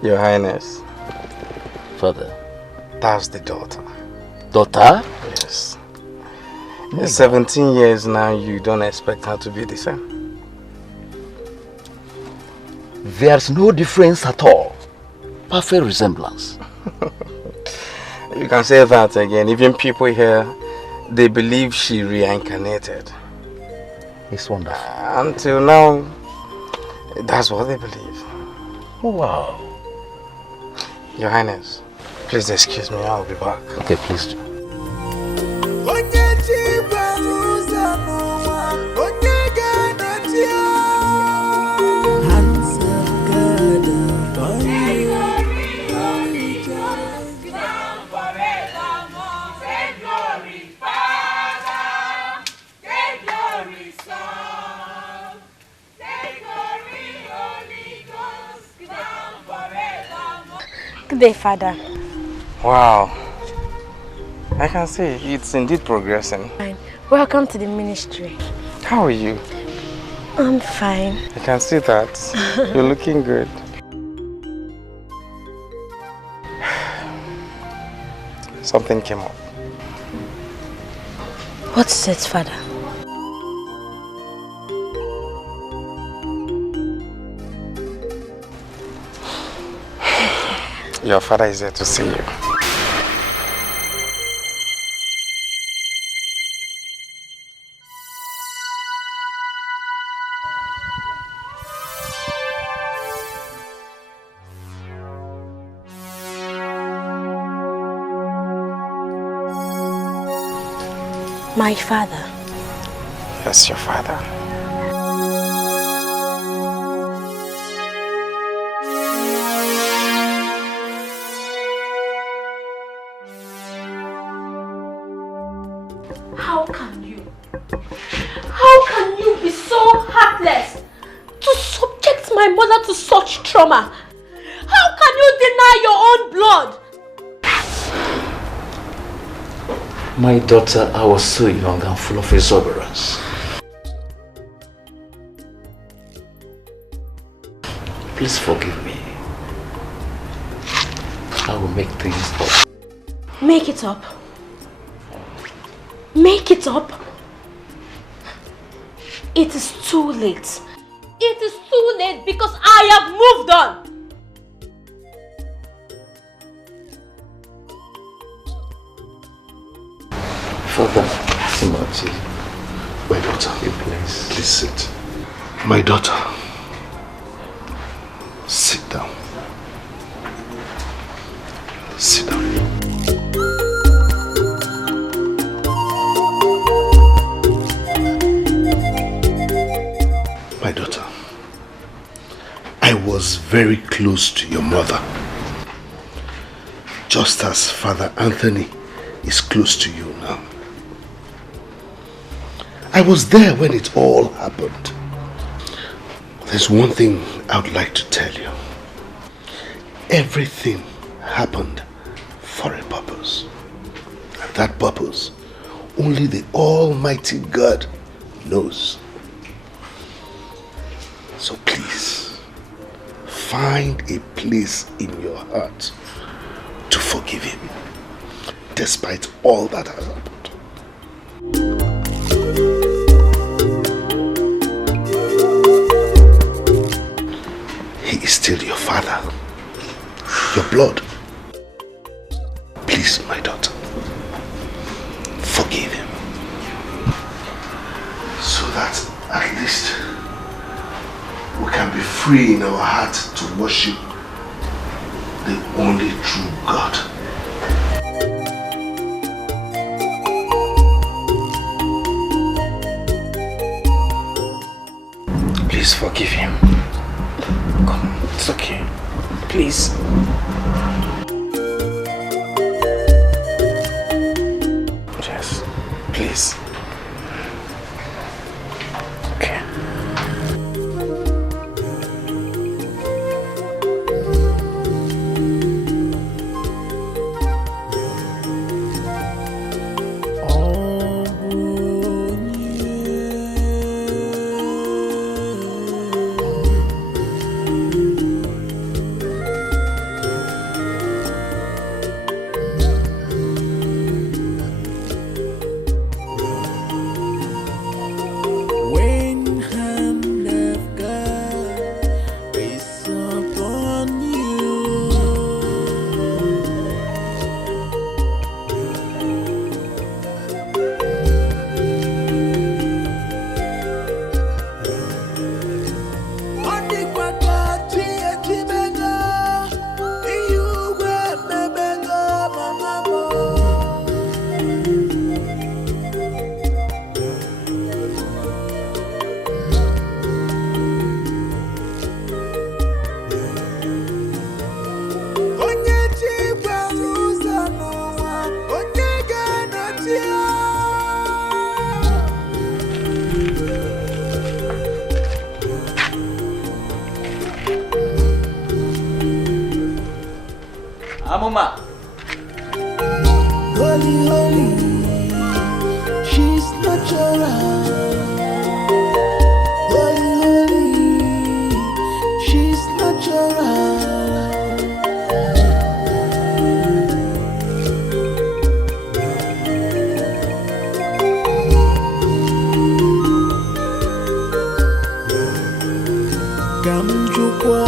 Your Highness. Father. That's the daughter. Daughter? Yes. In 17 years now, you don't expect her to be the same? There's no difference at all. Perfect resemblance. You can say that again. Even people here, they believe she reincarnated. It's wonderful. Until now, that's what they believe. Wow. Your Highness, please excuse me, I'll be back. Okay, please do. Good day, Father. Wow. I can see it's indeed progressing. Fine. Welcome to the ministry. How are you? I'm fine. I can see that. You're looking good. Something came up. What's it, Father? Your father is here to see you. My father. Yes, your father. How can you be so heartless to subject my mother to such trauma? How can you deny your own blood? My daughter, I was so young and full of exuberance. Please forgive me. I will make things up. Make it up. Make it up. It is too late. It is too late because I have moved on. Father Timothy, my daughter, please sit. My daughter, sit down. Sit down. My daughter, I was very close to your mother, just as Father Anthony is close to you now. I was there when it all happened. There's one thing I would like to tell you. Everything happened for a purpose. And that purpose, only the Almighty God knows. So please, find a place in your heart to forgive him, despite all that has happened. He is still your father, your blood. Please, my daughter, forgive him, so that at least we can be free in our heart to worship the only true God. Please forgive him. Come on, it's okay. Please. Yes, please. Okay. Amoma. Holy, holy, she's natural. Holy, holy, she's natural. Gamjukwa,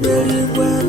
very well.